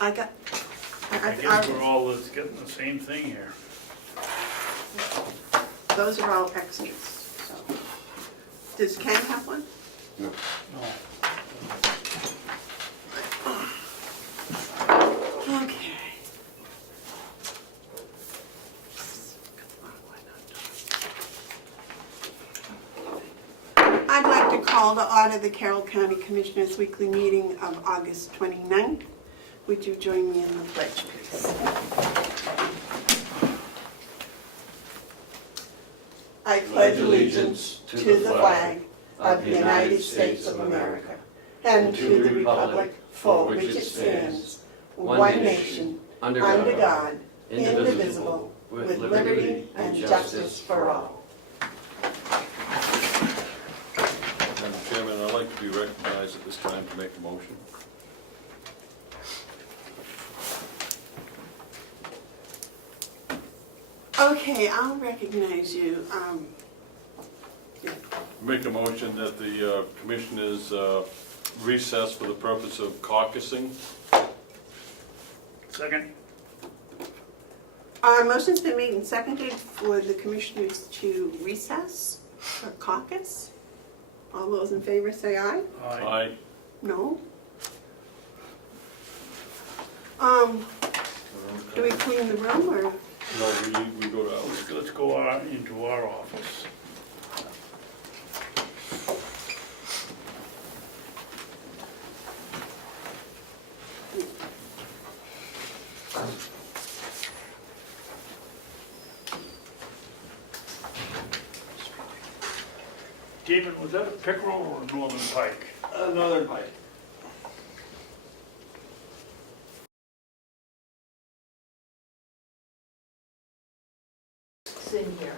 I got. I guess we're all getting the same thing here. Those are all extras. So. Does Ken have one? No. No. Okay. I'd like to call to order the Carroll County Commissioners' weekly meeting of August 29th. Would you join me in the pledge, please? I pledge allegiance to the flag of the United States of America and to the republic for which it stands, one nation, under God, indivisible, with liberty and justice for all. Madam Chairman, I'd like to be recognized at this time to make a motion. Okay, I'll recognize you. Make a motion that the commissioners recess for the purpose of caucusing. Second? Motion's been made and seconded for the commissioners to recess or caucus. All those in favor say aye. Aye. No? Do we clean the room or? No, we go to ours. Let's go into our office. David, was that a pickerel or a northern pike? Northern pike. It's in here.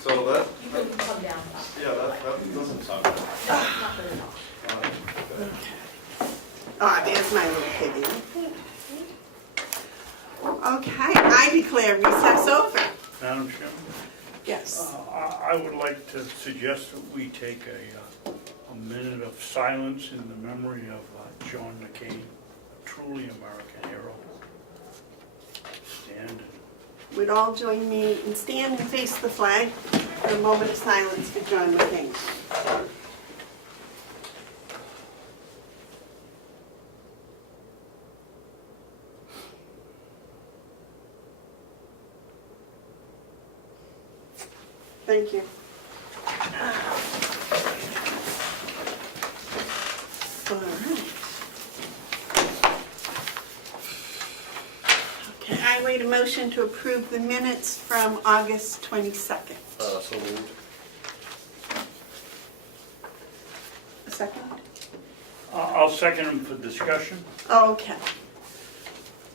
So that, You can come down. yeah, that doesn't sound bad. Not good enough. Ah, there's my little piggy. Okay, I declare recess over. Madam Chairman? Yes. I would like to suggest that we take a minute of silence in the memory of John McCain, a truly American hero. Stand. Would all join me and stand and face the flag for a moment of silence for John McCain. Thank you. All right. Okay, I wait a motion to approve the minutes from August 22nd. So moved. A second? I'll second them for discussion. Okay.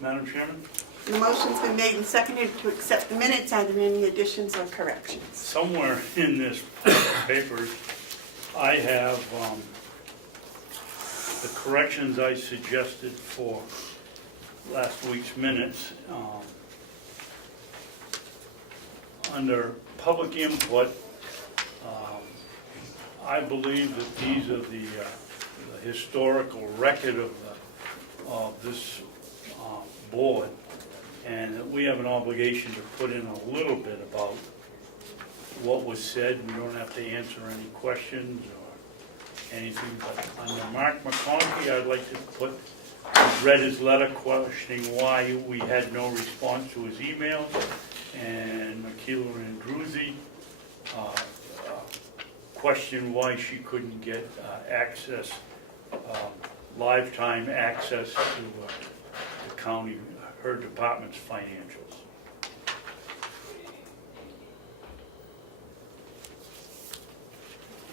Madam Chairman? The motion's been made and seconded to accept the minutes. Are there any additions or corrections? Somewhere in this papers, I have the corrections I suggested for last week's minutes. Under public input, I believe that these are the historical record of this board, and that we have an obligation to put in a little bit about what was said. We don't have to answer any questions or anything, but under Mark McConkey, I'd like to put, read his letter questioning why we had no response to his emails, and Makila Andruzzi questioned why she couldn't get access, lifetime access to the county, her department's financials.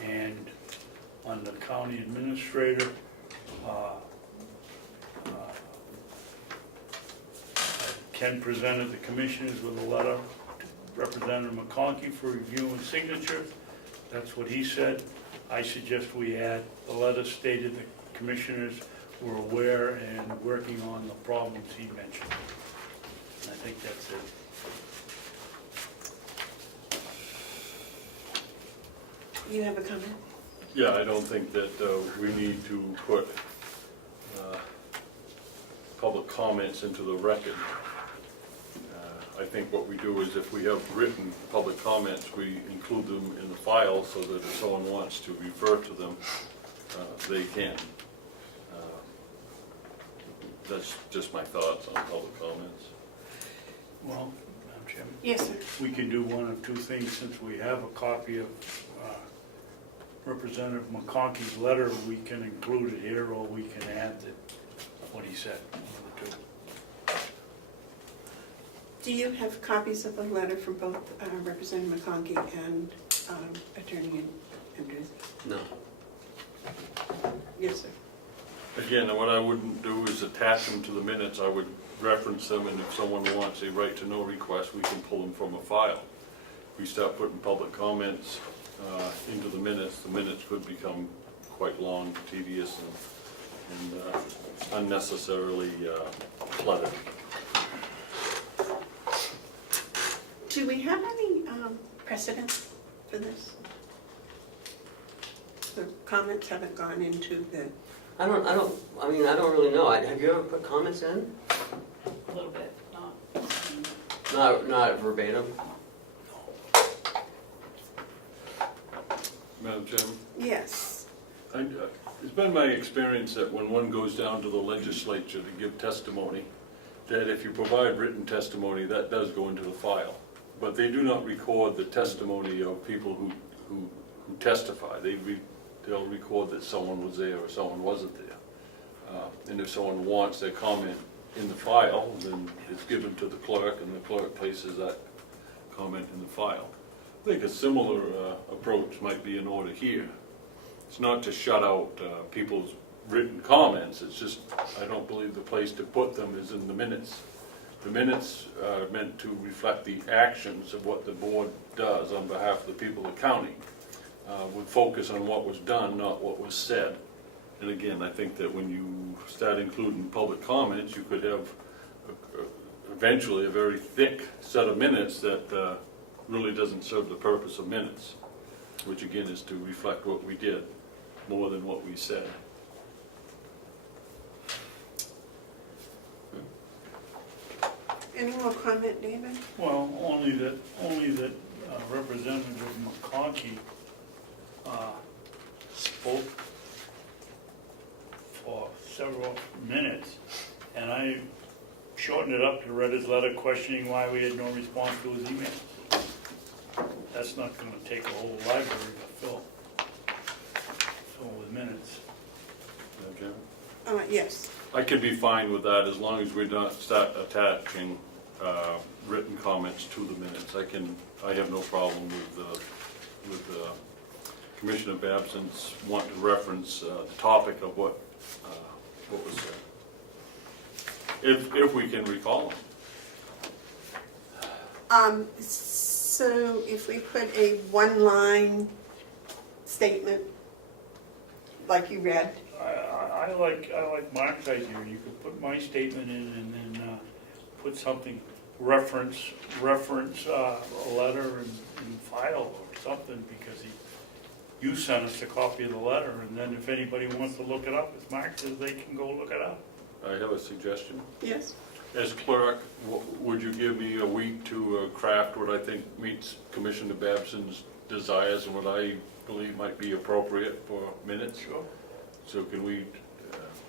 And on the county administrator, Ken presented the commissioners with a letter to Representative McConkey for review and signature. That's what he said. I suggest we add, the letter stated the commissioners were aware and working on the problems he mentioned. And I think that's it. You have a comment? Yeah, I don't think that we need to put public comments into the record. I think what we do is if we have written public comments, we include them in the file so that if someone wants to refer to them, they can. That's just my thoughts on public comments. Well, Madam Chairman, Yes, sir. we can do one of two things, since we have a copy of Representative McConkey's letter, we can include it here, or we can add what he said, one of the two. Do you have copies of the letter from both Representative McConkey and Attorney Andrews? No. Yes, sir. Again, what I wouldn't do is attach them to the minutes. I would reference them, and if someone wants a right to know request, we can pull them from a file. If we start putting public comments into the minutes could become quite long, tedious, and unnecessarily cluttered. Do we have any precedent for this? The comments haven't gone into the, I mean, I don't really know. Have you ever put comments in? A little bit, not. Not verbatim? Madam Chairman? yes. It's been my experience that when one goes down to the legislature to give testimony, that if you provide written testimony, that does go into the file. But they do not record the testimony of people who testify. They'll record that someone was there or someone wasn't there. And if someone wants their comment in the file, then it's given to the clerk, and the clerk places that comment in the file. I think a similar approach might be in order here. It's not to shut out people's written comments, it's just, I don't believe the place to put them is in the minutes. The minutes are meant to reflect the actions of what the board does on behalf of the people of the county, with focus on what was done, not what was said. And again, I think that when you start including public comments, you could have eventually a very thick set of minutes that really doesn't serve the purpose of minutes, which again is to reflect what we did more than what we said. Any more comment, David? Well, only that Representative McConkey spoke for several minutes, and I shortened it up to read his letter questioning why we had no response to his email. That's not going to take a whole library to fill with minutes. Okay. Yes. I could be fine with that as long as we don't start attaching written comments to the minutes. I have no problem with Commissioner Babson's want to reference the topic of what was said, if we can recall them. So if we put a one-line statement, like you read, I like Mark's idea. You could put my statement in and then put something, reference a letter and file or something, because you sent us a copy of the letter, and then if anybody wants to look it up, as Mark says, they can go look it up. I have a suggestion. yes? As clerk, would you give me a week to craft what I think meets Commissioner Babson's desires and what I believe might be appropriate for minutes? Sure. So can we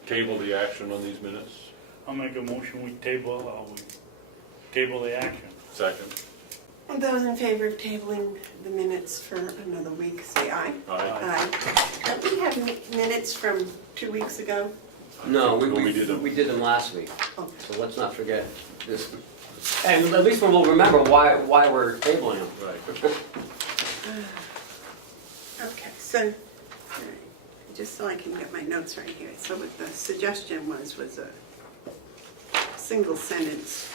table the action on these minutes? I'll make a motion, we table the action. Second. And those in favor of tabling the minutes for another week, say aye. Aye. Aye. Don't we have minutes from 2 weeks ago? No, We did them. we did them last week, Oh. so let's not forget this. And at least we'll remember why we're tabling them. Right. Okay, so, all right, just so I can get my notes right here. So what the suggestion was a single sentence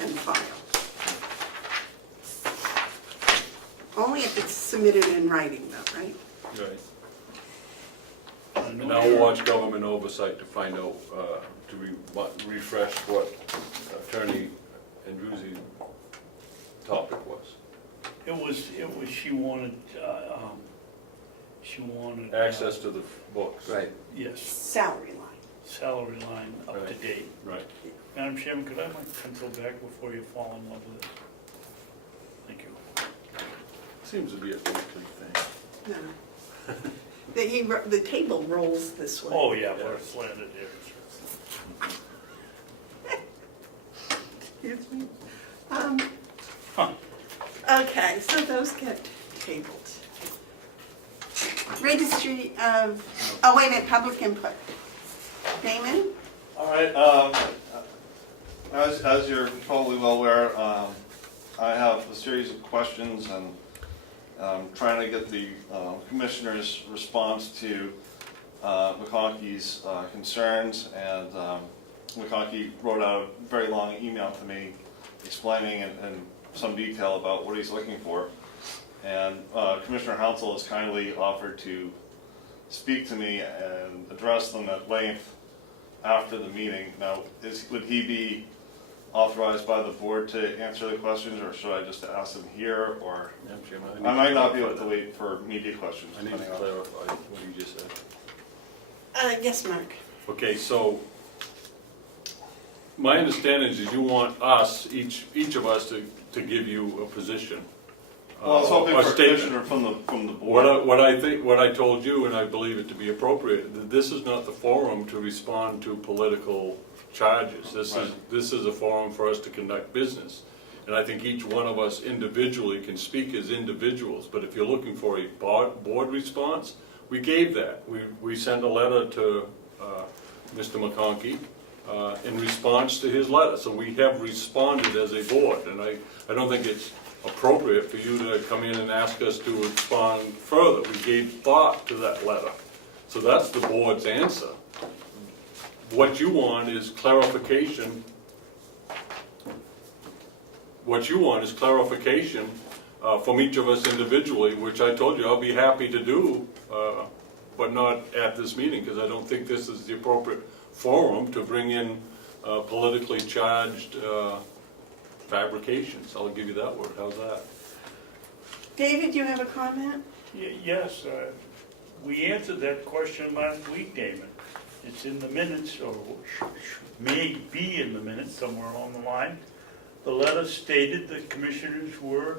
and file. Only if it's submitted in writing though, right? Right. I know And I'll watch government oversight to find out, to refresh what Attorney Andrews's topic was. she wanted, Access to the books. Right. yes, Salary line. salary line up to Right. date. Right. Madam Chairman, could I have my pencil back before you fall in love with it? Thank you. Seems to be a weekly thing. No. The table rolls this way. Oh, yeah, we're slanted here. Excuse me. Huh. Okay, so those get tabled. Registry of, oh, wait a minute, public input. Damon? All right, as you're probably well aware, I have a series of questions and trying to get the commissioner's response to McConkey's concerns, and McConkey wrote out a very long email to me explaining in some detail about what he's looking for. And Commissioner Hounsell has kindly offered to speak to me and address them at length after the meeting. Now, would he be authorized by the board to answer the questions, or should I just ask him here, or? Madam Chairman, I might not be able to wait for media questions. I need to depending on- clarify what you just said. Yes, Mark. Okay, so my understanding is you want us, each of us, to give you a position. Well, I was hoping a for a statement. commissioner from the board. What I told you, and I believe it to be appropriate, that this is not the forum to respond to political charges. This is a forum for us to conduct business. And I think each one of us individually can speak as individuals, but if you're looking for a board response, we gave that. We sent a letter to Mr. McConkey in response to his letter. So we have responded as a board, and I don't think it's appropriate for you to come in and ask us to respond further. We gave thought to that letter. So that's the board's answer. What you want is clarification. What you want is clarification from each of us individually, which I told you I'll be happy to do, but not at this meeting, because I don't think this is the appropriate forum to bring in politically charged fabrications. I'll give you that word. How's that? David, you have a comment? Yes, we answered that question last week, Damon. It's in the minutes, or may be in the minutes somewhere along the line. The letter stated the commissioners were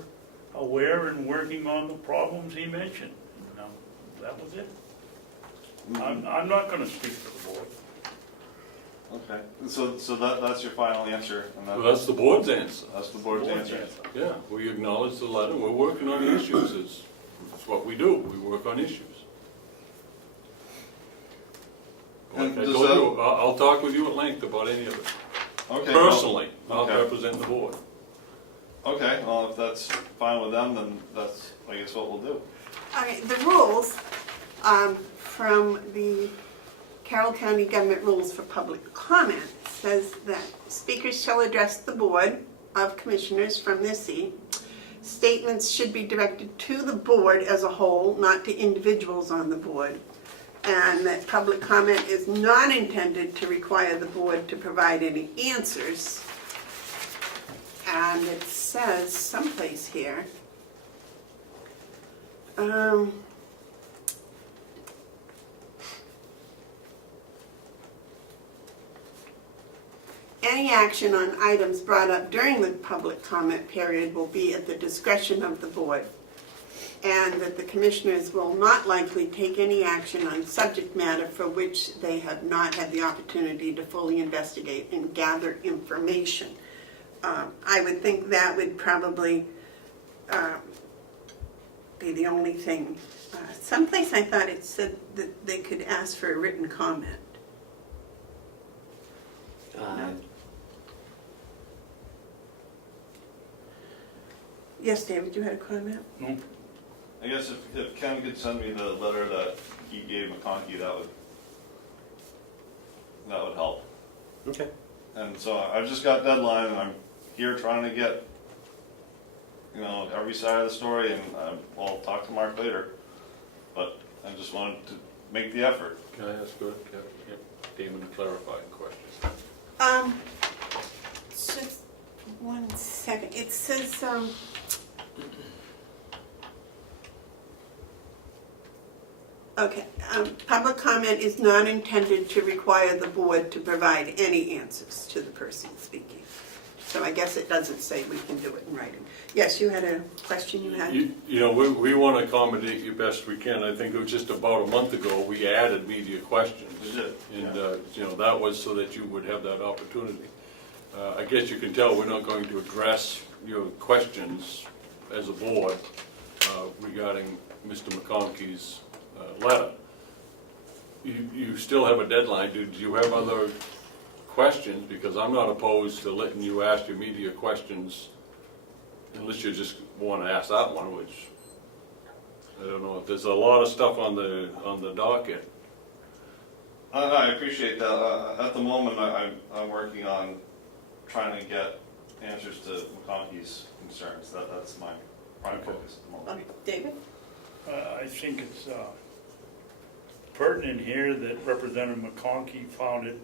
aware and working on the problems he mentioned. Now, that was it. I'm not going to speak for the board. Okay, so that's your final answer, and Well, that's the board's answer. that's the board's answer. Yeah, we acknowledge the letter. We're working on issues. It's what we do. We work on issues. Like And I does told that- you, I'll talk with you at length about any of it. Okay. well- Personally, I'll okay. represent the board. Okay, well, if that's fine with them, then that's, I guess, what we'll do. Okay, the rules from the Carroll County Government Rules for Public Comment says that speakers shall address the Board of Commissioners from their seat. Statements should be directed to the board as a whole, not to individuals on the board. And that public comment is not intended to require the board to provide any answers. And it says someplace here, any action on items brought up during the public comment period will be at the discretion of the board, and that the commissioners will not likely take any action on subject matter for which they have not had the opportunity to fully investigate and gather information. I would think that would probably be the only thing. Someplace I thought it said that they could ask for a written comment. Yes, David, you had a comment? No? I guess if Ken could send me the letter that he gave McConkey, that would help. Okay. And so I've just got deadline, and I'm here trying to get, every side of the story, and I'll talk to Mark later. But I just wanted to make the effort. Can I ask Damon clarifying questions? Just 1 second. It says, Okay, public comment is not intended to require the board to provide any answers to the person speaking. So I guess it doesn't say we can do it in writing. Yes, you had a question you had? You know, we want to accommodate you best we can. I think it was just about a month ago, we added media questions. We did, And, yeah. you know, that was so that you would have that opportunity. I guess you can tell we're not going to address your questions as a board regarding Mr. McConkey's letter. You still have a deadline. Do you have other questions? Because I'm not opposed to letting you ask your media questions unless you just want to ask that one, which I don't know. If there's a lot of stuff on the docket. I appreciate that. At the moment, I'm working on trying to get answers to McConkey's concerns. That's my prime focus at the moment. David? I think it's pertinent here that Representative McConkey found it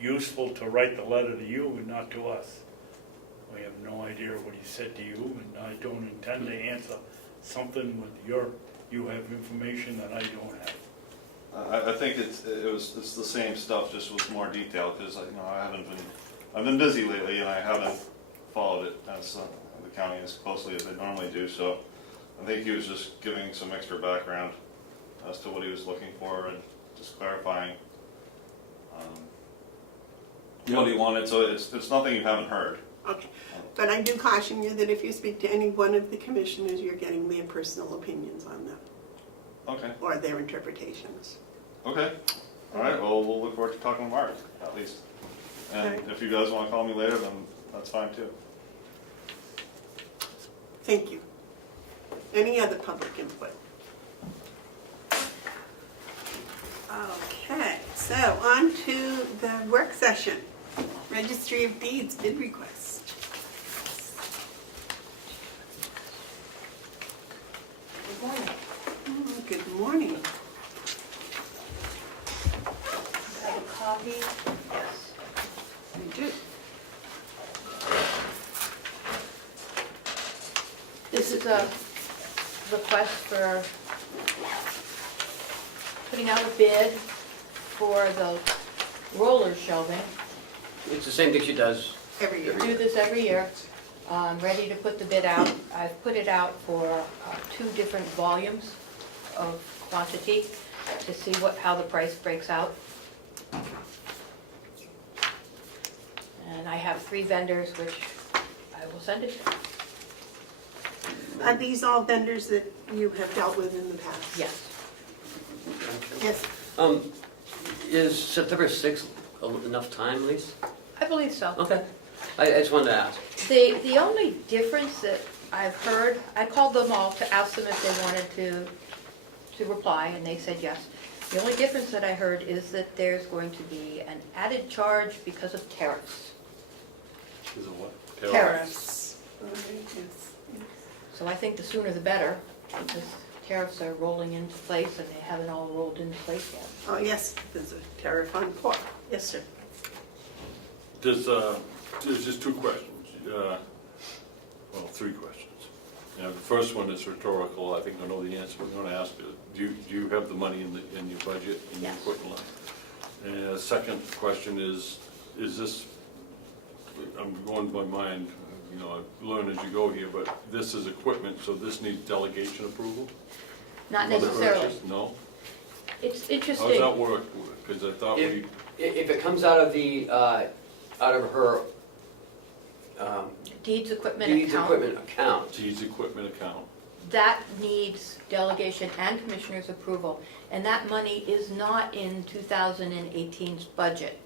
useful to write the letter to you and not to us. We have no idea what he said to you, and I don't intend to answer something with you have information that I don't have. I think it's the same stuff, just with more detail, because I've been busy lately and I haven't followed it as the county as closely as I normally do. So I think he was just giving some extra background as to what he was looking for and just clarifying what he wanted. So it's nothing you haven't heard. Okay, but I do caution you that if you speak to any one of the commissioners, you're getting their personal opinions on them, Okay. or their interpretations. Okay. All right. Well, we'll look forward to talking to Mark at least. And Right. if you guys want to call me later, then that's fine too. Thank you. Any other public input? Okay, so on to the work session. Registry of Deeds bid request. Good morning. Good morning. Have a copy? Yes. I do. This is a request for putting out a bid for the roller shelving. It's the same thing she does. Every year. We do this every year. I'm ready to put the bid out. I've put it out for 2 different volumes of quantity to see how the price breaks out. And I have 3 vendors which I will send it to. Are these all vendors that you have dealt with in the past? Yes. Yes. Is September 6th enough time, at least? I believe so. Okay. I just wanted to ask. The only difference that I've heard, I called them all to ask them if they wanted to reply, and they said yes. The only difference that I heard is that there's going to be an added charge because of tariffs. Is it what? Tariffs. Yes. So I think the sooner the better, because tariffs are rolling into place and they haven't all rolled into place yet. Oh, yes, there's a tariff on pork. Yes, sir. There's just 2 questions. Well, 3 questions. The first one is rhetorical. I think I know the answer. We're going to ask you, do you have the money in your budget, in your Yes. equipment line? And the second question is this, I'm going by mind, I learn as you go here, but this is equipment, so this needs delegation approval? Not For the necessarily. purchase? No? It's How does interesting. that work? Because I thought we, If it comes out of the, out of her Deeds equipment deeds account. equipment account, G's equipment account. That needs delegation and commissioner's approval, and that money is not in 2018's budget.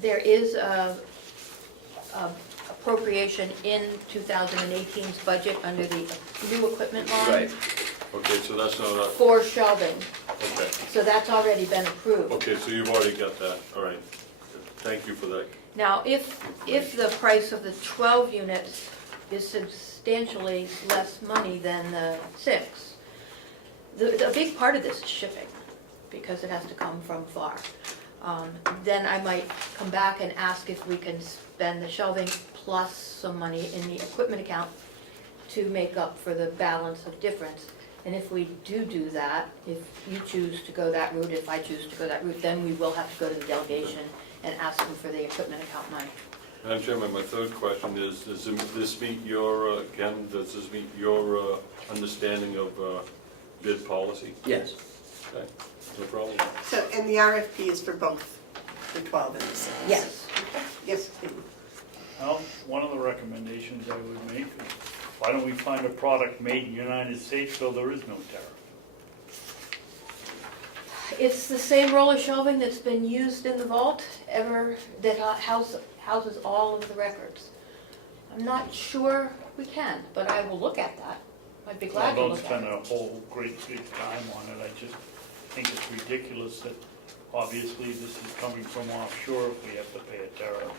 There is a appropriation in 2018's budget under the new equipment line right? Okay, so that's not a, for shelving, okay. so that's already been approved. Okay, so you've already got that, all right. Thank you for that. Now, if the price of the 12 units is substantially less money than the 6, the big part of this is shipping, because it has to come from far. Then I might come back and ask if we can spend the shelving plus some money in the equipment account to make up for the balance of difference. And if we do that, if you choose to go that route, if I choose to go that route, then we will have to go to the delegation and ask them for the equipment account money. Madam Chairman, my third question is, does this meet your, Ken, does this meet your understanding of bid policy? Yes. Okay, no problem. So, and the RFP is for both the 12 and the 6? Yes. Yes, Steve. Well, one of the recommendations I would make is, why don't we find a product made in the United States so there is no tariff? It's the same roller shelving that's been used in the vault that houses all of the records. I'm not sure we can, but I will look at that. I'd be glad to Don't look at spend it. a whole great big time on it, I just think it's ridiculous that obviously this is coming from offshore if we have to pay a tariff,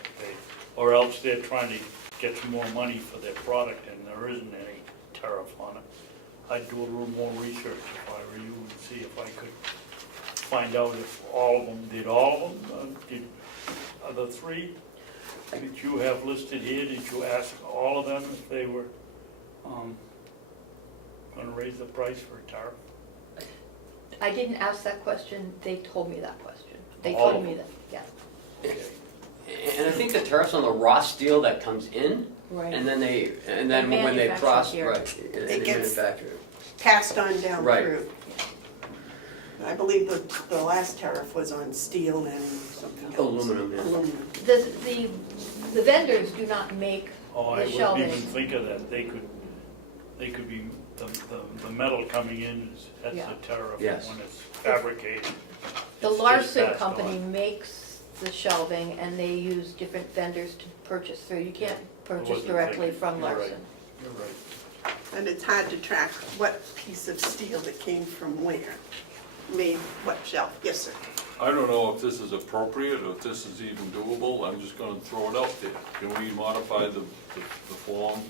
or else they're trying to get some more money for their product and there isn't any tariff on it. I'd do a little more research if I were you and see if I could find out if all of them, did all of them, are the three that you have listed here, did you ask all of them if they were gonna raise the price for a tariff? I didn't ask that question, they told me that question. They All told of me them? that, yeah. Okay. And I think the tariff's on the raw steel that comes in, Right. and then when they manufacture process, here. right, and they gets- manufacture it. Passed on down Right. through. I believe the last tariff was on steel and something else. Aluminum, yeah. Aluminum. The vendors do not make Oh, I the wouldn't shelving. even think of that, they could be, the metal coming in, that's Yeah. the tariff Yes. when it's fabricated. The It's just Larson passed company on. makes the shelving and they use different vendors to purchase through. You can't purchase wasn't directly thinking. from You're right. Larson. You're right. And it's hard to track what piece of steel that came from where, made what shelf. Yes, sir. I don't know if this is appropriate or if this is even doable, I'm just gonna throw it out there. Can we modify the form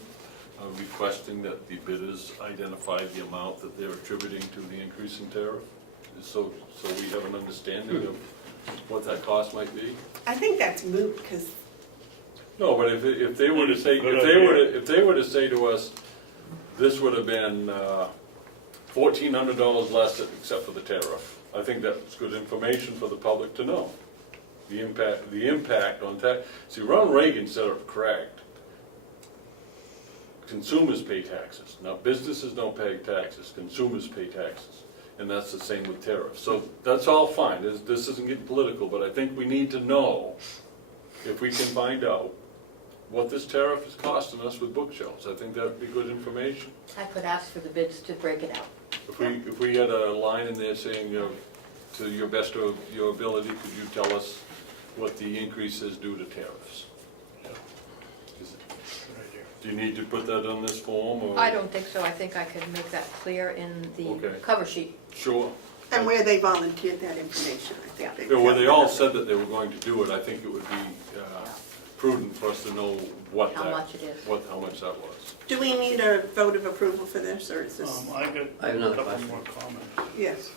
requesting that the bidders identify the amount that they're attributing to the increase in tariff? So we have an understanding of what that cost might be? I think that's moot, because No, but if they were to say, Good if they were to say to us, this would have been $1,400 less except for the tariff, I think that's good information for the public to know. The impact on tax. See, Ronald Reagan said it correct. Consumers pay taxes. Now, businesses don't pay taxes, consumers pay taxes. And that's the same with tariffs. So that's all fine. This isn't getting political, but I think we need to know, if we can find out, what this tariff is costing us with bookshelves. I think that'd be good information. I could ask for the bids to break it out. If we had a line in there saying, to your best of your ability, could you tell us what the increase is due to tariffs? Right here. Do you need to put that on this form, or? I don't think so. I think I could make that clear in the Okay. cover sheet. Sure. and where they volunteered that information, I think they. Yeah, well, they all said that they were going to do it. I think it would be prudent for us to know what How that, much it is. how much that was. Do we need a vote of approval for this, or is this? I got I have a another couple question. more comments. Yes.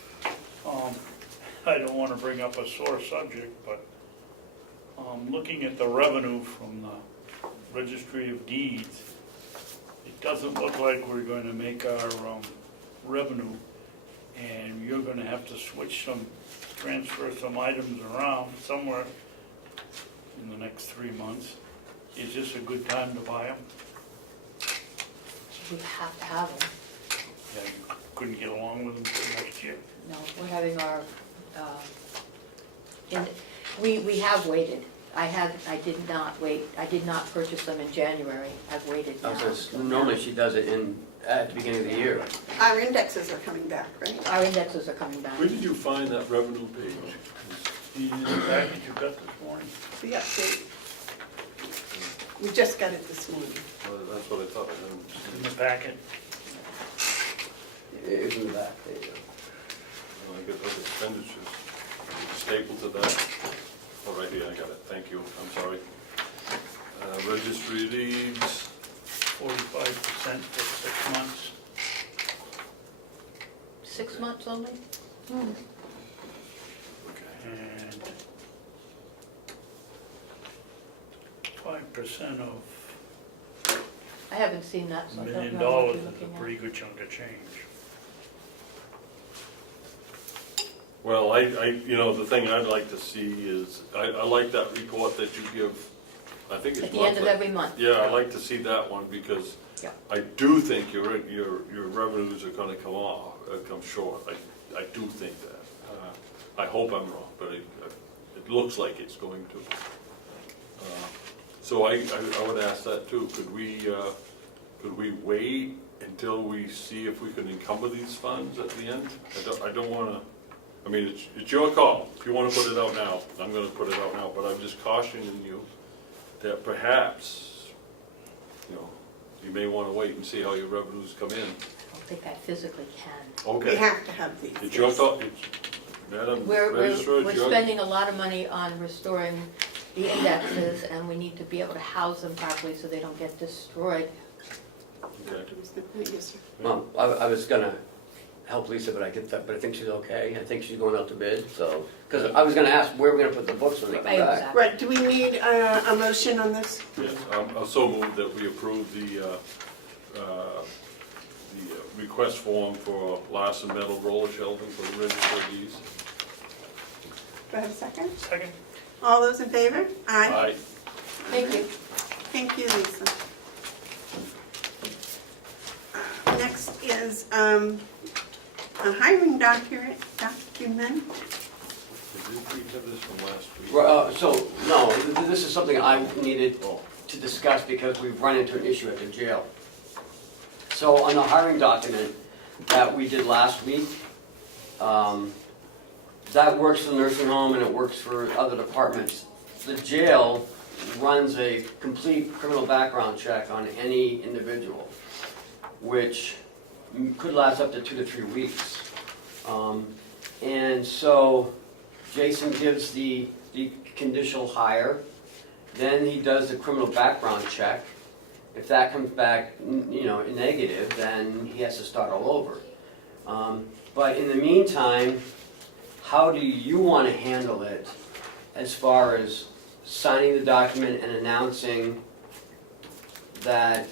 I don't want to bring up a sore subject, but looking at the revenue from the Registry of Deeds, it doesn't look like we're going to make our revenue, and you're going to have to transfer some items around somewhere in the next 3 months. Is this a good time to buy them? We have to have them. Yeah, you couldn't get along with them till next year. No, we're having our, we have waited. I did not wait. I did not purchase them in January. I've waited now. Normally she does it at the beginning of the year. Our indexes are coming back, right? Our indexes are coming back. Where did you find that revenue page? The package you got this morning? The update. We just got it this morning. That's what I thought. In the packet? It's in the back, there you go. I got those expenditures stapled to that. Oh, right here, I got it. Thank you. I'm sorry. Registry of Deeds. 45% for 6 months. 6 months only? Okay. And 5% of I haven't seen that, so I $1 don't million know what is you're a looking pretty at. good chunk of change. Well, you know, the thing I'd like to see is, I like that report that you give, I think it's At the end of monthly. every month. Yeah, I'd like to see that one, because Yeah. I do think your revenues are gonna come short. I do think that. I hope I'm wrong, but it looks like it's going to. So I would ask that too. Could we wait until we see if we can encumber these funds at the end? I don't wanna, I mean, it's your call. If you wanna put it out now, I'm gonna put it out now, but I'm just cautioning you that perhaps, you know, you may wanna wait and see how your revenues come in. I don't think I physically can. Okay. We have to have these. It's your yes. thought, Madam We're Registrar, it's your. spending a lot of money on restoring the indexes, and we need to be able to house them properly so they don't get destroyed. Okay. Yes, sir. Well, I was gonna help Lisa, but I think she's okay. I think she's going out to bid, so, because I was gonna ask where we're gonna put the books when they come Right, back. exactly. Right, do we need a motion on this? Yes, I'm so moved that we approve the request form for Larson Metal roller shelving for the registered deeds. Do I have a second? Second? All those in favor? Aye. Thank you. Thank you, Lisa. Next is a hiring document. Did we have this from last week? So, no, this is something I needed to discuss because we've run into an issue at the jail. So on the hiring document that we did last week, that works for the nursing home and it works for other departments. The jail runs a complete criminal background check on any individual, which could last up to 2 to 3 weeks. And so Jason gives the conditional hire, then he does the criminal background check. If that comes back, negative, then he has to start all over. But in the meantime, how do you want to handle it as far as signing the document and announcing that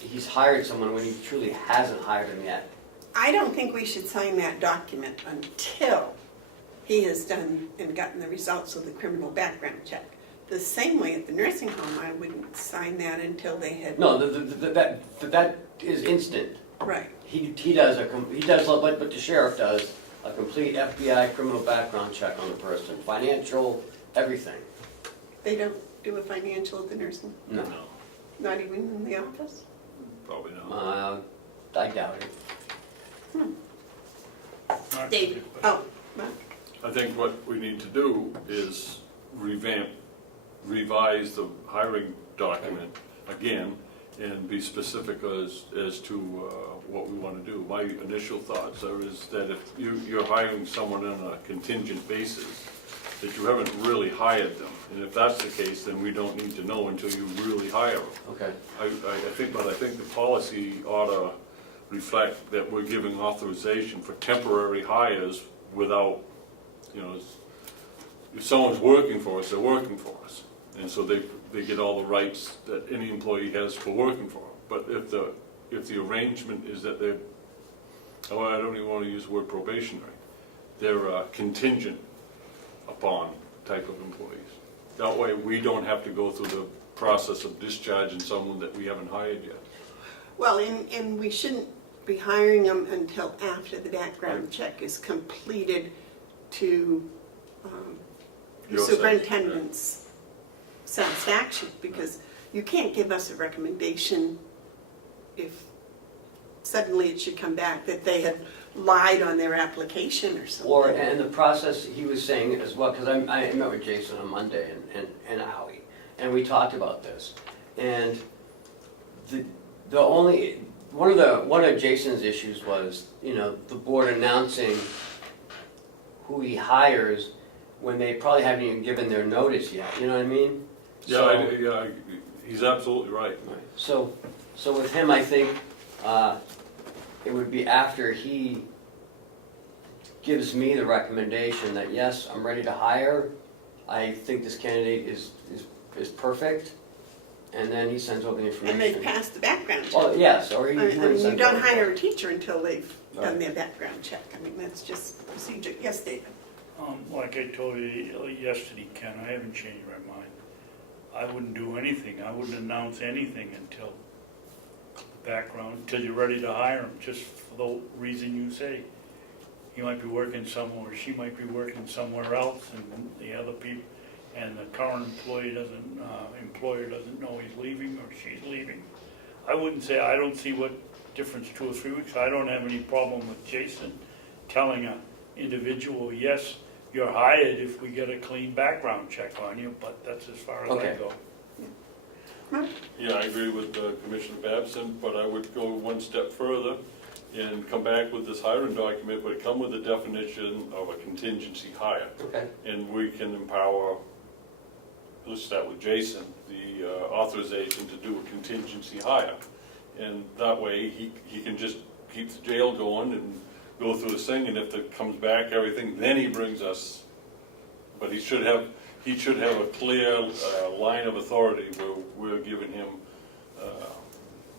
he's hired someone when he truly hasn't hired him yet? I don't think we should sign that document until he has done and gotten the results of the criminal background check. The same way at the nursing home, I wouldn't sign that until they had. No, that is instant. Right. He does, but the sheriff does, a complete FBI criminal background check on the person, financial, everything. They don't do a financial at the nursing, No, No, not even in the office? probably not. I doubt it. Mark? David, oh, Mark. I think what we need to do is revise the hiring document again and be specific as to what we want to do. My initial thoughts is that if you're hiring someone on a contingent basis, that you haven't really hired them. And if that's the case, then we don't need to know until you really hire them. Okay. I think the policy ought to reflect that we're giving authorization for temporary hires without, if someone's working for us, they're working for us. And so they get all the rights that any employee has for working for them. But if the arrangement is that they're, I don't even want to use the word probationary, they're contingent upon type of employees. That way we don't have to go through the process of discharging someone that we haven't hired yet. Well, and we shouldn't be hiring them until after the background check is completed to the Your superintendent's satisfaction, because you can't give us a recommendation if suddenly it should come back that they had lied on their application or something. And the process, he was saying as well, because I met with Jason on Monday and Howie, and we talked about this. And one of Jason's issues was, the board announcing who he hires when they probably haven't even given their notice yet, you know what I mean? Yeah, he's absolutely right. So with him, I think it would be after he gives me the recommendation that, yes, I'm ready to hire, I think this candidate is perfect, and then he sends over the And they've information. passed the background check. Well, yes, or he I would mean, you send don't over. hire a teacher until they've done Right. their background check. I mean, that's just procedure. Yes, David? Like I told you yesterday, Ken, I haven't changed my mind. I wouldn't do anything, I wouldn't announce anything until until you're ready to hire him, just for the reason you say. He might be working somewhere, or she might be working somewhere else, and the other people, and the current employee employer doesn't know he's leaving or she's leaving. I wouldn't say, I don't see what difference 2 or 3 weeks. I don't have any problem with Jason telling an individual, yes, you're hired if we get a clean background check on you, but that's as far as I Okay. go. Yeah, I agree with Commissioner Babson, but I would go one step further and come back with this hiring document, but come with a definition of a contingency hire. Okay, And we can empower, let's start with Jason, the authorization to do a contingency hire. And that way, he can just keep the jail going and go through this thing, and if it comes back, everything, then he brings us. But he should have a clear line of authority where we're giving him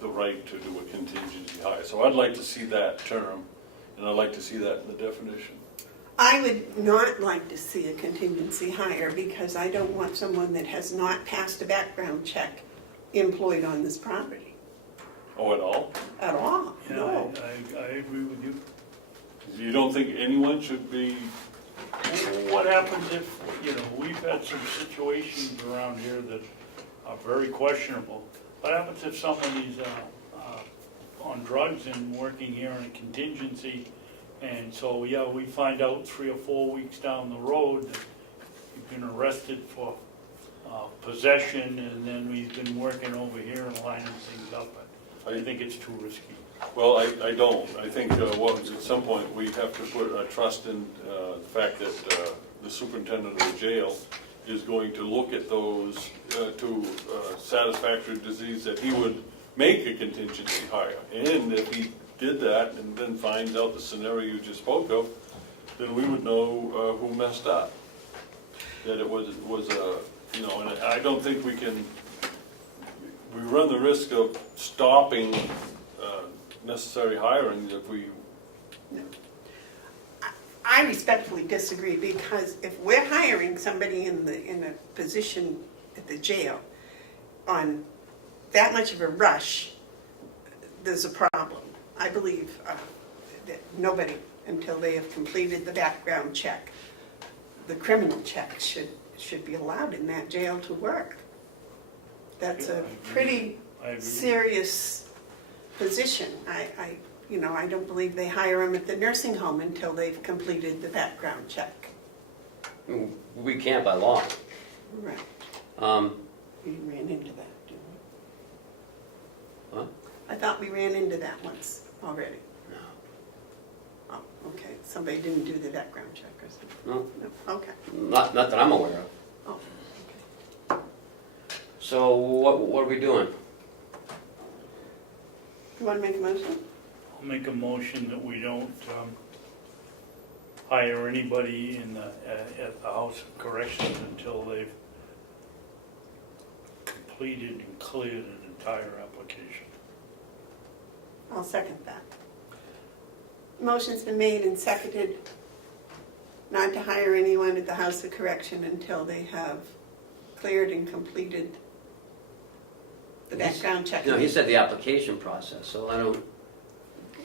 the right to do a contingency hire. So I'd like to see that term, and I'd like to see that in the definition. I would not like to see a contingency hire because I don't want someone that has not passed a background check employed on this property Oh, at all? at all. Yeah, No. I agree with you. You don't think anyone should be, What happens if, we've had some situations around here that are very questionable. What happens if somebody's on drugs and working here in a contingency, and so, yeah, we find out 3 or 4 weeks down the road that you've been arrested for possession, and then we've been working over here and lining things up. I think it's too risky. well, I don't. I think at some point we have to put a trust in the fact that the superintendent of the jail is going to look at those to satisfactory disease, that he would make a contingency hire. And if he did that and then finds out the scenario you just spoke of, then we would know who messed up. That it was and I don't think we run the risk of stopping necessary hirings if we, I respectfully disagree because if we're hiring somebody in a position at the jail on that much of a rush, there's a problem. I believe that nobody, until they have completed the background check, the criminal check should be allowed in that jail to work. That's Yeah, I a agree. pretty I agree. serious position. I don't believe they hire them at the nursing home until they've completed the background check. we can't by law. Right. Um, We ran into that, didn't we? What? I thought we ran into that once already. Oh, okay. Somebody didn't do the background check or something? No, No? Okay. not that I'm aware of. Oh, So what are we doing? you want to make a motion? I'll make a motion that we don't hire anybody at the House of Corrections until they've completed and cleared an entire application. I'll second that. Motion's been made and seconded not to hire anyone at the House of Correction until they have cleared and completed the background check. No, he said the application process, so I don't,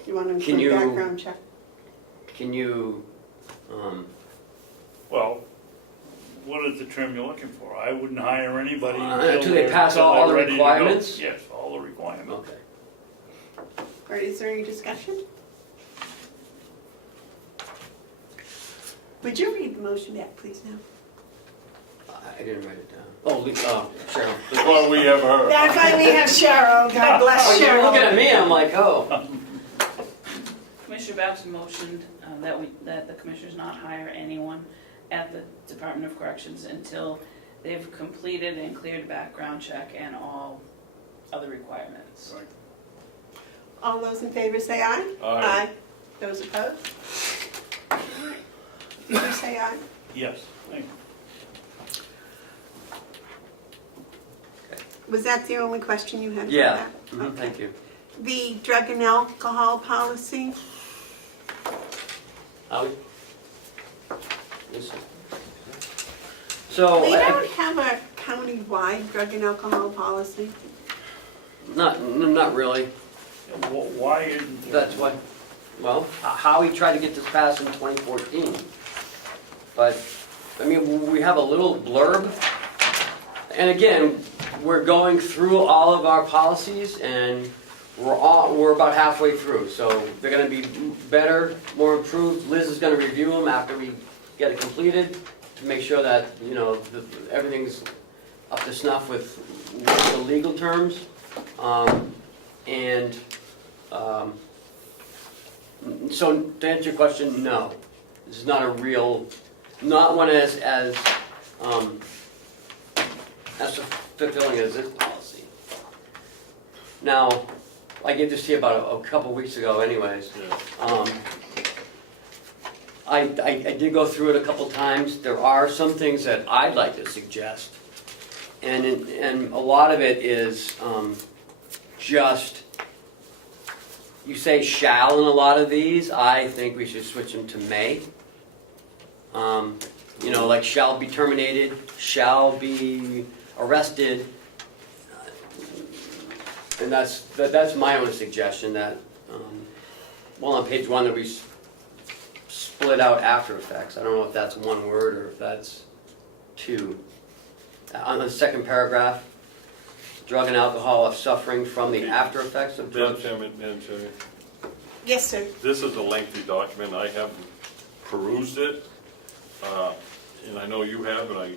You want to Can include you- background check? can you, Well, what is the term you're looking for? I wouldn't hire anybody Until they pass until all they're the ready to go. requirements? Yes, all the requirements. okay. Or is there any discussion? Would you read the motion back, please, now? I didn't write it down. Oh, Cheryl. that's why we have her. That's why we have Cheryl. God bless Oh, you're looking at Cheryl. me, I'm like, oh. Commissioner Babson motioned that the commissioners not hire anyone at the Department of Corrections until they've completed and cleared a background check and all other requirements. Right. All those in favor say aye. Aye. Those opposed? All right. You say aye. Yes, thank you. Was that the only question you had about Yeah, that? mhm, thank you. The drug and alcohol policy, Howie? Yes, sir. So, we don't have a county-wide drug and alcohol policy. not really. Why isn't there? That's what, well, Howie tried to get this passed in 2014. But, I mean, we have a little blurb. And again, we're going through all of our policies and we're about halfway through. So they're gonna be better, more improved. Liz is gonna review them after we get it completed to make sure that, you know, everything's up to snuff with the legal terms. So to answer your question, no. This is not a real, not one as fulfilling as this policy. Now, I gave this to you about a couple weeks ago anyways. I did go through it a couple times. There are some things that I'd like to suggest. And a lot of it is just, you say shall in a lot of these. I think we should switch them to may. You know, like shall be terminated, shall be arrested. And that's my own suggestion that, well, on page 1 that we split out after effects. I don't know if that's one word or if that's two. On the second paragraph, drug and alcohol are suffering from the after effects of drugs. Madam Chairman, Yes, sir. this is a lengthy document. I haven't perused it. And I know you have, and I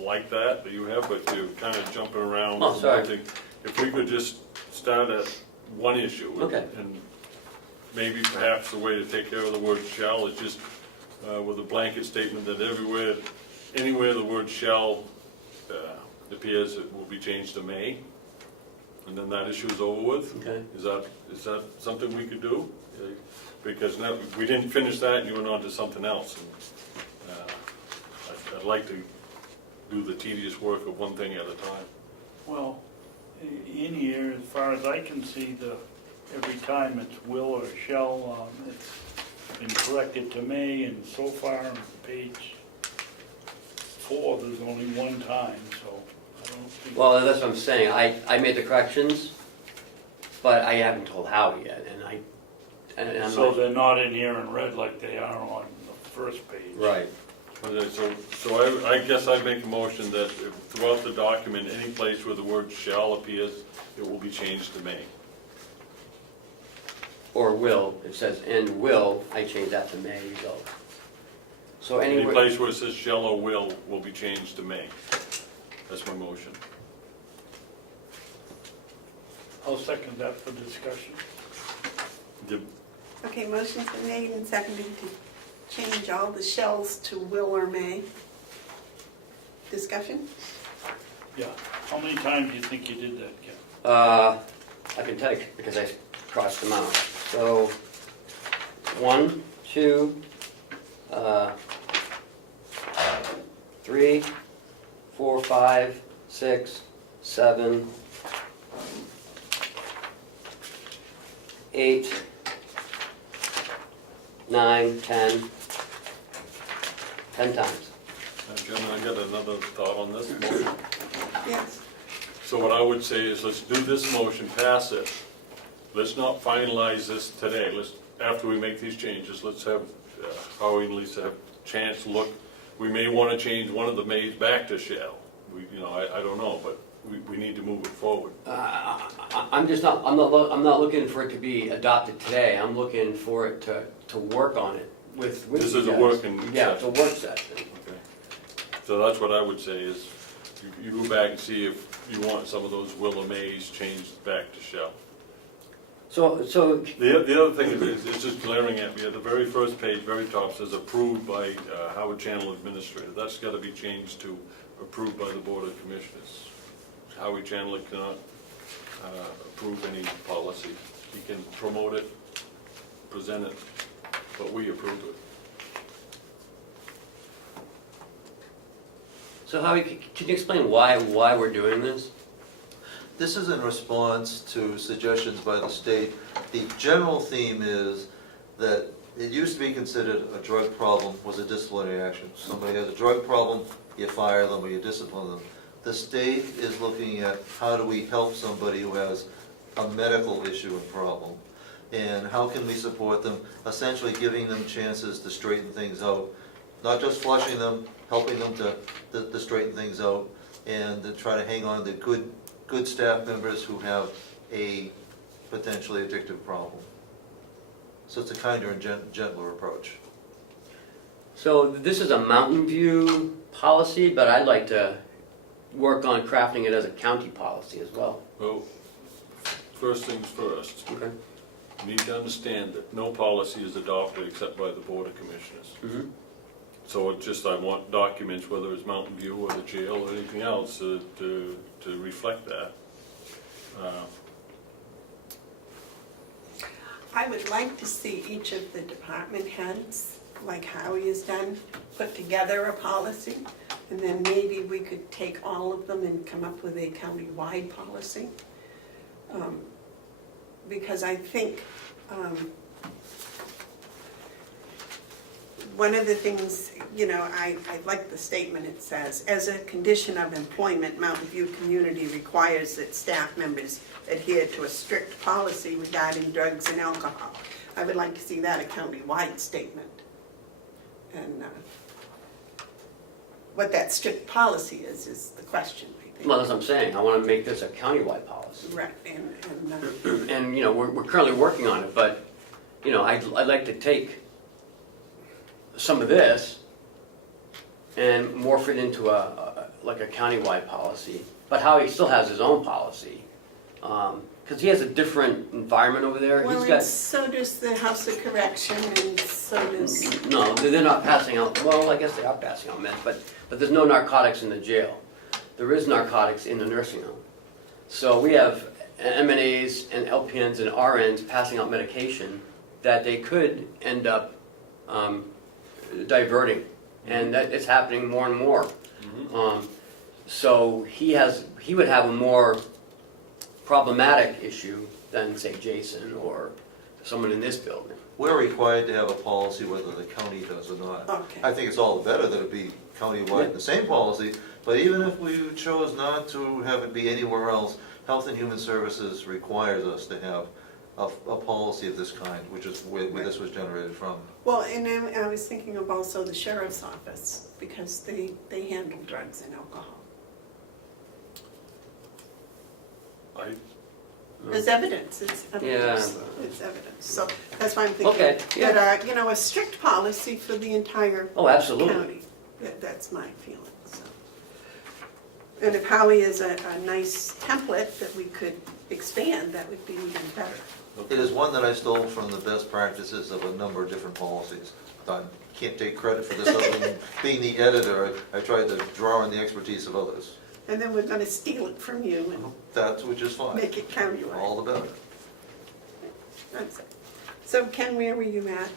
like that you have, but you're kind of jumping around. Oh, sorry. If we could just start at one issue. Okay. And maybe perhaps the way to take care of the word shall is just with a blanket statement that anywhere the word shall appears, it will be changed to may. And then that issue is over with. Okay. Is that something we could do? Because now, we didn't finish that and you went on to something else. And, I'd like to do the tedious work of one thing at a time. Well, in here, as far as I can see, every time it's will or shall, it's been corrected to may, and so far on page 4, there's only one time, so I don't think. Well, that's what I'm saying. I made the corrections, but I haven't told Howie yet, and I'm So not- they're not in here in red like they are on the first page. Right. So I guess I'd make a motion that throughout the document, any place where the word shall appears, it will be changed to may. Or will, it says and will, I change that to may result. So Any anywhere, place where it says shall or will be changed to may. That's my motion. I'll second that for discussion. Okay, motion's been made and seconded to change all the shells to will or may. Discussion? Yeah, how many times do you think you did that, Ken? I can tell you because I crossed them out. So 1, 2, 3, 4, 5, 6, 7, 8, 9, 10 times. Gentlemen, I got another thought on this motion. Yes. So what I would say is, let's do this motion, pass it. Let's not finalize this today. After we make these changes, let's have Howie and Lisa have a chance to look. We may want to change one of the mays back to shall. I don't know, but we need to move it forward. I'm not looking for it to be adopted today. I'm looking for it to work on it with This you is a guys. working Yeah, it's a session. work session. Okay. So that's what I would say is, you go back and see if you want some of those will or mays changed back to shall. So The other thing is, it's just glaring at me, at the very first page, very top, says approved by Howard Channel Administrator. That's got to be changed to approved by the Board of Commissioners. Howard Chandler cannot approve any policy. He can promote it, present it, but we approve it. Howie, can you explain why we're doing this? This is in response to suggestions by the state. The general theme is that it used to be considered a drug problem was a disciplinary action. Somebody has a drug problem, you fire them or you discipline them. The state is looking at how do we help somebody who has a medical issue and problem, and how can we support them, essentially giving them chances to straighten things out, not just flushing them, helping them to straighten things out, and to try to hang on to good staff members who have a potentially addictive problem. So it's a kinder and gentler approach. So this is a Mountain View policy, but I'd like to work on crafting it as a county policy as well. Well, first things first, Okay. you need to understand that no policy is adopted except by the Board of Commissioners. Mm-hmm. So it just, I want documents, whether it's Mountain View or the jail or anything else, to reflect that. I would like to see each of the department heads, like Howie has done, put together a policy, and then maybe we could take all of them and come up with a county-wide policy. Because I think one of the things, I like the statement it says, as a condition of employment, Mountain View Community requires that staff members adhere to a strict policy regarding drugs and alcohol. I would like to see that a county-wide statement. And what that strict policy is the question, I think. Well, that's what I'm saying. I want to make this a countywide policy. Right, And, we're currently working on it, but, I'd like to take some of this and morph it into like a countywide policy. But Howie still has his own policy, because he has a different environment over there. well, He's and got, so does the House of Correction, and so does, no, they're not passing out, well, I guess they are passing out meds, but there's no narcotics in the jail. There is narcotics in the nursing home. So we have MNAs and LPNs and RNs passing out medication that they could end up diverting, and that it's happening more and more. So he would have a more problematic issue than, say, Jason or someone in this building. We're required to have a policy whether the county does or not. Okay. I think it's all the better that it be countywide, the same policy, but even if we chose not to have it be anywhere else, Health and Human Services requires us to have a policy of this kind, which is where this was generated from. well, and I was thinking of also the sheriff's office, because they handle drugs and alcohol. There's evidence, it's evidence, it's evidence, so that's why I'm thinking Okay, yeah. that, a strict policy for the entire Oh, absolutely. county. That's my feeling, so. And if Howie is a nice template that we could expand, that would be even better. It is one that I stole from the best practices of a number of different policies. I can't take credit for this other than being the editor. I tried to draw on the expertise of others. And then we're gonna steal it from you and That's which is fine. make it countywide. All the better. That's it. So Ken, where were you at?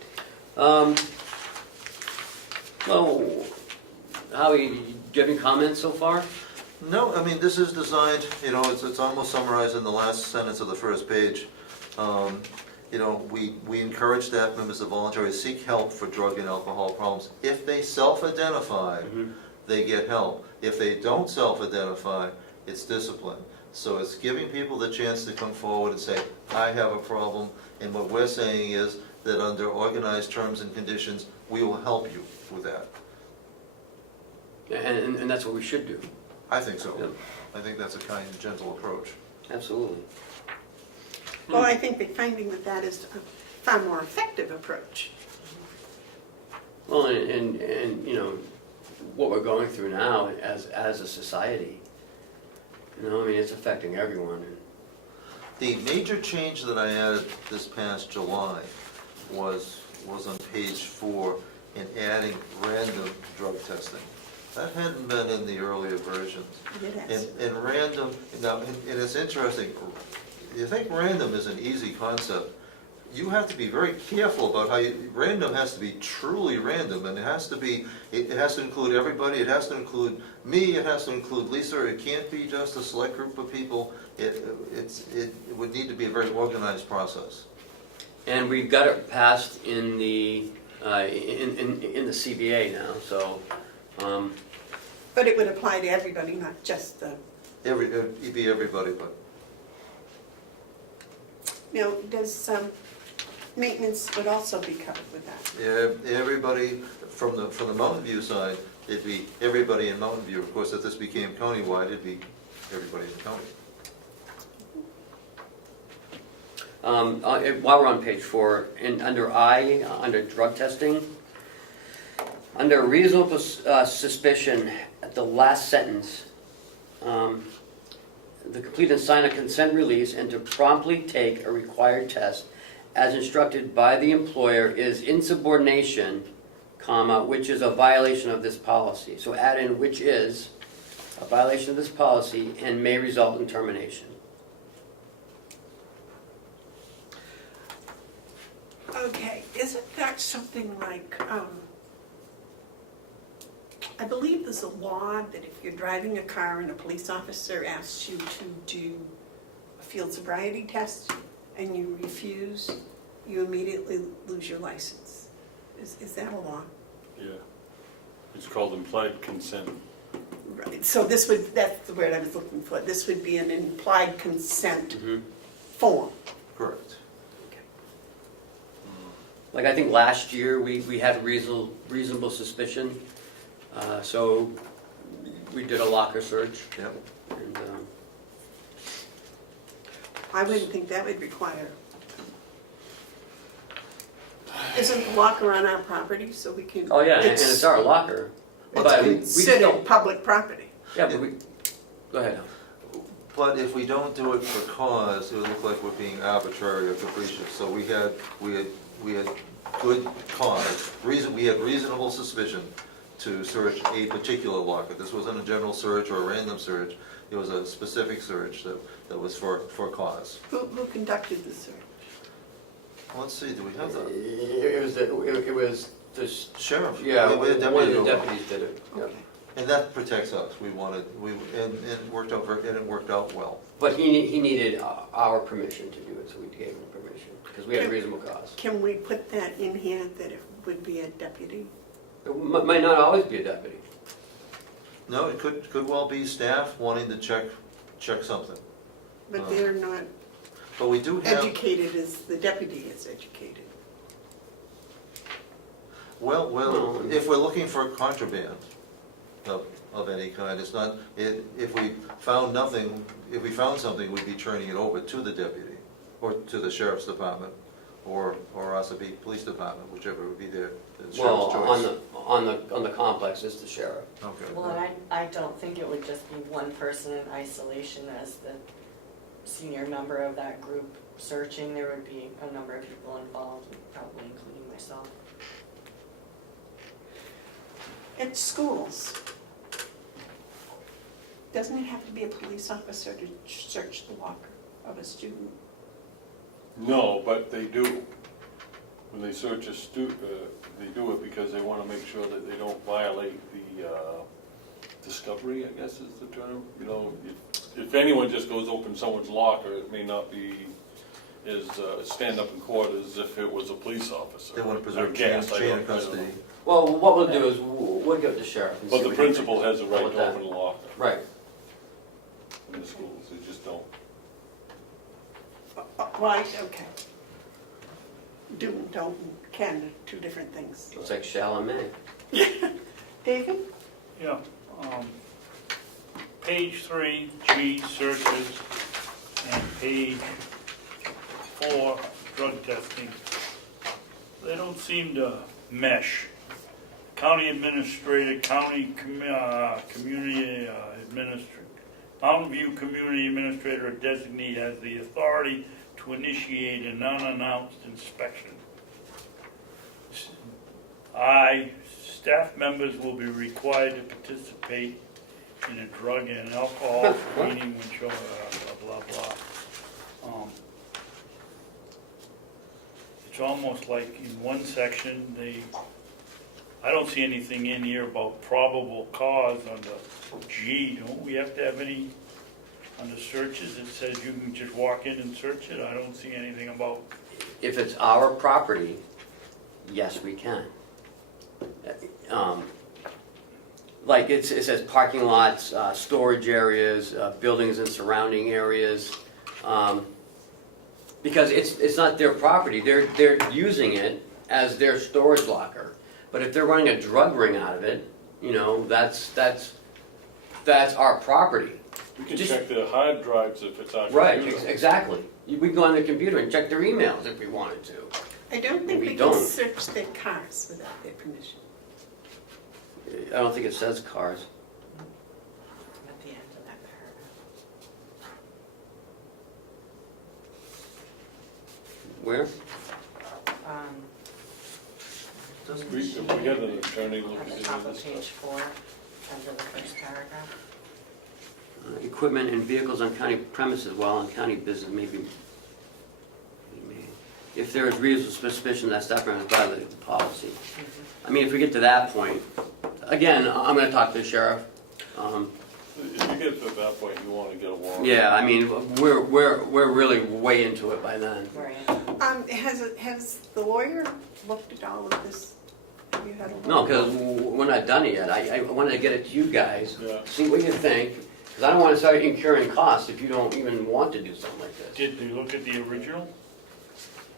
Well, Howie, do you have any comments so far? No, I mean, this is designed, it's almost summarized in the last sentence of the first page. We encourage staff members to voluntarily seek help for drug and alcohol problems. If they self-identify, they get help. If they don't self-identify, it's discipline. So it's giving people the chance to come forward and say, I have a problem, and what we're saying is that under organized terms and conditions, we will help you with that. And that's what we should do. I think so. Yep. I think that's a kind and gentle approach. Absolutely. Well, I think they're finding that is a far more effective approach. Well, and what we're going through now as a society, it's affecting everyone. The major change that I added this past July was on page 4 in adding random drug testing. That hadn't been in the earlier versions. Yes. And random, now, and it's interesting, you think random is an easy concept. you have to be very careful about how you, random has to be truly random, and it has to include everybody, it has to include me, it has to include Lisa, it can't be just a select group of people. It would need to be a very organized process. And we've got it passed in the CBA now, so, But it would apply to everybody, not just the, It'd be everybody, but does maintenance would also be covered with that? everybody, from the Mountain View side, it'd be everybody in Mountain View. Of course, if this became countywide, it'd be everybody in the county. while we're on page 4, under I, under drug testing, under reasonable suspicion, at the last sentence, the complete and sign a consent release and to promptly take a required test as instructed by the employer is insubordination, comma, which is a violation of this policy. So add in which is a violation of this policy and may result in termination. Okay, isn't that something like, I believe there's a law that if you're driving a car and a police officer asks you to do a field sobriety test and you refuse, you immediately lose your license. Is that a law? Yeah. It's called implied consent. Right, so this would, that's the word I was looking for, this would be an implied consent form. Correct. Like I think last year we had reasonable suspicion, so we did a locker search. Yep. And, I wouldn't think that would require. Isn't the locker on our property, so we can? oh yeah, and it's our locker. It's But we considered don't. public property. Yeah, but we. Go ahead. But if we don't do it for cause, it would look like we're being arbitrary or capricious. So we had good cause, we had reasonable suspicion to search a particular locker. This wasn't a general search or a random search. It was a specific search that was for cause. Who conducted the search? Let's see, do we have the It was the sheriff? yeah. We had One of the deputy over. deputies did it. Yeah. Okay. And that protects us. And it worked out well. But he needed our permission to do it, so we gave him permission because we had reasonable cause. Can we put that in here that it would be a deputy? It might not always be a deputy. No, it could well be staff wanting to check something. But they're not But we do have, educated as the deputy is educated. well, if we're looking for contraband of any kind, it's not, if we found something, we'd be turning it over to the deputy, or to the sheriff's department, or Ossipee Police Department, whichever would be the sheriff's Well, choice. on the complex is the sheriff. Okay. Well, and I don't think it would just be one person in isolation as the senior member of that group searching. There would be a number of people involved, probably including myself. At schools, doesn't it have to be a police officer to search the locker of a student? No, but they do. When they search a they do it because they want to make sure that they don't violate the discovery, I guess is the term. You know, if anyone just goes open someone's locker, it may not be as stand up in court as if it was a police officer. They want to I preserve guess, I chain don't- of I don't custody. know. Well, what we'll do is we'll give it to sheriff. And But see the what he principal thinks. has the right With to that. open a locker Right. in the schools, they just don't. Right, okay. Do and don't and can are two different things. It's like shall and may. David? Yeah, page 3, G, searches, and page 4, drug testing. They don't seem to mesh. County administrator, community administrator, Mountain View community administrator or designee has the authority to initiate an unannounced inspection. Staff members will be required to participate in a drug and alcohol screening, which blah, blah, blah. It's almost like in one section, I don't see anything in here about probable cause under G. Don't we have to have any, under searches, it says you can just walk in and search it? I don't see anything about, If it's our property, yes, we can. Like it says parking lots, storage areas, buildings and surrounding areas. Because it's not their property, they're using it as their storage locker. But if they're running a drug ring out of it, you know, that's our property. We can Just- check their hard drives if it's our Right, computer. exactly. We can go on the computer and check their emails if we wanted to. I don't think We we can don't. search their cars without their permission. I don't think it says cars. At the end of that Where? paragraph. We had an attorney look On at the any top of of this page stuff. 4, under the first paragraph. Equipment and vehicles on county premises while on county business may be, if there is reasonable suspicion that staff member has violated the policy. I mean, if we get to that point, again, I'm gonna talk to the sheriff. If you get to that point, you want to get a warrant. Yeah, I mean, we're really way into it by then. Right. Has the lawyer looked at all of this? Have you had a look? No, because we're not done yet. I wanted to get it to you guys, Yeah. see what you think, because I don't want to start incurring costs if you don't even want to do something like this. did they look at the original?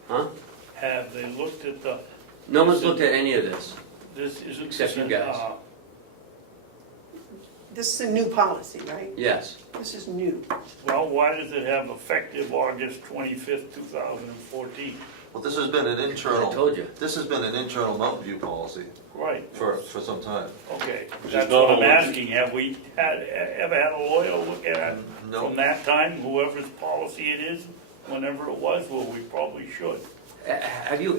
Huh? Have they looked at the, No one's looked at any of this. this isn't. Except you guys. This is a new policy, right? Yes. This is new. Well, why does it have effective August 25th, 2014? Well, this has been an I internal, told you. this has been an internal Mountain View policy Right, for some time. okay. Which is That's not what I'm always- asking. Have we ever had a lawyer look at it No. from that time, whoever's policy it is, whenever it was? Well, we probably should. You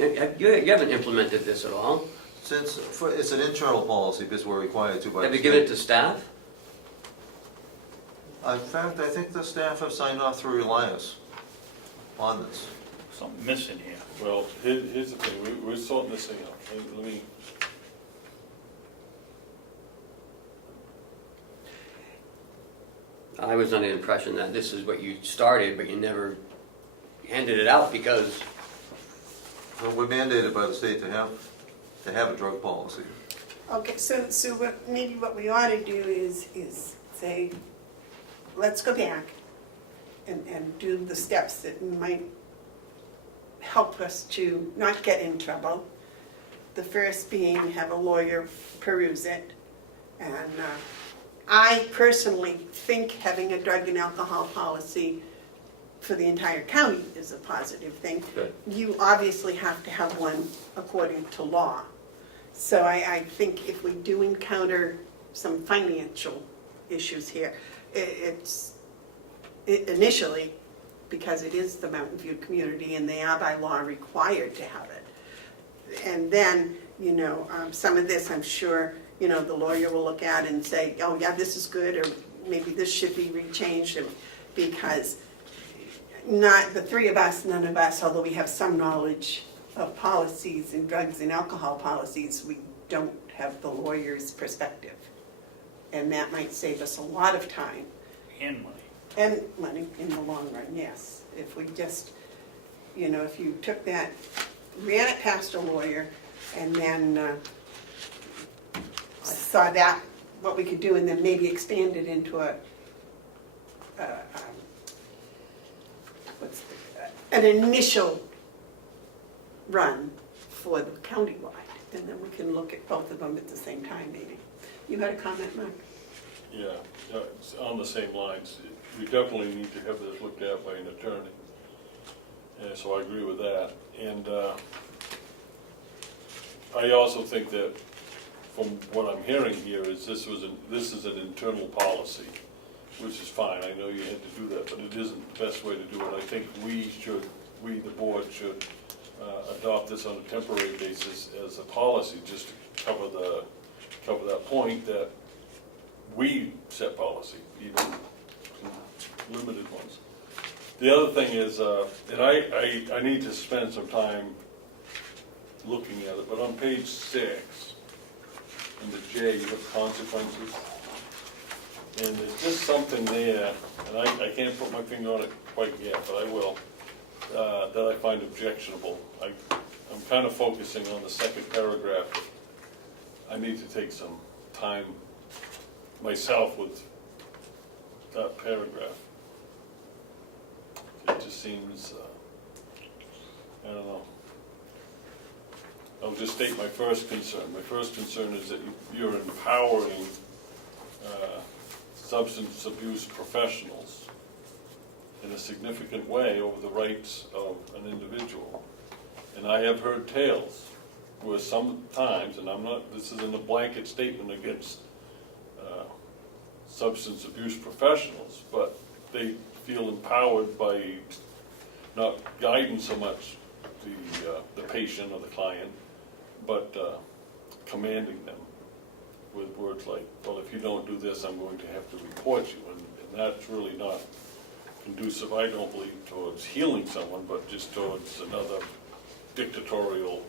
haven't implemented this at all? It's an internal policy because we're required to by the Have you state. given it to staff? In fact, I think the staff have signed off through Reliance on this. Something missing here. Well, here's the thing, we're sorting this thing out. Let me, I was under the impression that this is what you started, but you never handed it out because, But we're mandated by the state to have a drug policy. Okay, so maybe what we ought to do is say, let's go back and do the steps that might help us to not get in trouble. The first being have a lawyer peruse it. And I personally think having a drug and alcohol policy for the entire county is a positive thing. Good. You obviously have to have one according to law. So I think if we do encounter some financial issues here, initially, because it is the Mountain View community and they are by law required to have it. And then, some of this, I'm sure, the lawyer will look at and say, oh yeah, this is good, or maybe this should be rechanged, because not the three of us, none of us, although we have some knowledge of policies and drugs and alcohol policies, we don't have the lawyer's perspective. And that might save us a lot of time And money. and money in the long run, yes. If we just, if you took that, ran it past a lawyer, and then saw that, what we could do, and then maybe expand it into an initial run for the countywide, and then we can look at both of them at the same time, maybe. You had a comment, Mark? yeah, it's on the same lines. We definitely need to have this looked at by an attorney. And so I agree with that. And I also think that from what I'm hearing here is this is an internal policy, which is fine. I know you had to do that, but it isn't the best way to do it. I think we, the board, should adopt this on a temporary basis as a policy, just to cover that point that we set policy, even limited ones. The other thing is, and I need to spend some time looking at it, but on page 6, in the J, you have consequences. And there's just something there, and I can't put my finger on it quite yet, but I will, that I find objectionable. I'm kind of focusing on the second paragraph. I need to take some time myself with that paragraph. It just seems, I don't know. I'll just state my first concern. My first concern is that you're empowering substance abuse professionals in a significant way over the rights of an individual. And I have heard tales where sometimes, and this isn't a blanket statement against substance abuse professionals, but they feel empowered by not guiding so much the patient or the client, but commanding them with words like, well, if you don't do this, I'm going to have to report you. And that's really not conducive, I don't believe, towards healing someone, but just towards another dictatorial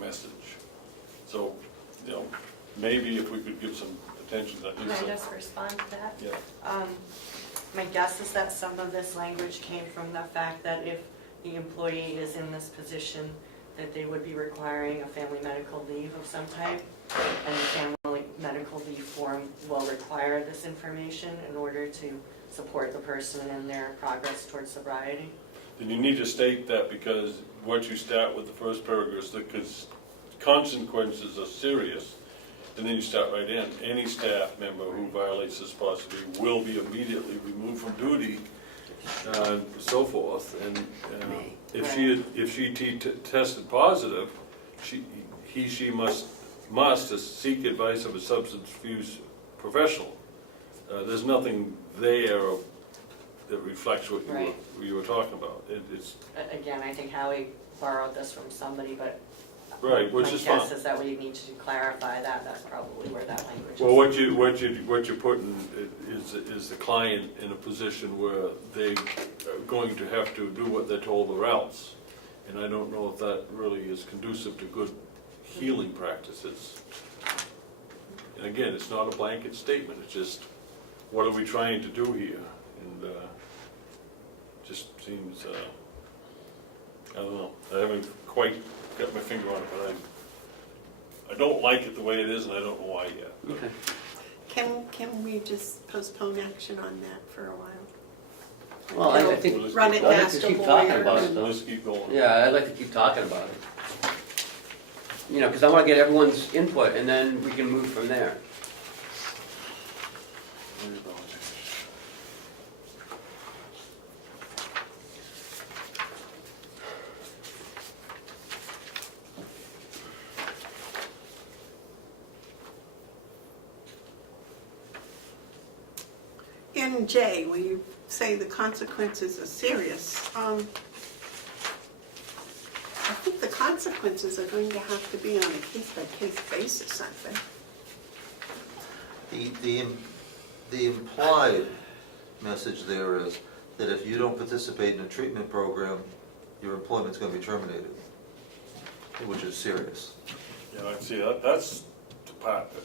message. So, maybe if we could give some attention to that. Can I just respond to that? Yeah. My guess is that some of this language came from the fact that if the employee is in this position, that they would be requiring a family medical leave of some type, and the family medical leave form will require this information in order to support the person in their progress towards sobriety. Then you need to state that, because once you start with the first paragraph, because consequences are serious, and then you start right in. Any staff member who violates this policy will be immediately removed from duty, so forth. And if she tested positive, she must seek advice of a substance abuse professional. There's nothing there that reflects what you were talking about. It's Again, I think Howie borrowed this from somebody, but right, which is fine. my guess is that we need to clarify that. That's probably where that language is. Well, what you're putting is the client in a position where they are going to have to do what they're told or else. And I don't know if that really is conducive to good healing practices. And again, it's not a blanket statement. It's just, what are we trying to do here? And just seems, I don't know. I haven't quite got my finger on it, but I don't like it the way it is, and I don't know why yet. Okay. Can we just postpone action on that for a while? Well, I think, We'll Run it I'd like past to a keep talking lawyer about it, and- though. Let's keep going. Yeah, I'd like to keep talking about it. Because I want to get everyone's input, and then we can move from there. In J, where you say the consequences are serious, I think the consequences are going to have to be on a case-by-case basis, aren't they? The implied message there is that if you don't participate in a treatment program, your employment's going to be terminated, which is serious. Yeah, I see, that's the part that,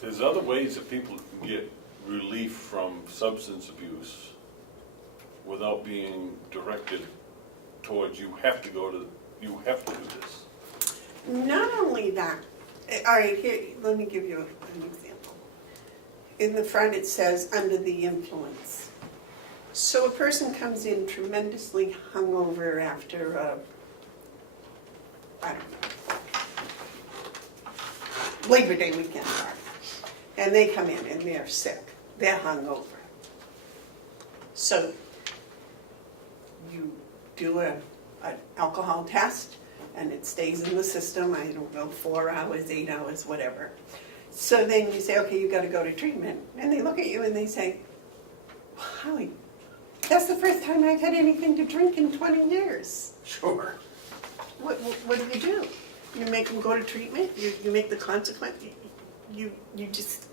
there's other ways that people can get relief from substance abuse without being directed towards, you have to do this. Not only that, all right, here, let me give you an example. In the front it says, under the influence. So a person comes in tremendously hungover after, I don't know, Labor Day weekend party. And they come in and they're sick, they're hungover. So you do an alcohol test, and it stays in the system, I don't know, 4 hours, 8 hours, whatever. So then you say, okay, you gotta go to treatment. And they look at you and they say, Howie, that's the first time I've had anything to drink in 20 years. Sure. What do? You make them go to treatment? You make the consequence? You just,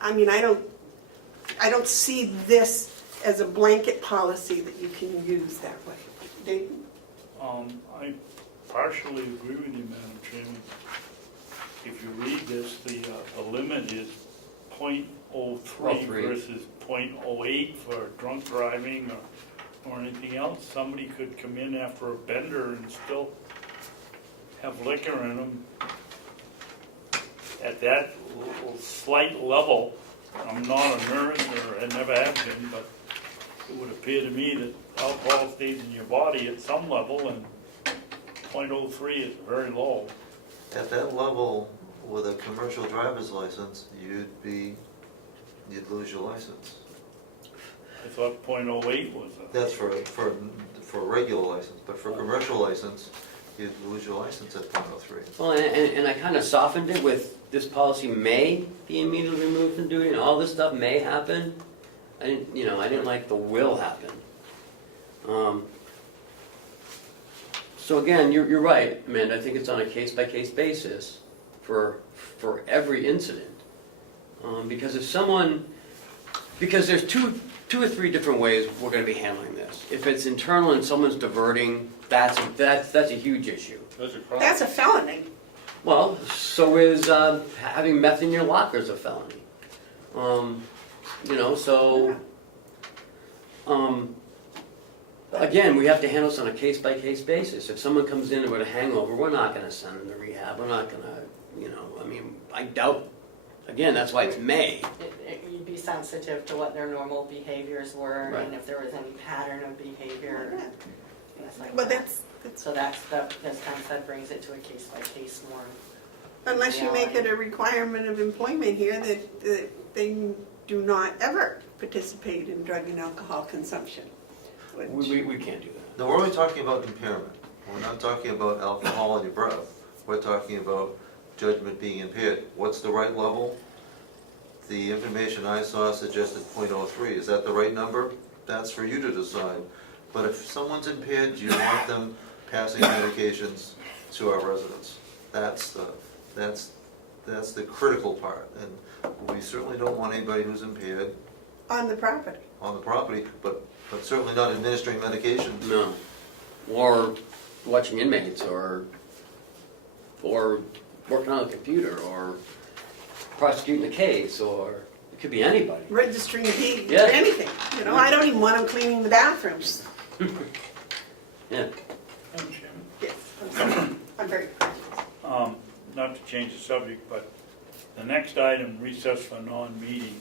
I mean, I don't see this as a blanket policy that you can use that way. David? I partially agree with you, Madam Chairman. If you read this, the limit is .03 .03. versus .08 for drunk driving or anything else. Somebody could come in after a bender and still have liquor in them. At that slight level, I'm not a nurse or I never have been, but it would appear to me that alcohol stays in your body at some level, and .03 is very low. At that level, with a commercial driver's license, you'd lose your license. I thought .08 was a... That's for a regular license, but for a commercial license, you'd lose your license at .03. Well, and I kind of softened it with this policy may be immediately removed from duty, and all this stuff may happen. I didn't like the will happen. So again, you're right, Amanda. I think it's on a case-by-case basis for every incident. Because there's two or three different ways we're going to be handling this. If it's internal and someone's diverting, that's a huge issue. That's a crime. That's a felony. Well, so is having meth in your locker is a felony. Again, we have to handle this on a case-by-case basis. If someone comes in with a hangover, we're not going to send them to rehab. We're not going to, I doubt, again, that's why it's may. You'd be sensitive to what their normal behaviors were, Right. and if there was any pattern of behavior, things like But that. that's, So that's, as Tom said, brings it to a case-by-case more. unless you make it a requirement of employment here that they do not ever participate in drug and alcohol consumption. Which, We can't do that. No, we're only talking about impairment. We're not talking about alcohol in your breath. We're talking about judgment being impaired. What's the right level? The information I saw suggested .03. Is that the right number? That's for you to decide. But if someone's impaired, you want them passing medications to our residents. That's the critical part. And we certainly don't want anybody who's impaired on the property. on the property, but certainly not administering medication. No. Or watching inmates, or working on a computer, or prosecuting a case, or it could be anybody. Registering deeds, Yeah. anything. I don't even want them cleaning the bathrooms. Yeah. Madam Chairman, Yes, I'm very prejudiced. not to change the subject, but the next item, recess for non-meeting,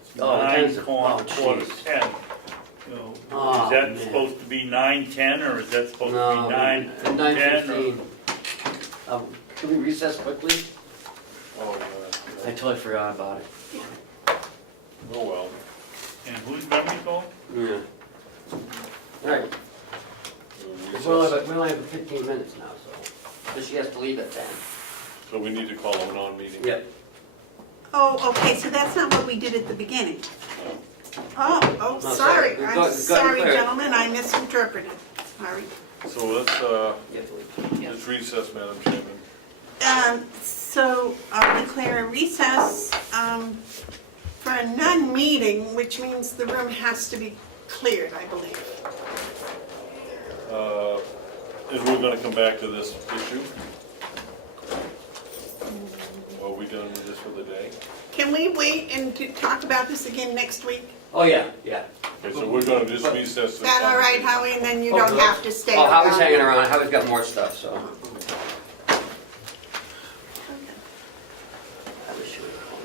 it's Oh, 9, jeez. quarter jeez. 10. Oh, Is that man. supposed to be 9:10, or is that supposed to No, be 9 through 10? 9:15. Can we recess quickly? Oh, I totally forgot about it. oh well. And whose memory phone? Yeah. All right. Recess. We only have 15 minutes now, so she has to leave at 10. So we need to call a non-meeting. Yep. Oh, okay, so that's not what we did at the beginning. Oh, No, sorry. sorry. We've I'm got- sorry, clear. gentlemen, I misinterpreted. Sorry. So let's, You have to leave. let's recess, Madam Chairman. So I'll declare a recess for a non-meeting, which means the room has to be cleared, I believe. And we're gonna come back to this issue. Are we done with this for the day? Can we wait and talk about this again next week? Oh, yeah, yeah. Okay, so we're gonna just recess. Is that all right, Howie? And then you Oh, don't good. have to stay. Oh, Howie's about hanging it. around. Howie's got more stuff, so. I wish you would've called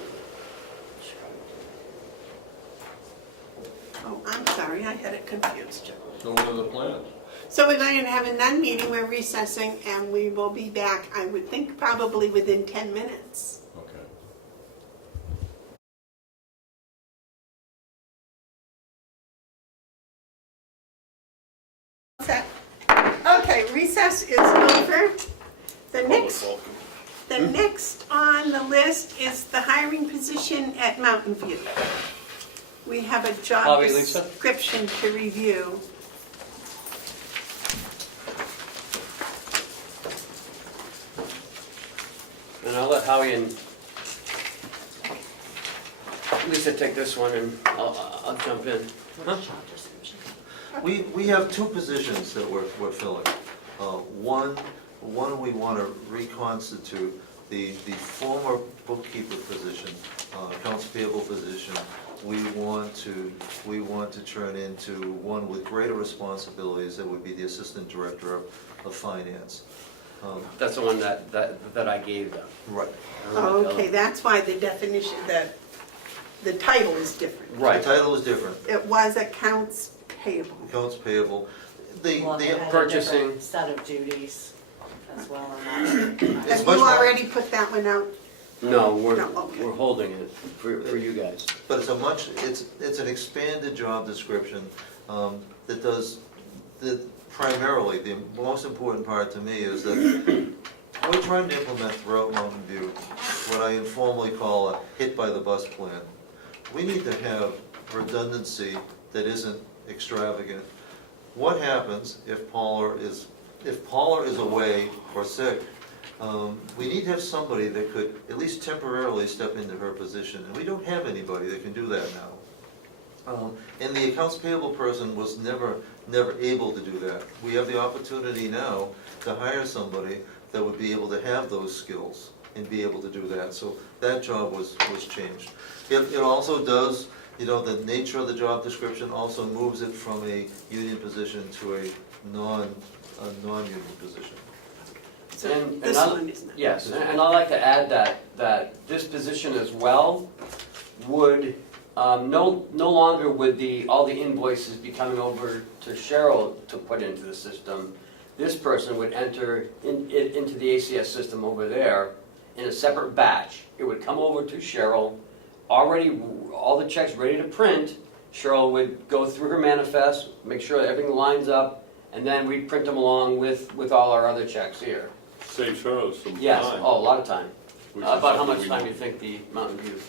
me. Oh, I'm sorry, I had it confused. So what are the plans? So we're going to have a non-meeting, we're recessing, and we will be back, I would think, probably within 10 minutes. Okay. Set. Okay, recess is over. The next on the list is the hiring position at Mountain View. We have a job Bobby, Lisa? description to review. And I'll let Howie and Lisa take this one, and I'll jump in. Huh? We have two positions that we're filling. One, we want to reconstitute the former bookkeeper position, accounts payable position. We want to turn into one with greater responsibilities, that would be the assistant director of finance. That's the one that I gave them. Right. Oh, okay, that's why the definition, the title is different. The Right, title is different, It was accounts payable. accounts payable. Well, they had a purchasing. different set of duties as well on that. It's Have much you more- already put that one out? no, No, okay. we're holding it for you guys. But it's an expanded job description that primarily, the most important part to me is that we're trying to implement throughout Mountain View what I informally call a hit by the bus plan. We need to have redundancy that isn't extravagant. What happens if Paula is away or sick? We need to have somebody that could at least temporarily step into her position, and we don't have anybody that can do that now. And the accounts payable person was never able to do that. We have the opportunity now to hire somebody that would be able to have those skills and be able to do that. So that job was changed. It also does, the nature of the job description also moves it from a union position to a non-union position. So And this I- one is not. Yes, and I'd like to add that this position as well would, no longer would all the invoices be coming over to Cheryl to put into the system. This person would enter into the ACS system over there in a separate batch. It would come over to Cheryl, already, all the checks ready to print. Cheryl would go through her manifest, make sure everything lines up, and then we'd print them along with all our other checks here. Save Charles some time. Yes, oh, a lot of time. which is About how something much we time do need. you think the Mountain View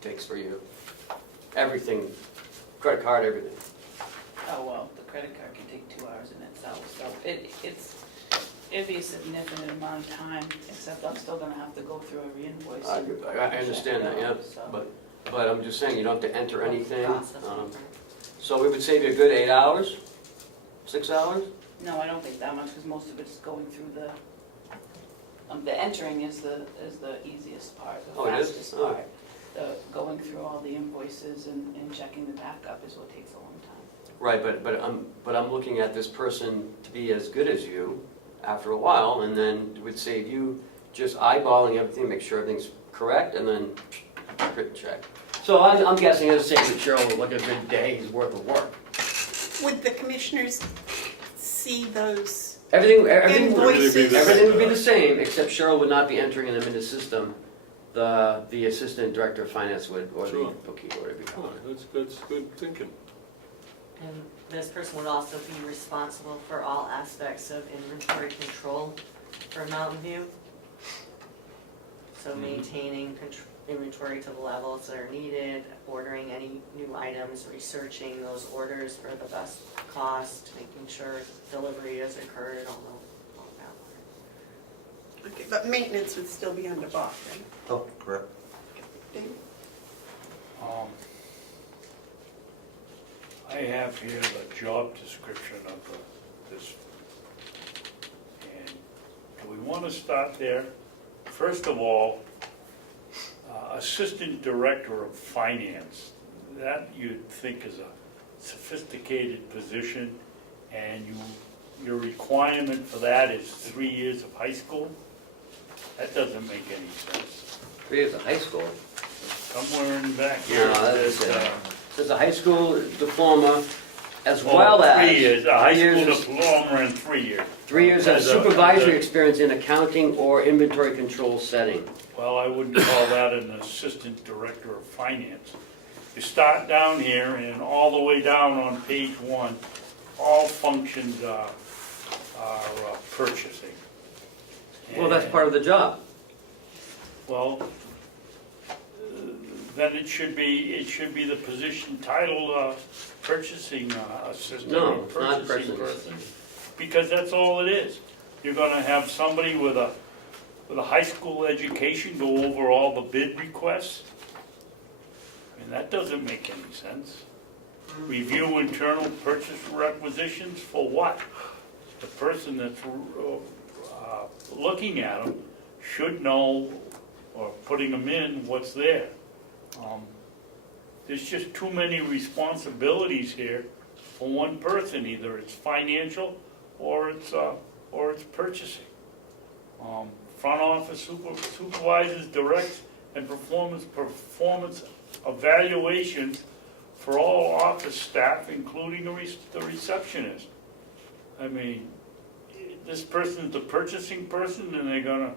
takes for you? Everything, credit card, everything. Oh, well, the credit card can take 2 hours in itself, so it'd be a significant amount of time, except I'm still gonna have to go through every invoice. I understand that, yeah, So- but I'm just saying, you don't have to enter anything. Process. So we would save you a good 8 hours, 6 hours? No, I don't think that much, because most of it's going through the entering is the easiest part, the Oh, it is? fastest Oh. part. The going through all the invoices and checking the backup is what takes a long time. Right, but I'm looking at this person to be as good as you after a while, and then it would save you just eyeballing everything, make sure everything's correct, and then print check. So I'm guessing it'll save Cheryl like a good day's worth of work. Would the commissioners see those Everything invoices? would be the same, except Cheryl would not be entering them in the system. The assistant director of finance would, or the Sure. bookkeeper, whatever you call Oh, it. that's good thinking. And this person would also be responsible for all aspects of inventory control for Mountain View. So maintaining inventory to the levels that are needed, ordering any new items, researching those orders for the best cost, making sure delivery has occurred, all that. Okay, but maintenance would still be under Bob, right? Oh, correct. David? I have here the job description of this. And do we want to start there? First of all, Assistant Director of Finance, that you'd think is a sophisticated position, and your requirement for that is 3 years of high school? That doesn't make any sense. 3 years of high school. Somewhere in back here, No, that it is says, it. There's a high school diploma, as well as 3 years, a high 3 years school of- diploma and 3 years. 3 years of As a- supervisory experience in accounting or inventory control setting. Well, I wouldn't call that an assistant director of finance. You start down here and all the way down on page 1, all functions are purchasing. Well, that's part of the job. Well, then it should be the position title, purchasing assistant No, or it's not purchasing purchasing. person. Because that's all it is. You're gonna have somebody with a high school education go over all the bid requests? And that doesn't make any sense. Review internal purchase requisitions for what? the person that's looking at them should know, or putting them in, what's there. There's just too many responsibilities here for one person. Either it's financial or it's purchasing. Front office supervisors, directs, and performance evaluations for all office staff, including the receptionist. I mean, this person's the purchasing person, and they're gonna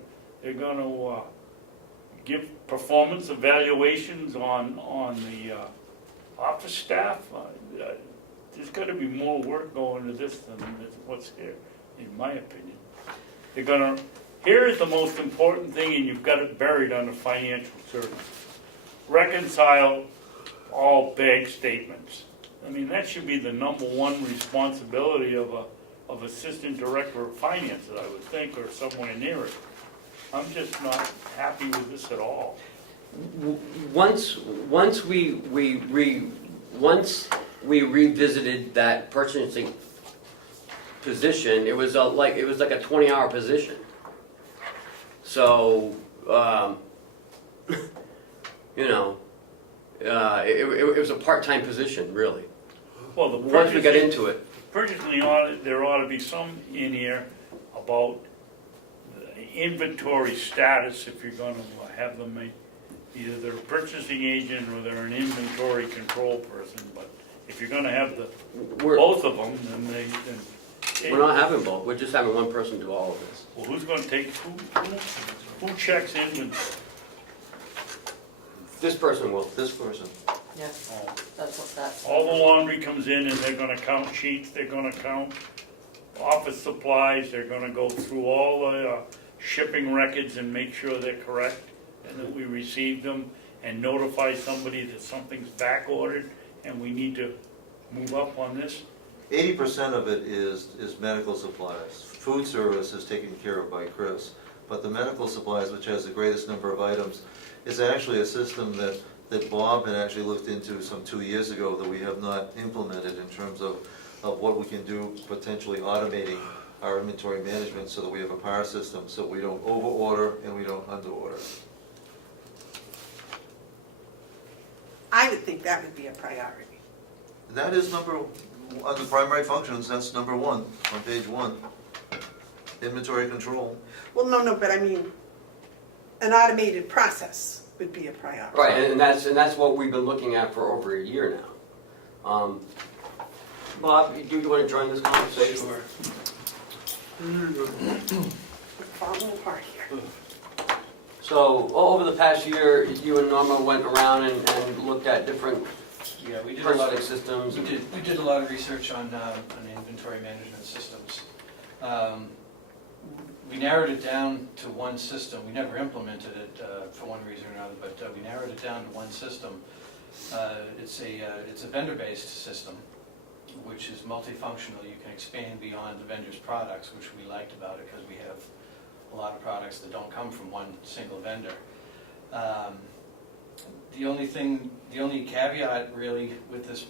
give performance evaluations on the office staff. There's got to be more work going into this than what's here, in my opinion. Here is the most important thing, and you've got it buried under financial service. Reconcile all bank statements. I mean, that should be the number one responsibility of assistant director of finance, I would think, or somewhere near it. I'm just not happy with this at all. Once we revisited that purchasing position, it was like a 20-hour position. So, you know, it was a part-time position, really. Well, the Once we got into it. purchasing audit, there ought to be some in here about the inventory status if you're going to have them either they're a purchasing agent or they're an inventory control person. But if you're going to have both of them, then We're not having both. We're just having one person do all of this. well, who's going to take who checks inventory? This person will. This person. Yeah, that's. All the laundry comes in and they're gonna count sheets, they're gonna count office supplies, they're gonna go through all the shipping records and make sure they're correct and that we received them, and notify somebody that something's back ordered and we need to move up on this. 80% of it is medical supplies. Food service is taken care of by Chris, but the medical supplies, which has the greatest number of items, is actually a system that Bob had actually looked into some 2 years ago that we have not implemented in terms of what we can do, potentially automating our inventory management so that we have a power system so we don't over-order and we don't under-order. I would think that would be a priority. That is under primary functions, that's number one on page 1. Inventory control. Well, no, but I mean, an automated process would be a priority. Right, and that's what we've been looking at for over a year now. Bob, do you want to join this conversation? Sure. Falling apart here. So, over the past year, you and Norma went around and looked at different Yeah, we did a lot purchasing of, systems. we did a lot of research on inventory management systems. We narrowed it down to one system. We never implemented it for one reason or another, but we narrowed it down to one system. It's a vendor-based system, which is multifunctional. You can expand beyond the vendor's products, which we liked about it because we have a lot of products that don't come from one single vendor. The only caveat really with this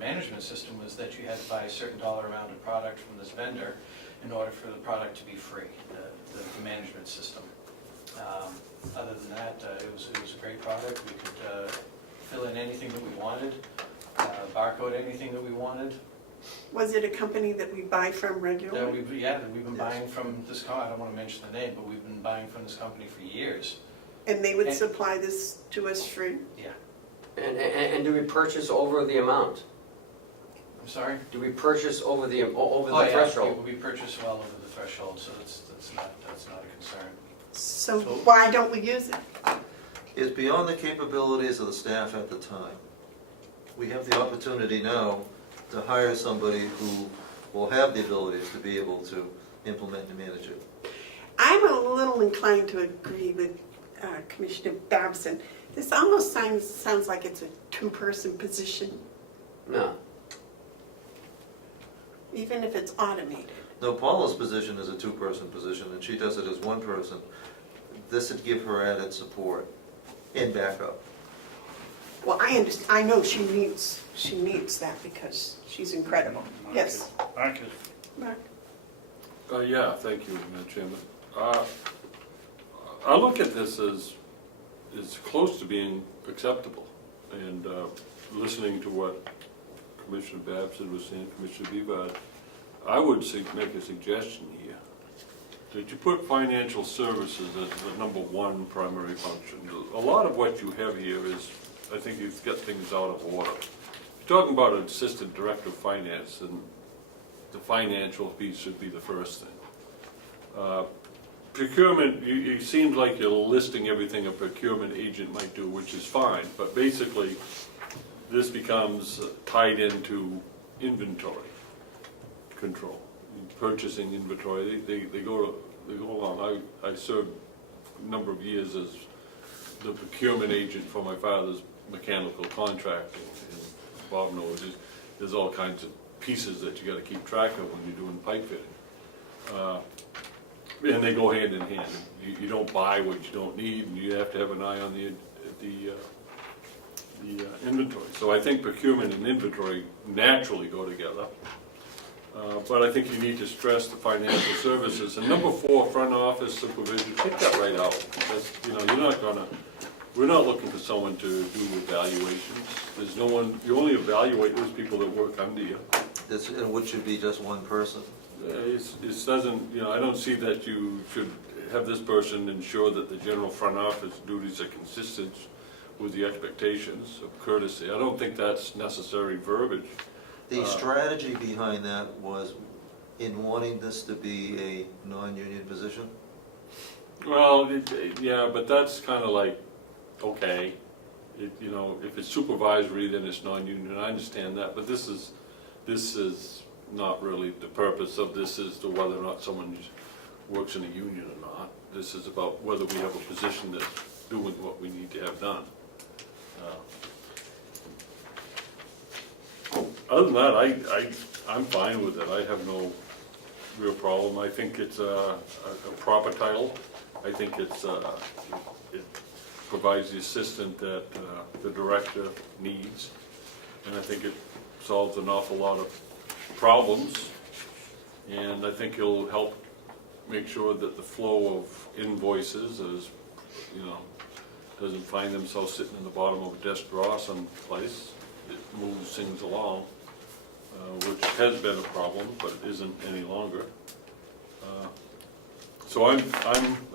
management system was that you had to buy a certain dollar amount of product from this vendor in order for the product to be free, the management system. Other than that, it was a great product. We could fill in anything that we wanted, barcode anything that we wanted. Was it a company that we buy from regularly? We've been buying from this company. I don't want to mention the name, but we've been buying from this company for years. And they would supply this to us free? Yeah. And do we purchase over the amount? I'm sorry? Do we purchase over the Yeah, threshold? we purchase well over the threshold, so that's not a concern. So why don't we use it? Is beyond the capabilities of the staff at the time. We have the opportunity now to hire somebody who will have the abilities to be able to implement and manage it. I'm a little inclined to agree with Commissioner Babson. This almost sounds like it's a two-person position, No. even if it's automated. No, Paula's position is a two-person position, and she does it as one person. This would give her added support and backup. Well, I understand, I know she needs that because she's incredible. Yes. Mark Mark? Yeah, thank you, Madam Chairman. I look at this as close to being acceptable, and listening to what Commissioner Babson was saying, Commissioner Bevard, I would make a suggestion here, that you put financial services as the number one primary function. A lot of what you have here is, I think you've got things out of order. You're talking about an assistant director of finance, and the financial piece should be the first thing. Procurement, it seems like you're listing everything a procurement agent might do, which is fine, but basically, this becomes tied into inventory control, purchasing inventory. They go along. I served a number of years as the procurement agent for my father's mechanical contracting, and Bob knows there's all kinds of pieces that you got to keep track of when you're doing pipe fitting. And they go hand in hand. You don't buy what you don't need, and you have to have an eye on the inventory. So I think procurement and inventory naturally go together. But I think you need to stress the financial services. And number 4, front office supervision, take that right out. That's, we're not looking for someone to do evaluations. There's no one, you only evaluate those people that work under you. And which should be just one person? It doesn't, I don't see that you should have this person ensure that the general front office duties are consistent with the expectations of courtesy. I don't think that's necessary verbiage. The strategy behind that was in wanting this to be a non-union position? Well, yeah, but that's kind of like, okay, if it's supervisory, then it's non-union. I understand that, but this is not really the purpose of this as to whether or not someone works in a union or not. This is about whether we have a position that's doing what we need to have done. Other than that, I'm fine with it. I have no real problem. I think it's a proper title. I think it provides the assistant that the director needs, and I think it solves an awful lot of problems, and I think it'll help make sure that the flow of invoices is, doesn't find themselves sitting in the bottom of a desk drawer someplace. It moves things along, which has been a problem, but it isn't any longer. So I'm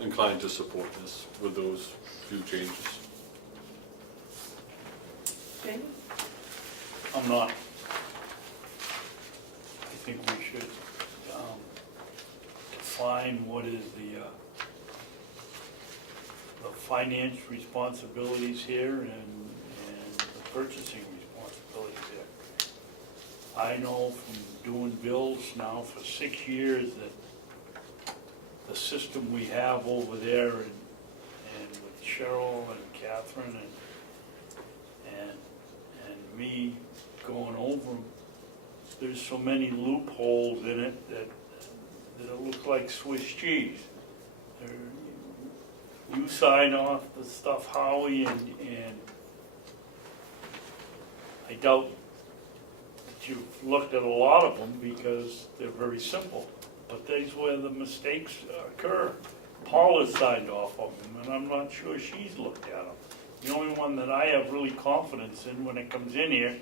inclined to support this with those few changes. Jamie? I'm not. I think we should define what is the finance responsibilities here and the purchasing responsibilities here. I know from doing bills now for 6 years that the system we have over there and with Cheryl and Catherine and me going over them, there's so many loopholes in it that it looks like Swiss cheese. You sign off the stuff, Howie, and I doubt that you've looked at a lot of them because they're very simple. But that's where the mistakes occur. Paula's signed off of them, and I'm not sure she's looked at them. The only one that I have really confidence in when it comes in here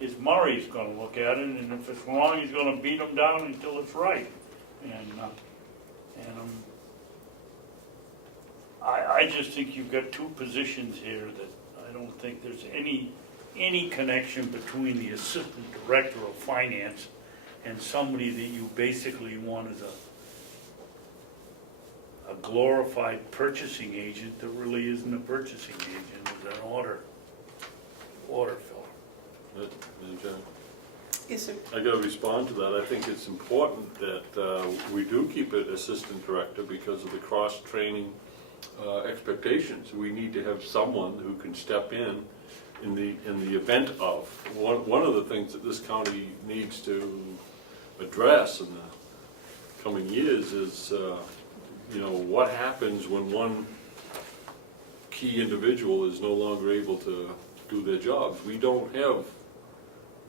is Murray's going to look at it, and if it's wrong, he's going to beat them down until it's right. I just think you've got two positions here that I don't think there's any connection between the assistant director of finance and somebody that you basically want as a glorified purchasing agent that really isn't a purchasing agent, is an order filler. Yes, sir. I got to respond to that. I think it's important that we do keep it assistant director because of the cross-training expectations. We need to have someone who can step in the event of. One of the things that this county needs to address in the coming years is, what happens when one key individual is no longer able to do their jobs. We don't have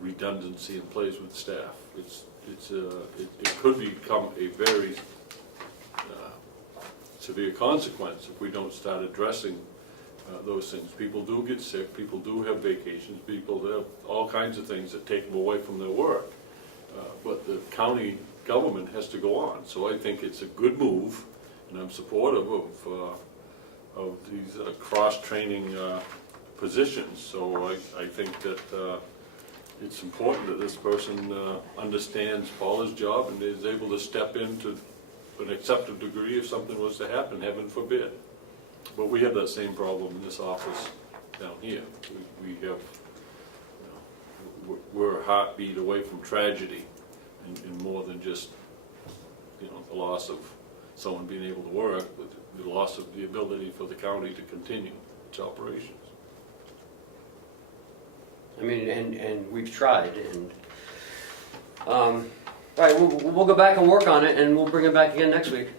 redundancy in place with staff. It could become a very severe consequence if we don't start addressing those things. People do get sick, people do have vacations, people have all kinds of things that take them away from their work. But the county government has to go on. So I think it's a good move, and I'm supportive of these cross-training positions. So I think that it's important that this person understands Paula's job and is able to step into an acceptable degree if something was to happen, heaven forbid. But we have that same problem in this office down here. We have, we're a heartbeat away from tragedy, and more than just, the loss of someone being able to work, but the loss of the ability for the county to continue its operations. I mean, and we've tried, and, all right, we'll go back and work on it, and we'll bring it back again next week.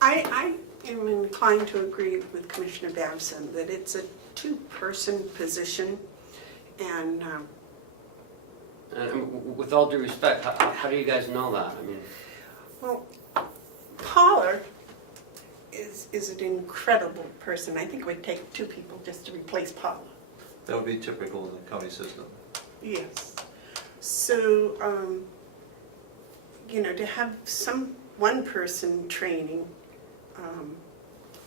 I am inclined to agree with Commissioner Babson that it's a two-person position, and And with all due respect, how do you guys know that? I mean, well, Paula is an incredible person. I think it would take two people just to replace Paula. That would be typical in the county system. Yes. So, to have one person training,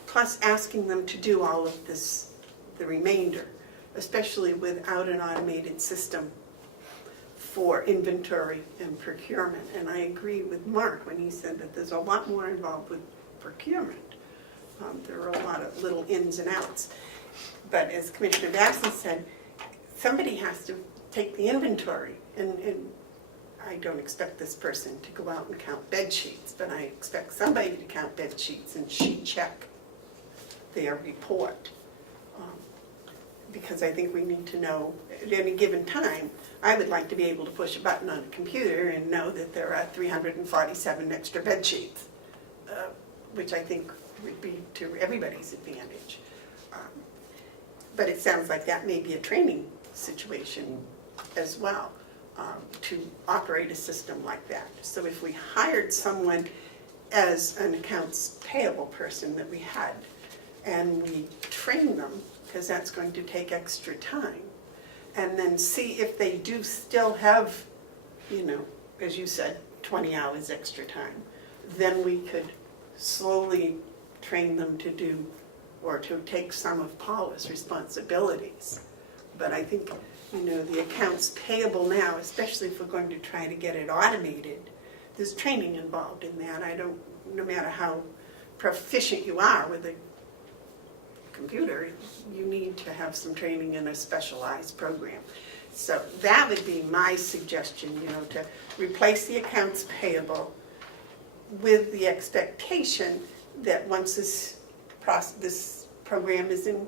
plus asking them to do all of this, the remainder, especially without an automated system for inventory and procurement. And I agree with Mark when he said that there's a lot more involved with procurement. There are a lot of little ins and outs. But as Commissioner Babson said, somebody has to take the inventory. And I don't expect this person to go out and count bed sheets, but I expect somebody to count bed sheets and sheet check their report. Because I think we need to know at any given time. I would like to be able to push a button on a computer and know that there are 347 extra bed sheets, which I think would be to everybody's advantage. But it sounds like that may be a training situation as well, to operate a system like that. So if we hired someone as an accounts payable person that we had, and we train them, because that's going to take extra time, and then see if they do still have, as you said, 20 hours extra time, then we could slowly train them to do, or to take some of Paula's responsibilities. But I think, the accounts payable now, especially if we're going to try to get it automated, there's training involved in that. No matter how proficient you are with a computer, you need to have some training in a specialized program. So that would be my suggestion, to replace the accounts payable with the expectation that once this program is in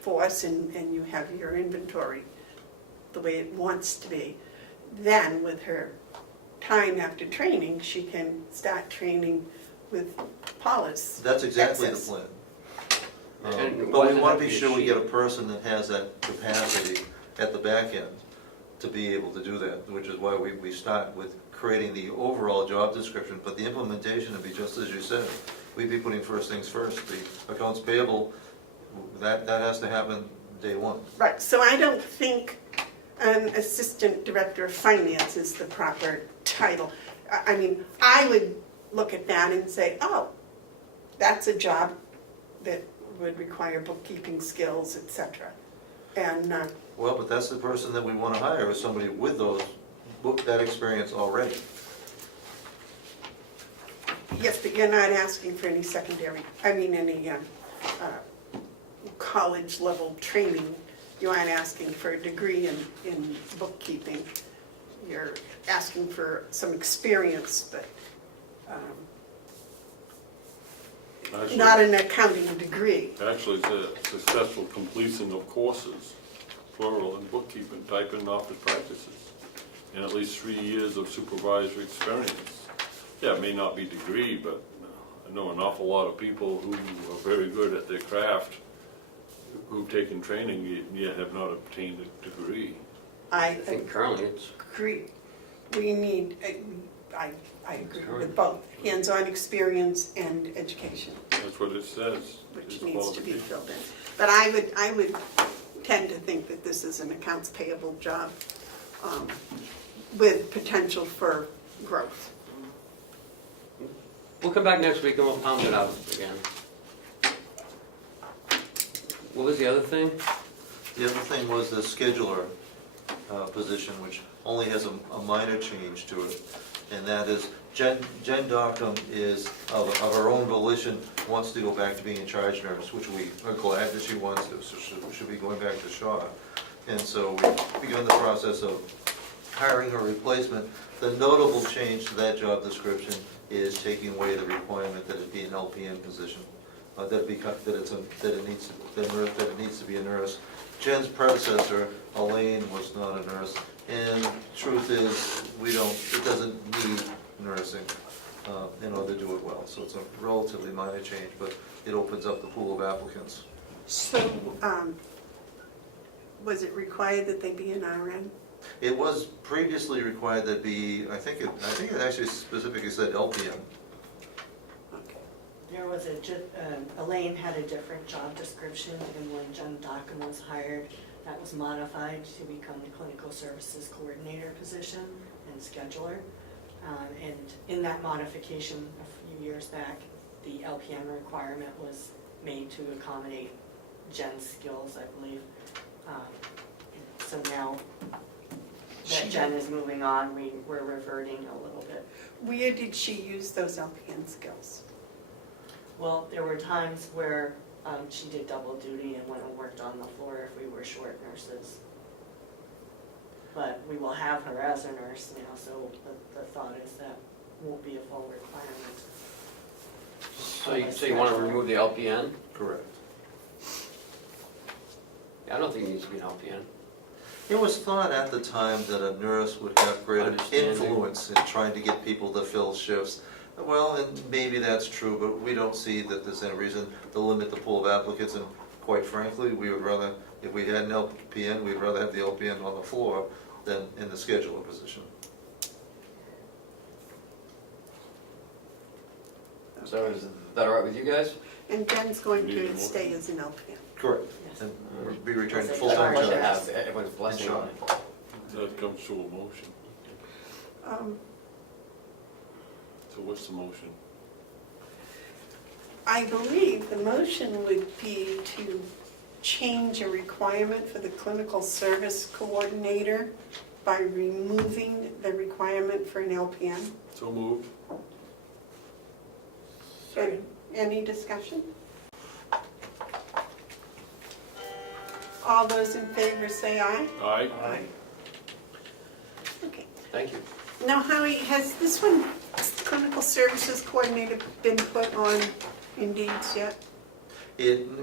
force and you have your inventory the way it wants to be, then with her time after training, she can start training with Paula's That's exactly access. the plan. And But why we does it want have to be to be a sure we sheet? get a person that has that capacity at the back end to be able to do that, which is why we start with creating the overall job description, but the implementation would be just as you said. We'd be putting first things first. The accounts payable, that has to happen day one. Right, so I don't think an assistant director of finance is the proper title. I mean, I would look at that and say, oh, that's a job that would require bookkeeping skills, etc. And Well, but that's the person that we want to hire, is somebody with that experience already. yes, but you're not asking for any any college level training. You aren't asking for a degree in bookkeeping. You're asking for some experience, but Actually- not an accounting degree. Actually, it's a successful completion of courses, plural, in bookkeeping, type in office practices, and at least 3 years of supervisory experience. Yeah, it may not be degree, but I know an awful lot of people who are very good at their craft, who've taken training, yet have not obtained a degree. I think currently it's, agree, we need, I agree with both, hands-on experience and education, That's what it says. which It's needs to be qualification. filled in. But I would tend to think that this is an accounts payable job with potential for growth. we'll come back next week and we'll pound it out again. What was the other thing? The other thing was the scheduler position, which only has a minor change to it, and that is Jen Dockham is, of her own volition, wants to go back to being a charge nurse, which we are glad that she wants to, so she'll be going back to Shaw. And so we've begun the process of hiring her replacement. The notable change to that job description is taking away the requirement that it be an LPN position, that it needs to be a nurse. Jen's predecessor, Elaine, was not a nurse, and truth is, it doesn't need nursing in order to do it well. So it's a relatively minor change, but it opens up the pool of applicants. So, was it required that they be an RN? It was previously required that be, I think it actually specifically said LPN. Okay. There was Elaine had a different job description, and when Jen Dockham was hired, that was modified to become the clinical services coordinator position and scheduler. And in that modification a few years back, the LPN requirement was made to accommodate Jen's skills, I believe. So now that Jen is moving on, we're reverting a little bit. Where did she use those LPN skills? Well, there were times where she did double duty and went and worked on the floor if we were short nurses. But we will have her as a nurse now, so the thought is that won't be a full requirement. So you want to remove the LPN? Correct. I don't think it needs to be an LPN. It was thought at the time that a nurse would have greater Understanding. influence in trying to get people to fill shifts. Well, and maybe that's true, but we don't see that there's any reason to limit the pool of applicants, and quite frankly, we would rather, if we had an LPN, we'd rather have the LPN on the floor than in the scheduler position. So is that all right with you guys? And Jen's going Need a to motion? stay as an LPN. Correct. Yes. And we'll be returning to I'd full-time I'd like to jobs. have everyone's blessing on it. That comes to a motion. So what's the motion? I believe the motion would be to change a requirement for the clinical service coordinator by removing the requirement for an LPN. So moved. Any discussion? All those in favor say aye. Aye. Okay. Thank you. Now, Howie, has this one, clinical services coordinator, been put on Indeeds yet?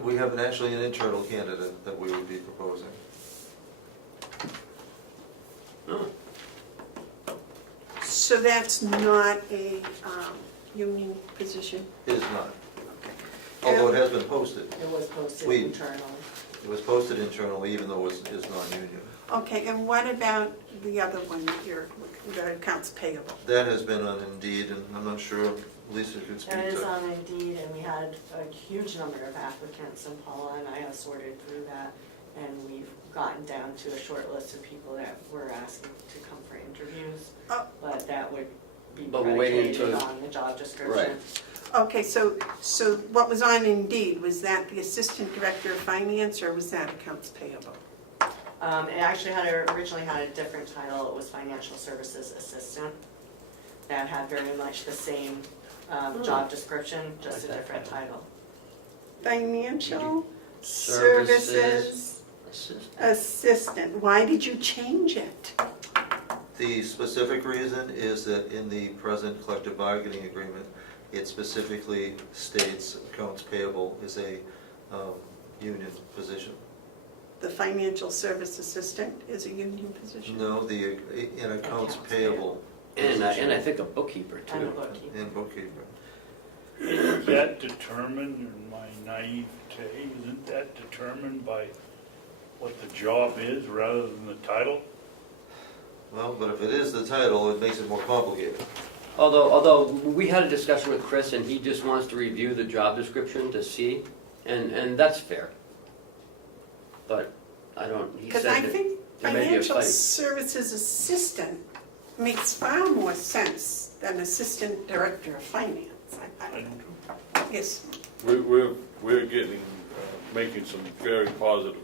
We have actually an internal candidate that we would be proposing. Oh, So that's not a union position? It is not, although it has been posted. It was posted We- internally. It was posted internally, even though it's non-union. Okay, and what about the other one, the accounts payable? That has been on Indeed, and I'm not sure Lisa could speak That is to. on Indeed, and we had a huge number of applicants, and Paula and I have sorted through that, and we've gotten down to a short list of people that we're asking to come for interviews. Oh. But that would be But we're waiting predicated to- on the job description. Okay, so what was on Indeed, was that the Assistant Director of Finance, or was that accounts payable? It actually originally had a different title. It was Financial Services Assistant. That had very much the same job description, just a different title. Financial Services Services Assistant, why did you change it? The specific reason is that in the present collective bargaining agreement, it specifically states accounts payable is a union position. The Financial Service Assistant is a union position? No, in accounts payable. and I think a bookkeeper And a too. bookkeeper. In bookkeeping. Is that determined, in my naivete, isn't that determined by what the job is rather than the title? Well, but if it is the title, it makes it more complicated. Although we had a discussion with Chris and he just wants to review the job description to see, and that's fair. But I don't, he Because said I that think there may be a financial fight. services assistant makes far more sense than assistant director of finance. Yes, We're getting, making some very positive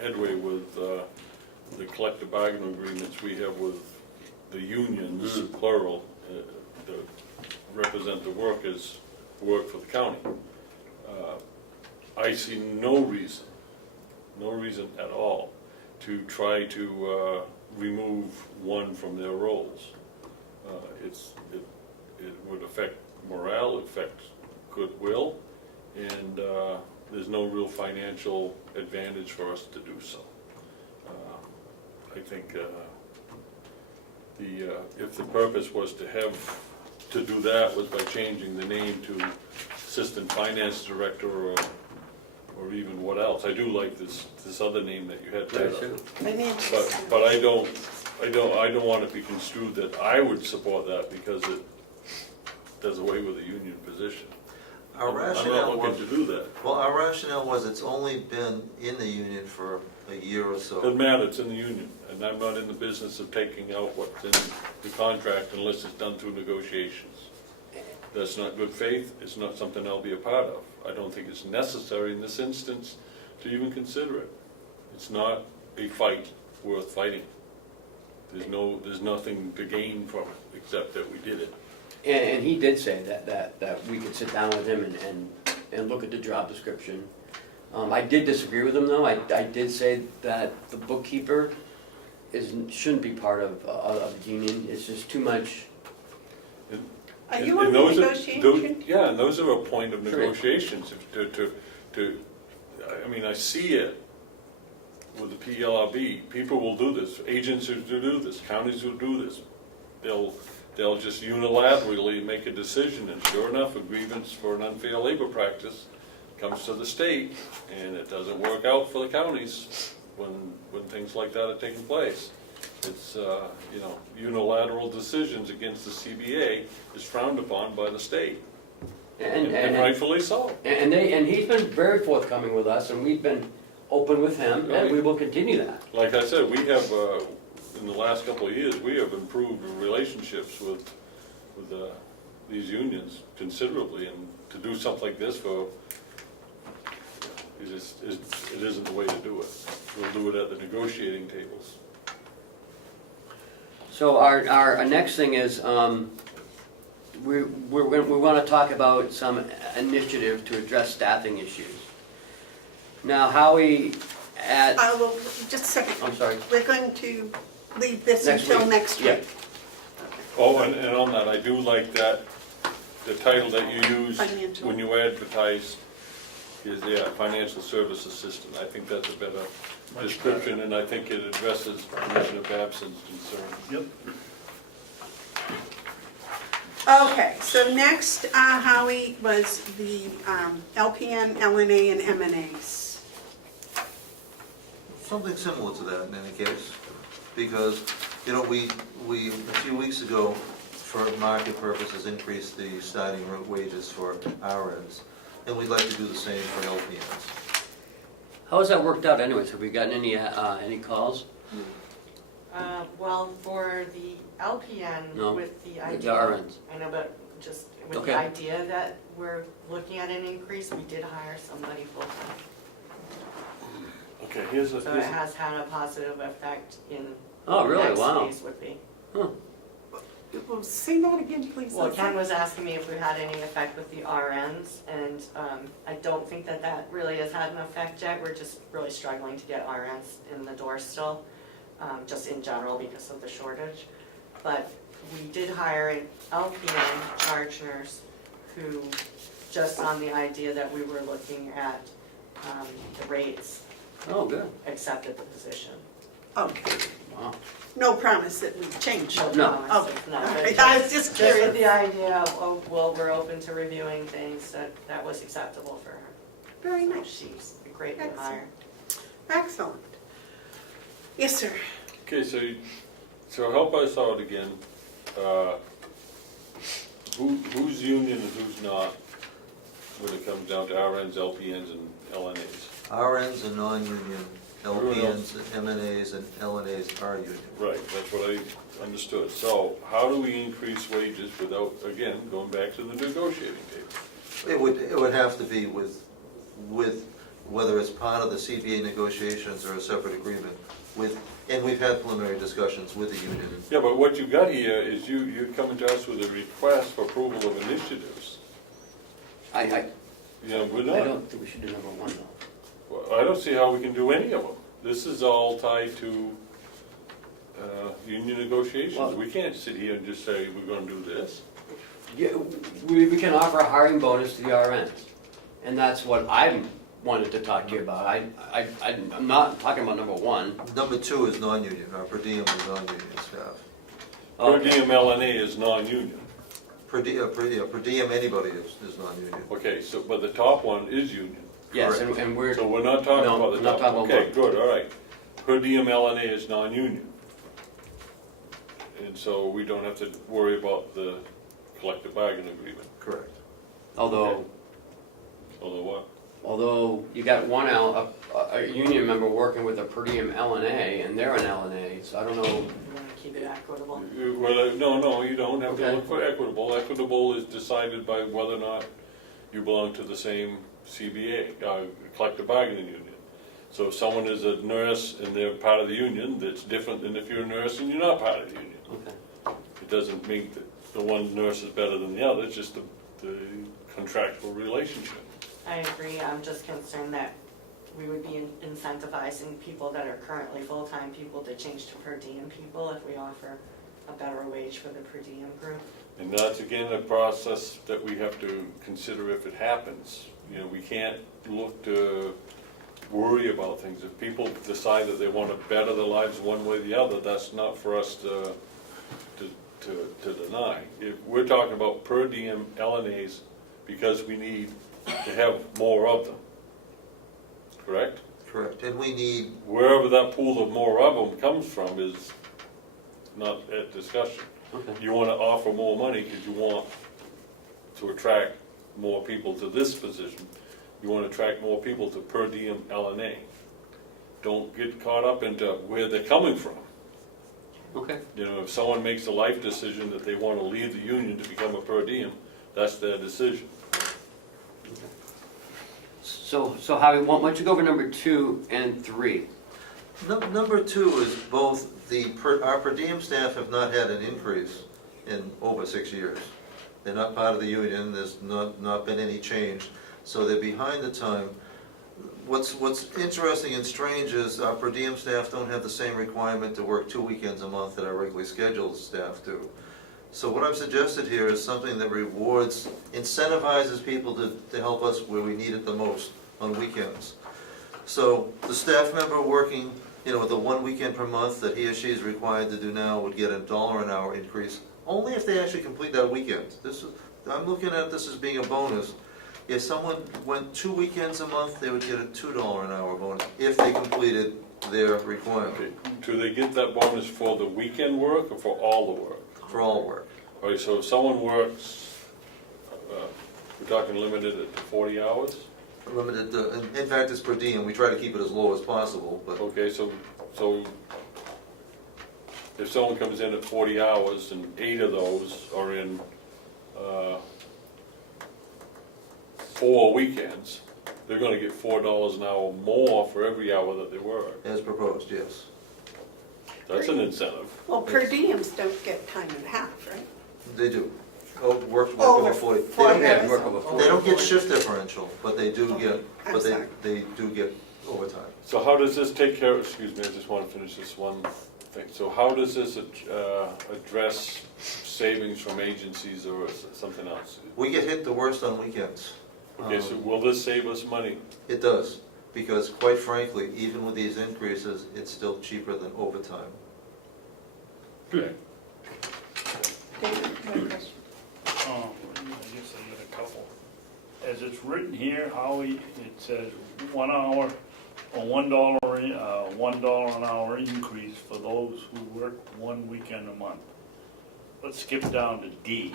headway with the collective bargaining agreements we have with the unions, plural, that represent the workers who work for the county. I see no reason at all to try to remove one from their roles. It would affect morale, affect goodwill, and there's no real financial advantage for us to do so. I think if the purpose was to do that was by changing the name to Assistant Finance Director or even what else. I do like this other name that you had there. financial. But I don't want to be construed that I would support that because it does away with the union position. Our I'm rationale not was, looking to do that. well, our rationale was it's only been in the union for a year or so. Doesn't matter, it's in the union, and I'm not in the business of taking out what's in the contract unless it's done through negotiations. That's not good faith, it's not something I'll be a part of. I don't think it's necessary in this instance to even consider it. It's not a fight worth fighting. There's nothing to gain from it, except that we did it. And he did say that we could sit down with him and look at the job description. I did disagree with him though. I did say that the bookkeeper shouldn't be part of the union. It's just too much. Are you And on the those are- negotiation? Yeah, and those are a point of Sure. negotiations, I mean, I see it with the PLRB, people will do this, agents will do this, counties will do this. They'll just unilaterally make a decision, and sure enough, a grievance for an unfair labor practice comes to the state, and it doesn't work out for the counties when things like that are taking place. It's, unilateral decisions against the CBA is frowned upon by the state, and rightfully so. And he's been very forthcoming with us, and we've been open with him, and we will continue that. Like I said, we have, in the last couple of years, we have improved relationships with these unions considerably, and to do something like this it isn't the way to do it. We'll do it at the negotiating tables. So our next thing is, we want to talk about some initiative to address staffing issues. Now, Howie Well, just a second. I'm sorry. We're going to leave this Next until week. next Yeah. week. Oh, and on that, I do like that, the title that you use Financial. when you advertise is, financial service assistant. I think that's a better description, and I think it addresses Commissioner Babson's concern. Yep. Okay, so next, Howie, was the LPN, LNA, and MNAs. Something similar to that in any case, because, we a few weeks ago, for market purposes, increased the starting wages for RNs, and we'd like to do the same for LPNs. How has that worked out anyways? Have we gotten any calls? Well, for the LPN, No, with the the idea. RNs. I know, but just with Okay. the idea that we're looking at an increase, we did hire somebody full-time. Okay, here's So it has had a positive effect in Oh, really? next Wow. phase would be. Well, say that again, please. Well, Ken was asking me if we had any effect with the RNs, and I don't think that really has had an effect yet. We're just really struggling to get RNs in the door still, just in general because of the shortage. But we did hire an LPN charge nurse who, just on the idea that we were looking at the rates, Oh, good. accepted the position. Okay, Wow. no promise that we change. No. Okay, all No, right, but I was just just with curious. the idea of, well, we're open to reviewing things, that was acceptable for her. Very nice, She's a great new Excellent. hire. excellent. Yes, sir. Okay, so So help us out again. Who's union and who's not when it comes down to RNs, LPNs, and LNAs? RNs are non-union, Everyone else- LPNs, MNAs, and LNAs are union. Right, that's what I understood. So how do we increase wages without, again, going back to the negotiating table? It would have to be with, whether it's part of the CBA negotiations or a separate agreement with, and we've had preliminary discussions with the union. Yeah, but what you got here is you're coming to us with a request for approval of initiatives. I You know, we're not. don't think we should do number one though. Well, I don't see how we can do any of them. This is all tied to union negotiations. Well- We can't sit here and just say, we're gonna do this. Yeah, we can offer a hiring bonus to the RNs, and that's what I wanted to talk to you about. I'm not talking about number one. Number two is non-union, our per diem is non-union staff. Per diem LNA is non-union. Per diem, anybody is non-union. Okay, so, but the top one is union. Yes, and we're, So we're not talking No, about the we're not top. talking about Okay, both. good, all right. Per diem LNA is non-union. And so we don't have to worry about the collective bargaining agreement. Correct. although Although what? you got a union member working with a per diem LNA, and they're an LNA, so I don't know. We want to keep it equitable. Well, no, you don't have to Okay. look for equitable. Equitable is decided by whether or not you belong to the same CBA, collective bargaining union. So if someone is a nurse and they're part of the union, that's different than if you're a nurse and you're not part of the union. Okay. It doesn't mean that the one nurse is better than the other, it's just the contractual relationship. I agree, I'm just concerned that we would be incentivizing people that are currently full-time people to change to per diem people if we offer a better wage for the per diem group. And that's again a process that we have to consider if it happens. You know, we can't look to worry about things. If people decide that they want to better their lives one way or the other, that's not for us to deny. If we're talking about per diem LNAs because we need to have more of them, correct? Correct. And we need, Wherever that pool of more of them comes from is not at discussion. Okay. You want to offer more money because you want to attract more people to this position. You want to attract more people to per diem LNA. Don't get caught up into where they're coming from. Okay. You know, if someone makes a life decision that they want to leave the union to become a per diem, that's their decision. So Howie, why don't you go over number 2 and 3? number two is both our per diem staff have not had an increase in over 6 years. They're not part of the union, there's not been any change, so they're behind the time. What's interesting and strange is our per diem staff don't have the same requirement to work 2 weekends a month that our regularly scheduled staff do. So what I've suggested here is something that rewards, incentivizes people to help us where we need it the most on weekends. So the staff member working, the 1 weekend per month that he or she is required to do now would get $1 an hour increase, only if they actually complete that weekend. I'm looking at this as being a bonus. If someone went 2 weekends a month, they would get a $2 an hour bonus if they completed their requirement Okay. Do they get that bonus for the weekend work or for all the work? for all work. All right, so if someone works, we're talking limited at 40 hours? Limited, in fact, it's per diem. We try to keep it as low as possible, but Okay, so if someone comes in at 40 hours and 8 of those are in 4 weekends, they're gonna get $4 an hour more for every hour that they work. as proposed, yes. That's an incentive. Well, per diems don't get time and a half, right? They do. Work Over over 40. 40 They hours. Work over 40. don't get shift differential, but they do get, I'm but sorry. they do get overtime. So how does this take care of, excuse me, I just want to finish this one thing. So how does this address savings from agencies or something else? We get hit the worst on weekends. Okay, so will this save us money? It does, because quite frankly, even with these increases, it's still cheaper than overtime. Okay. David, you have a question? I guess I got a couple. As it's written here, Howie, it says 1 hour a $1 an hour increase for those who work one weekend a month. Let's skip down to D.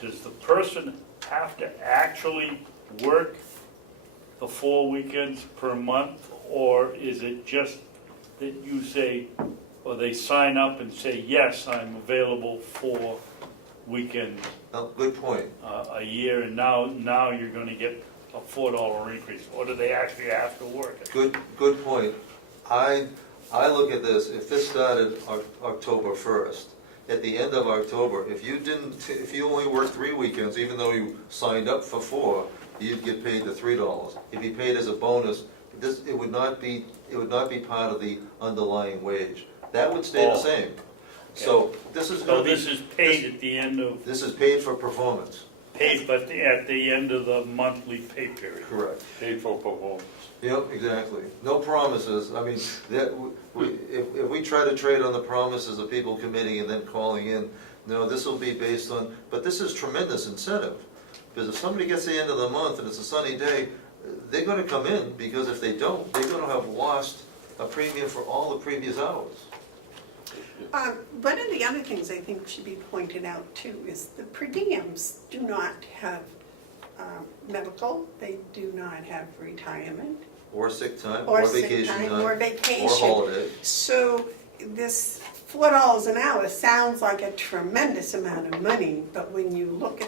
Does the person have to actually work the 4 weekends per month? Or is it just that you say, or they sign up and say, yes, I'm available for weekend Oh, good point. a year, and now you're gonna get a $4 increase? Or do they actually have to work it? Good point. I look at this, if this started October 1st, at the end of October, if you only worked 3 weekends, even though you signed up for 4, you'd get paid the $3. If you paid as a bonus, it would not be part of the underlying wage. That would stay the Oh. same. So this is So gonna be. this is paid at the end of, This is paid for performance. paid, but at the end of the monthly pay period. Correct. Paid for performance. Yep, exactly. No promises. I mean, if we try to trade on the promises of people committing and then calling in, no, this will be based on, but this is tremendous incentive. Because if somebody gets the end of the month and it's a sunny day, they're gonna come in, because if they don't, they're gonna have lost a premium for all the previous hours. One of the other things I think should be pointed out too is the per diems do not have medical, they do not have retirement, Or sick time, or or sick vacation time, time, or or vacation. holiday. So this $4 an hour sounds like a tremendous amount of money, but when you look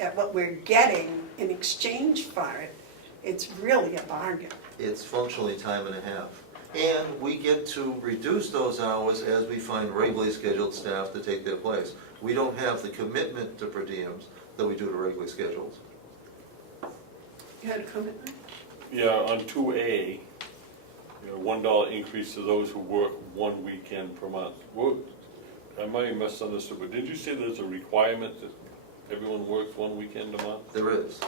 at what we're getting in exchange for it, it's really a bargain. It's functionally time and a half. And we get to reduce those hours as we find regularly scheduled staff to take their place. We don't have the commitment to per diems that we do to regularly scheduled. You had a comment, Mike? Yeah, on 2A, $1 increase to those who work 1 weekend per month. I might have misunderstood, but did you say there's a requirement that everyone works 1 weekend a month? There is.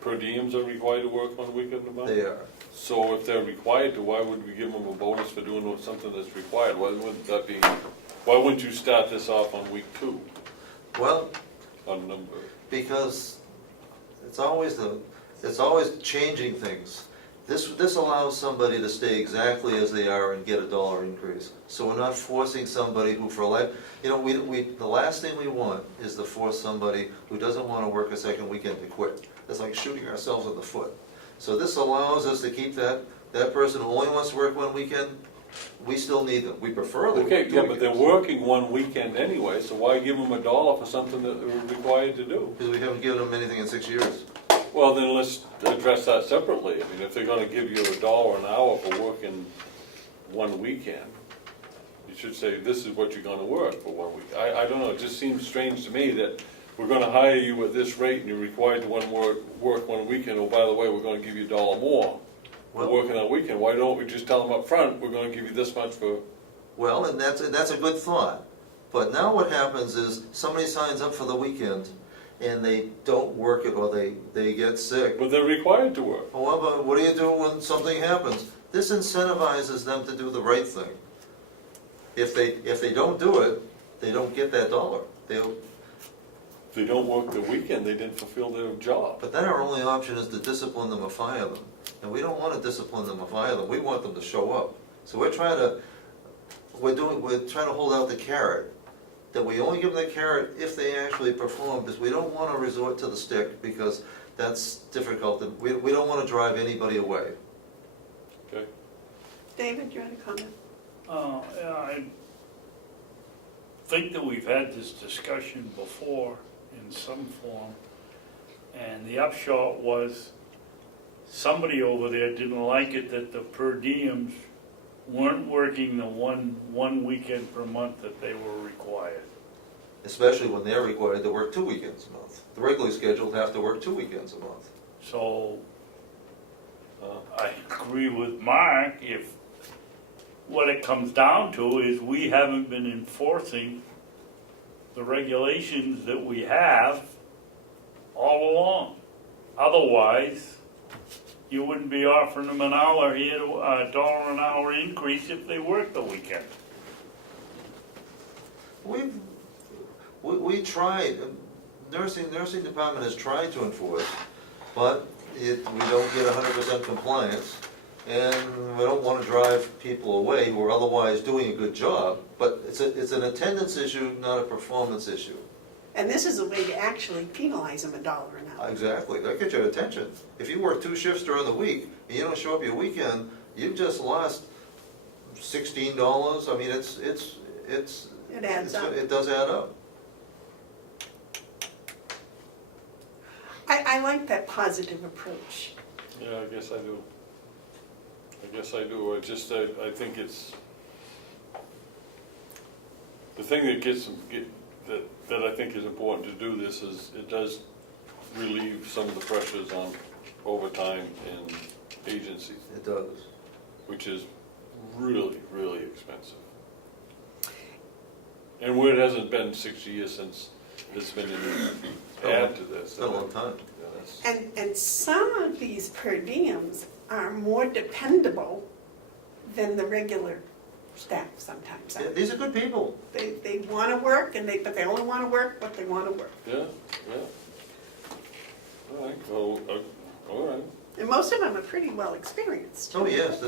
Per diems are required to work 1 weekend a month? They are. So if they're required to, why would we give them a bonus for doing something that's required? Why wouldn't you start this off on week 2 Well, on number? because it's always changing things. This allows somebody to stay exactly as they are and get a $1 increase. So we're not forcing somebody who for life, the last thing we want is to force somebody who doesn't want to work a second weekend to quit. It's like shooting ourselves in the foot. So this allows us to keep that person who only wants to work 1 weekend, we still need them. We prefer them. Okay, yeah, but they're working 1 weekend anyway, so why give them $1 for something that they're required to do? Because we haven't given them anything in 6 years. Well, then let's address that separately. I mean, if they're gonna give you $1 an hour for working 1 weekend, you should say, this is what you're gonna work for 1 week. I don't know, it just seems strange to me that we're gonna hire you at this rate and you're required to work 1 weekend, oh, by the way, we're gonna give you $1 more for Well- working on a weekend. Why don't we just tell them up front, we're gonna give you this much for, Well, and that's a good thought. But now what happens is somebody signs up for the weekend and they don't work it, or they get sick. but they're required to work. However, what do you do when something happens? This incentivizes them to do the right thing. If they don't do it, they don't get that $1. If they don't work the weekend, they didn't fulfill their job. But then our only option is to discipline them or fire them. And we don't want to discipline them or fire them, we want them to show up. So we're trying to hold out the carrot, that we only give them the carrot if they actually perform, because we don't want to resort to the stick, because that's difficult, and we don't want to drive anybody away. Okay. David, you had a comment? Yeah, I think that we've had this discussion before in some form, and the upshot was somebody over there didn't like it that the per diems weren't working the one weekend per month that they were required. Especially when they're required to work 2 weekends a month. The regularly scheduled have to work 2 weekends a month. So, I agree with Mark, if what it comes down to is we haven't been enforcing the regulations that we have all along. Otherwise, you wouldn't be offering them an hour here, a $1 an hour increase if they work the weekend. We tried, nursing department has tried to enforce, but we don't get 100% compliance, and we don't want to drive people away who are otherwise doing a good job, but it's an attendance issue, not a performance issue. And this is a way to actually penalize them $1 an hour. Exactly, that gets your attention. If you work 2 shifts during the week, and you don't show up your weekend, you've just lost $16. I mean, It adds up. It does add up. I like that positive approach. Yeah, I guess I do. I think it's, the thing that I think is important to do this is, it does relieve some of the pressures on overtime and agencies, It does. which is really, really expensive. And where it hasn't been 6 years since it's been add to this. It's been a long time. Yeah, that's- And some of these per diems are more dependable than the regular staff sometimes. Yeah, these are good people. They want to work, but they only want to work what they want to work. Yeah, yeah. All right, well, all right. And most of them are pretty well experienced. Oh, yes,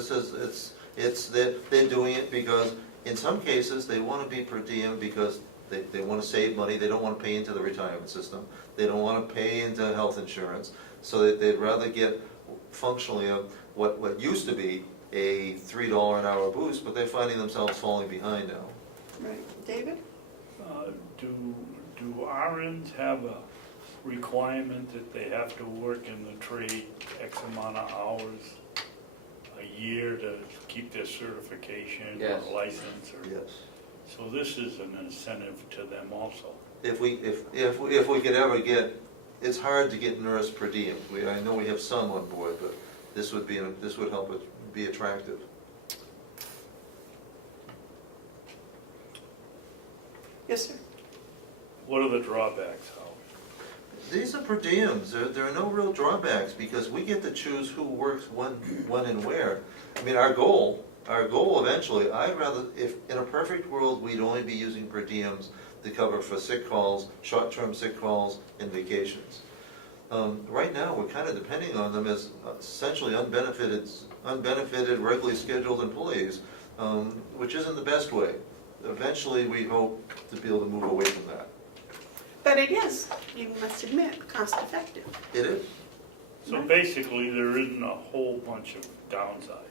they're doing it because, in some cases, they want to be per diem because they want to save money, they don't want to pay into the retirement system, they don't want to pay into health insurance, so that they'd rather get functionally what used to be a $3 an hour boost, but they're finding themselves falling behind now. Right. David? Do RNs have a requirement that they have to work in the trade X amount of hours a year to keep their certification Yes. or license? Or, Yes. so this is an incentive to them also. If we could ever get, it's hard to get nurse per diem. I know we have some on board, but this would help it be attractive. Yes, sir. What are the drawbacks, Howard? These are per diems. There are no real drawbacks because we get to choose who works when and where. I mean, our goal eventually, I'd rather, if in a perfect world, we'd only be using per diems to cover for sick calls, short-term sick calls, and vacations. Right now, we're kind of depending on them as essentially unbenefited, regularly scheduled employees, which isn't the best way. Eventually, we hope to be able to move away from that. But it is, you must admit, cost effective. It is. So basically, there isn't a whole bunch of downside.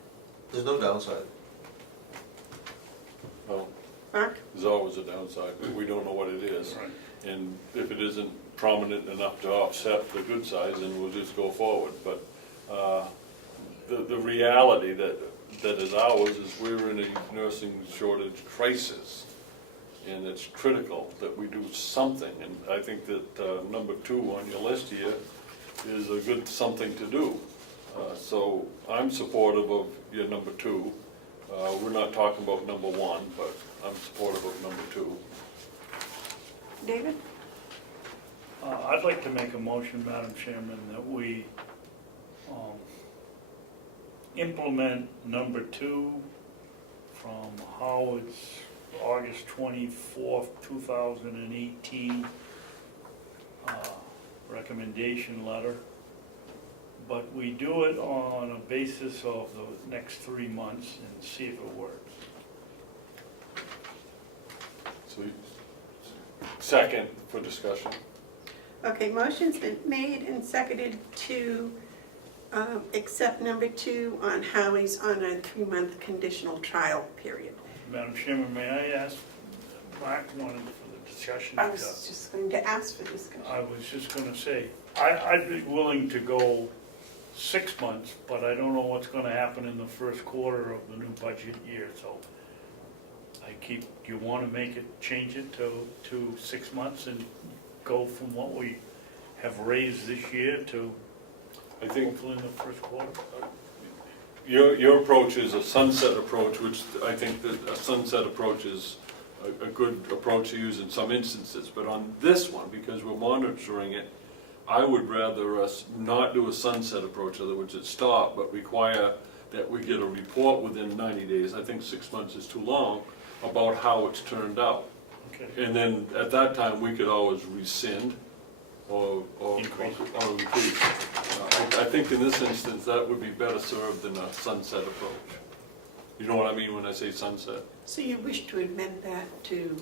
There's no downside. Well, Mark? there's always a downside, but we don't know what it is. Right. And if it isn't prominent enough to offset the good sides, then we'll just go forward. But the reality that is ours is we're in a nursing shortage crisis. And it's critical that we do something. And I think that number 2 on your list here is a good something to do. So I'm supportive of your number 2. We're not talking about number 1, but I'm supportive of number 2. David? I'd like to make a motion, Madam Chairman, that we implement number 2 from Howard's August 24th, 2018 recommendation letter, but we do it on a basis of the next 3 months and see if it works. So, second for discussion. Okay, motion's been made and seconded to accept number 2 on Howie's on a 3-month conditional trial period. Madam Chairman, may I ask, Mark wanted for the discussion. I was just going to ask for discussion. I was just gonna say, I'd be willing to go 6 months, but I don't know what's gonna happen in the first quarter of the new budget year, so you wanna change it to 6 months and go from what we have raised this year to I think hopefully in the first quarter? your approach is a sunset approach, which I think that a sunset approach is a good approach to use in some instances. But on this one, because we're monitoring it, I would rather us not do a sunset approach, in other words, it stop, but require that we get a report within 90 days. I think 6 months is too long, about how it's turned out. Okay. And then at that time, we could always rescind or Increase. increase. I I think in this instance, that would be better served than a sunset approach. You know what I mean when I say sunset? So you wish to amend that to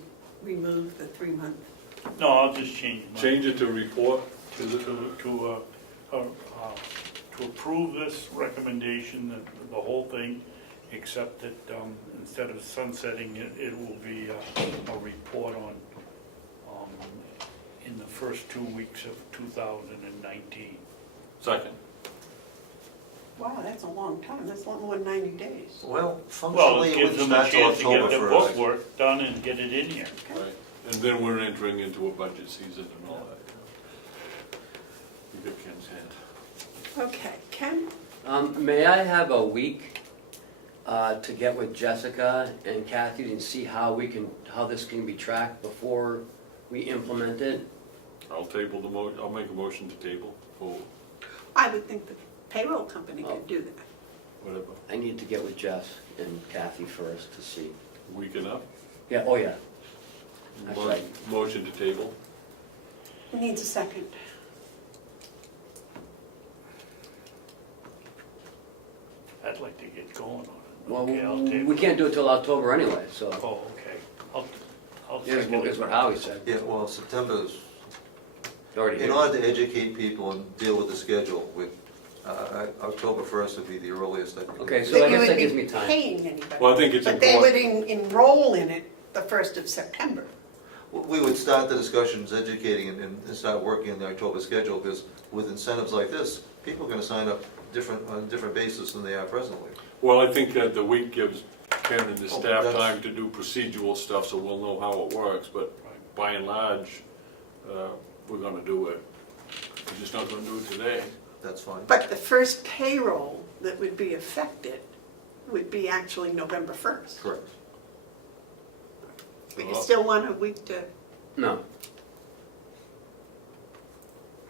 remove the 3-month? No, I'll just change mine. Change it to report, To approve this recommendation, the whole thing, except that instead of sunsetting it, it will be a report on, in the first 2 weeks of 2019. second. Wow, that's a long time, that's a lot more than 90 days. Well, Well, functionally, it it gives wouldn't them a start till chance to get October their 1st. book work done and get it in here. Right. And then we're entering into a budget season and all that. You get Ken's hand. Okay, Ken? May I have a week to get with Jessica and Kathy and see how this can be tracked before we implement it? I'll I'll make a motion to table for I would think the payroll company could do that. whatever, I need to get with Jess and Kathy first to see. week enough. Yeah, oh yeah. That's right. Motion to table. Needs a second. I'd like to get going on it. Well, Okay, I'll table we it. can't do it till October anyway, so. Oh, okay. I'll Here's second what it. Howie said. Yeah, well, September's, Already in here. order to educate people and deal with the schedule, October 1st would be the earliest I could. Okay, so I guess that gives me But time. you wouldn't be paying anybody. Well, I think it's But they would important. enroll in it the 1st of September. We would start the discussions, educating and start working on the October schedule, because with incentives like this, people are gonna sign up on a different basis than they are presently. Well, I think that the week gives Ken and the Oh, staff that's- time to do procedural stuff, so we'll know how it works, but by and large, we're gonna do it. We're just not gonna do it today. That's fine. But the first payroll that would be affected would be actually November 1st. Correct. But you still want a week to, No.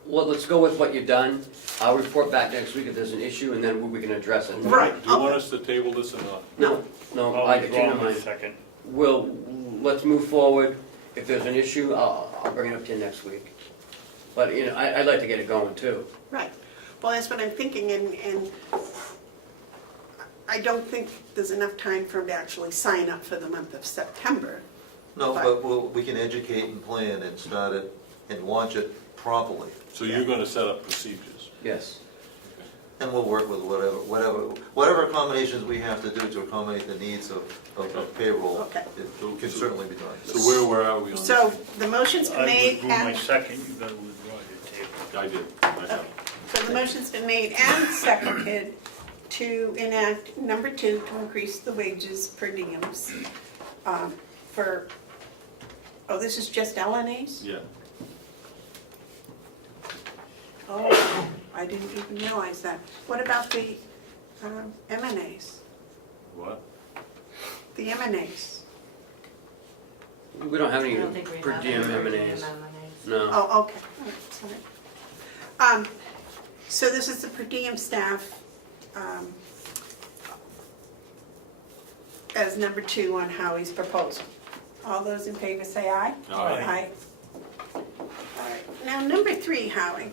Well, let's go with what you've done. I'll report back next week if there's an issue, and then we can address it. Right. Do you want us to table this or not? No, no, I'll I withdraw change my my mind. second. Let's move forward. If there's an issue, I'll bring it up to you next week. But, you know, I'd like to get it going too. right. Well, that's what I'm thinking, and I don't think there's enough time for them to actually sign up for the month of September. No, but we can educate and plan and start it and launch it properly. So you're gonna set up procedures? Yes. And we'll work with whatever accommodations we have to do to accommodate the needs of payroll. Okay. It can certainly be done. So where are we on this? So the motion's been I made withdrew my and, second, you gotta withdraw your table. I did. I have. so the motion's been made and seconded to enact number 2, to increase the wages per diems for, this is just LNAs? Yeah. Oh, I didn't even realize that. What about the MNAs? What? The MNAs? We don't have I any don't think we per have diem any per diem M&As. M&As. No. Oh, okay, all right, sorry. So this is the per diem staff as number 2 on Howie's proposal. All those in favor say aye? Aye. All right, now number 3, Howie.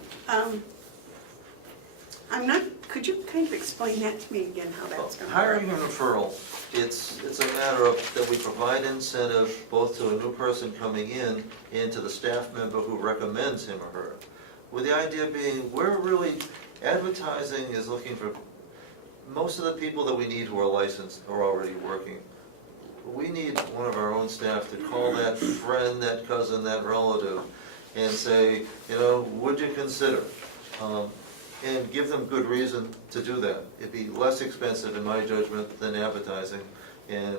I'm not, could you kind of explain that to me again, how that's gonna work? Hiring and referral, it's a matter of that we provide incentive both to a new person coming in and to the staff member who recommends him or her. With the idea being, advertising is looking for, most of the people that we need who are licensed are already working. We need one of our own staff to call that friend, that cousin, that relative, and say, would you consider? And give them good reason to do that. It'd be less expensive, in my judgment, than advertising, and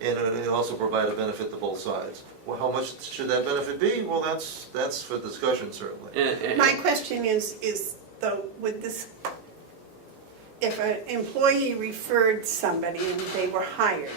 it also provide a benefit to both sides. Well, how much should that benefit be? Well, that's for discussion, certainly. My question is though, with this, if an employee referred somebody and they were hired,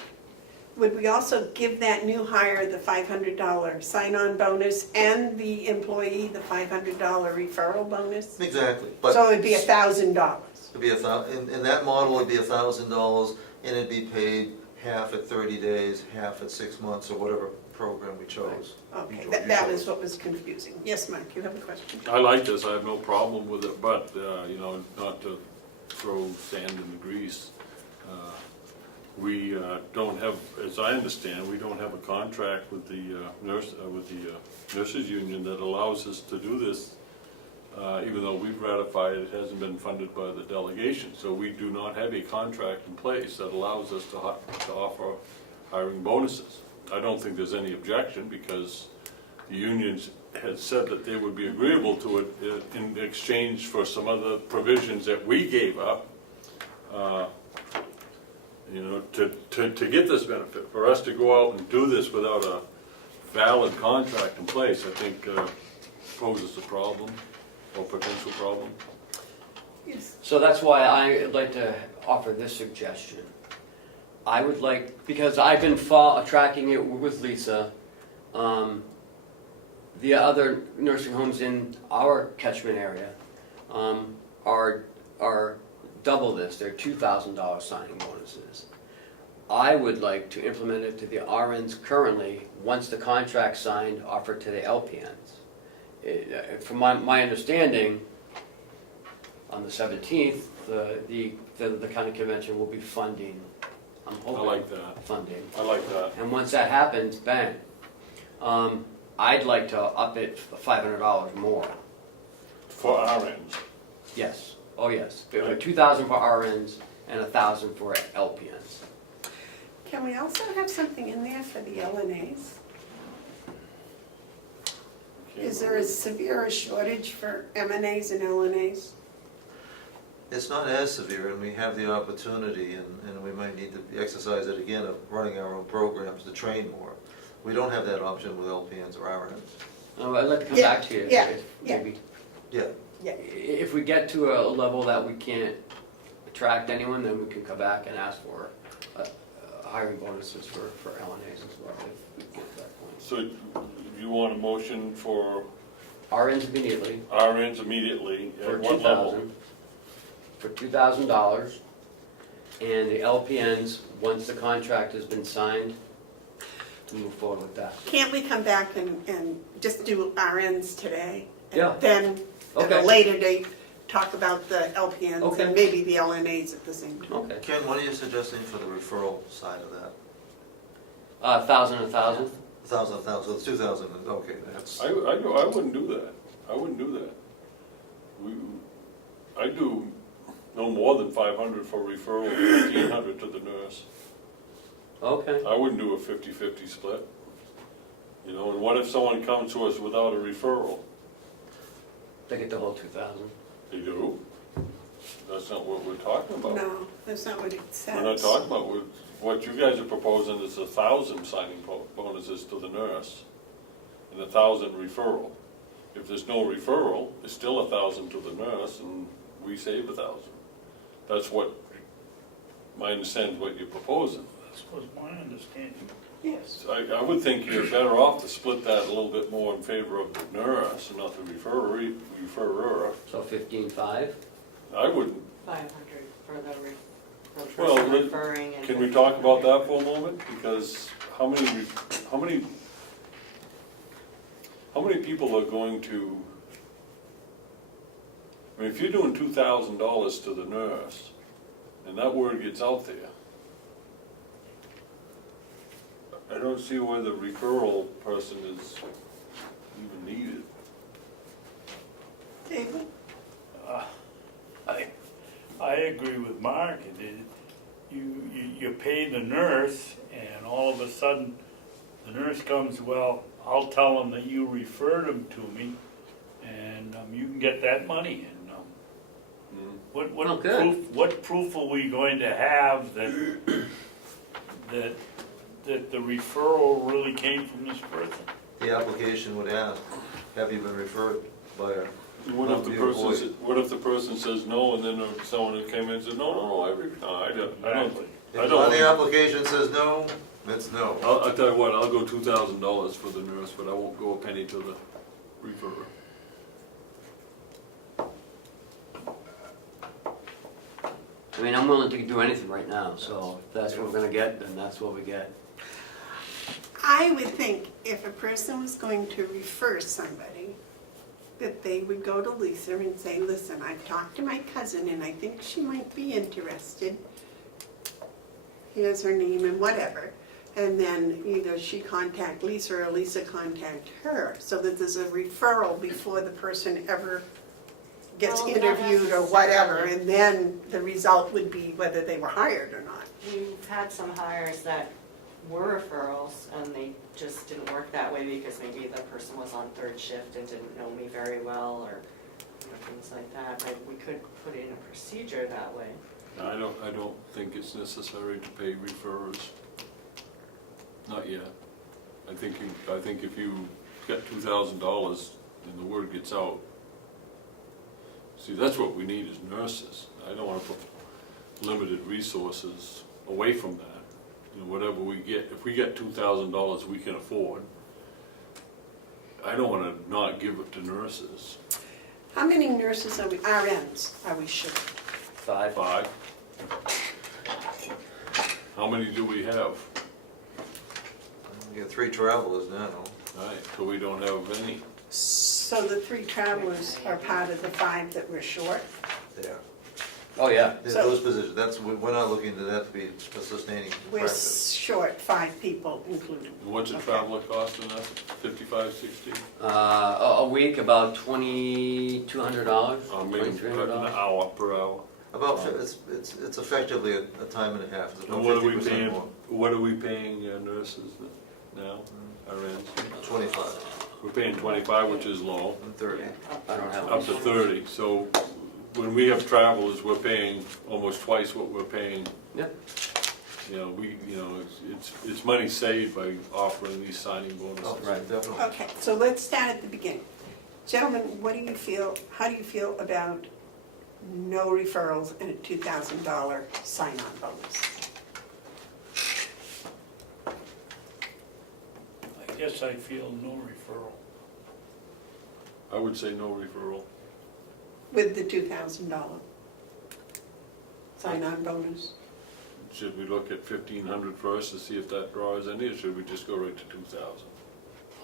would we also give that new hire the $500 sign-on bonus and the employee the $500 referral bonus? Exactly. So it'd be $1,000. It'd be in that model, it'd be $1,000, and it'd be paid half at 30 days, half at 6 months, or whatever program we chose. Okay, that is what was confusing. Yes, Mark, you have a question? I like this, I have no problem with it, but, you know, not to throw sand in the grease. We don't have, as I understand, we don't have a contract with the nurses union that allows us to do this. Even though we've ratified, it hasn't been funded by the delegation, so we do not have a contract in place that allows us to offer hiring bonuses. I don't think there's any objection, because the unions had said that they would be agreeable to it in exchange for some other provisions that we gave up, you know, to get this benefit. For us to go out and do this without a valid contract in place, I think poses a problem, or potential problem. Yes. So that's why I'd like to offer this suggestion. I would like, because I've been tracking it with Lisa, the other nursing homes in our catchment area are double this. They're $2,000 signing bonuses. I would like to implement it to the RNs currently, once the contract's signed, offer to the LPNs. From my understanding, on the 17th, the county convention will be funding. I'm hoping. I like that. Funding. I like that. And once that happens, bang. I'd like to up it $500 more. For RNs. Yes. Oh yes. $2,000 for RNs and $1,000 for LPNs. Can we also have something in there for the LNAs? Is there as severe a shortage for MNAs and LNAs? It's not as severe, and we have the opportunity, and we might need to exercise it again, of running our own programs to train more. We don't have that option with LPNs or RNs. I'd like to come Yeah, back to you. yeah, Maybe. Yeah, If we get to a level that we can't attract anyone, then we can come back and ask for hiring bonuses for LNAs as well, if we get to that point. So you want a motion for RNs immediately RNs immediately for at what level? $2,000. For $2,000, and the LPNs, once the contract has been signed, to move forward with that. Can't we come back and just do RNs today? Yeah. And then, at a Okay. later date, talk about the LPNs Okay. and maybe the LNAs at the same time? Okay. Ken, what are you suggesting for the referral side of that? 1,000, 1,000? 1,000, 1,000, so it's 2,000, okay, that's, I wouldn't do that. I wouldn't do that. I do no more than 500 for referral, 1,500 to the nurse. Okay. I wouldn't do a 50-50 split. You know, and what if someone comes to us without a referral? They get the whole 2,000. They do. That's not what we're talking about. No, that's not what it says. We're not talking about, what you guys are proposing is 1,000 signing bonuses to the nurse and 1,000 referral. If there's no referral, it's still 1,000 to the nurse, and we save 1,000. That's what, my understanding is what you're proposing. That was my understanding. Yes. I would think you're better off to split that a little bit more in favor of the nurse and not the referrer. So 15,500? I wouldn't. 500 for the Well, person referring. And Can we talk about that for a moment? Because how many people are going to, I mean, if you're doing $2,000 to the nurse, and that word gets out there, I don't see why the referral person is even needed. David? I agree with Mark. You pay the nurse, and all of a sudden, the nurse comes, well, I'll tell them that you referred them to me, and you can get that money. And what proof are we going to have that the referral really came from this person? the application would ask, have you been referred by a What if the person says no, and then someone came in and says, no, I don't. If on the application says no, it's no. I'll tell you what, I'll go $2,000 for the nurse, but I won't go a penny to the referrer. mean, I'm willing to do anything right now, so if that's what we're gonna get, then that's what we get. I would think if a person was going to refer somebody, that they would go to Lisa and say, listen, I've talked to my cousin and I think she might be interested. Here's her name and whatever. And then either she contact Lisa or Lisa contact her, so that there's a referral before the person ever gets Well, not interviewed or whatever. necessarily. And then the result would be whether they were hired or not. We've had some hires that were referrals and they just didn't work that way because maybe the person was on third shift and didn't know me very well or things like that. But we could put in a procedure that way. I don't think it's necessary to pay referrers. Not yet. I think if you get $2,000 and the word gets out, see, that's what we need is nurses. I don't want to put limited resources away from that. You know, whatever we get, if we get $2,000 we can afford, I don't want to not give it to nurses. How many nurses are we, RNs, are we short? 5. 5. How many do we have? You got 3 travelers now. Right, so we don't have any. So the 3 travelers are part of the 5 that we're short? Yeah. Oh, yeah. So- Those positions, we're not looking to that to be a sustaining We're practice. short 5 people included. And what's a Okay. traveler costing us? 55, 60? A week, about $2,200, Or maybe an $2,300. hour per hour? About, it's effectively a time and a half, it's And about what are we 50% paying, more. what are we paying nurses now? RNs? 25 We're paying 25, which is low, and 30. I don't have up to 30. So when we have travelers, we're paying almost twice what we're paying. Yep. You know, it's money saved by offering these signing Oh, bonuses. Right. Definitely. Okay, so let's start at the beginning. Gentlemen, how do you feel about no referrals and a $2,000 sign-on bonus? I guess I feel no referral. I would say no referral. With the $2,000 sign-on bonus? Should we look at 1,500 first to see if that draws any, or should we just go right to 2,000?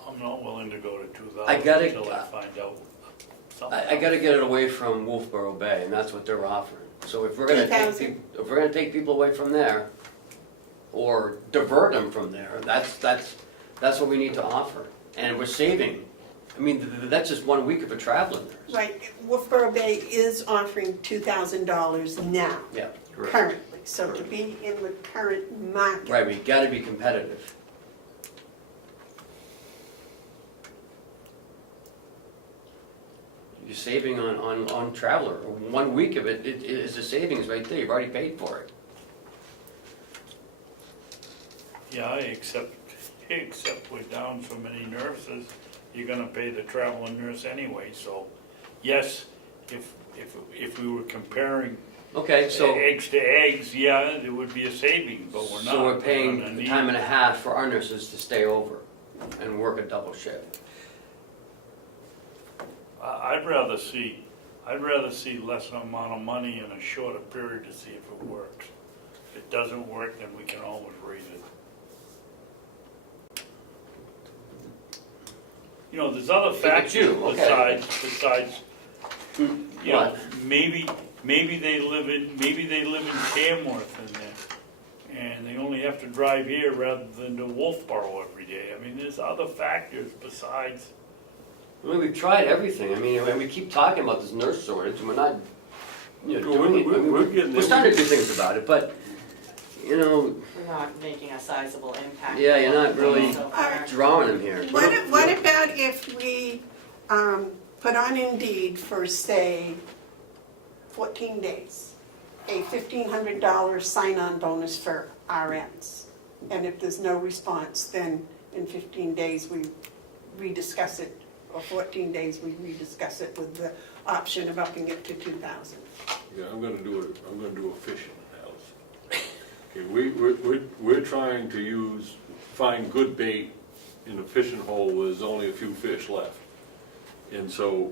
I'm not willing to go to I 2,000 gotta- until I find out something. I gotta get it away from Wolfboro Bay, and that's what they're offering. So if we're gonna take, 2,000. if we're gonna take people away from there, or divert them from there, that's what we need to offer. And we're saving, I mean, that's just 1 week of a traveling nurse. Right, Wolfboro Bay is offering $2,000 now, Yeah, Correct. currently. So to be in the current market. right, we gotta be competitive. You're saving on traveler, 1 week of it is a savings right there, you've already paid for it. Yeah, I accept we're down so many nurses, you're gonna pay the traveling nurse anyway, so, yes, if we were comparing Okay, so, eggs to eggs, yeah, there would be a saving, but we're not. so we're gonna paying a need- time and a half for our nurses to stay over and work a double shift. I'd rather see less amount of money in a shorter period to see if it works. If it doesn't work, then we can always raise it. You know, there's other Look at factors you, okay. besides, you know, What? maybe they live in Tamworth and they only have to drive here rather than to Wolfboro every day. I mean, there's other factors besides. I mean, we've tried everything, I mean, and we keep talking about this nurse shortage, and we're not, you know, doing it. I mean, We're getting we're starting to do things about it, but, you know, We're not making a sizable impact. Yeah, you're not really- So far. drawing them here. What about if we put on Indeed for, say, 14 days, a $1,500 sign-on bonus for RNs? And if there's no response, then in 15 days we rediscuss it, or 14 days we rediscuss it with the option of upping it to 2,000. Yeah, I'm gonna do a fishing house. Okay, we're trying to find good bait in a fishing hole where there's only a few fish left. And so,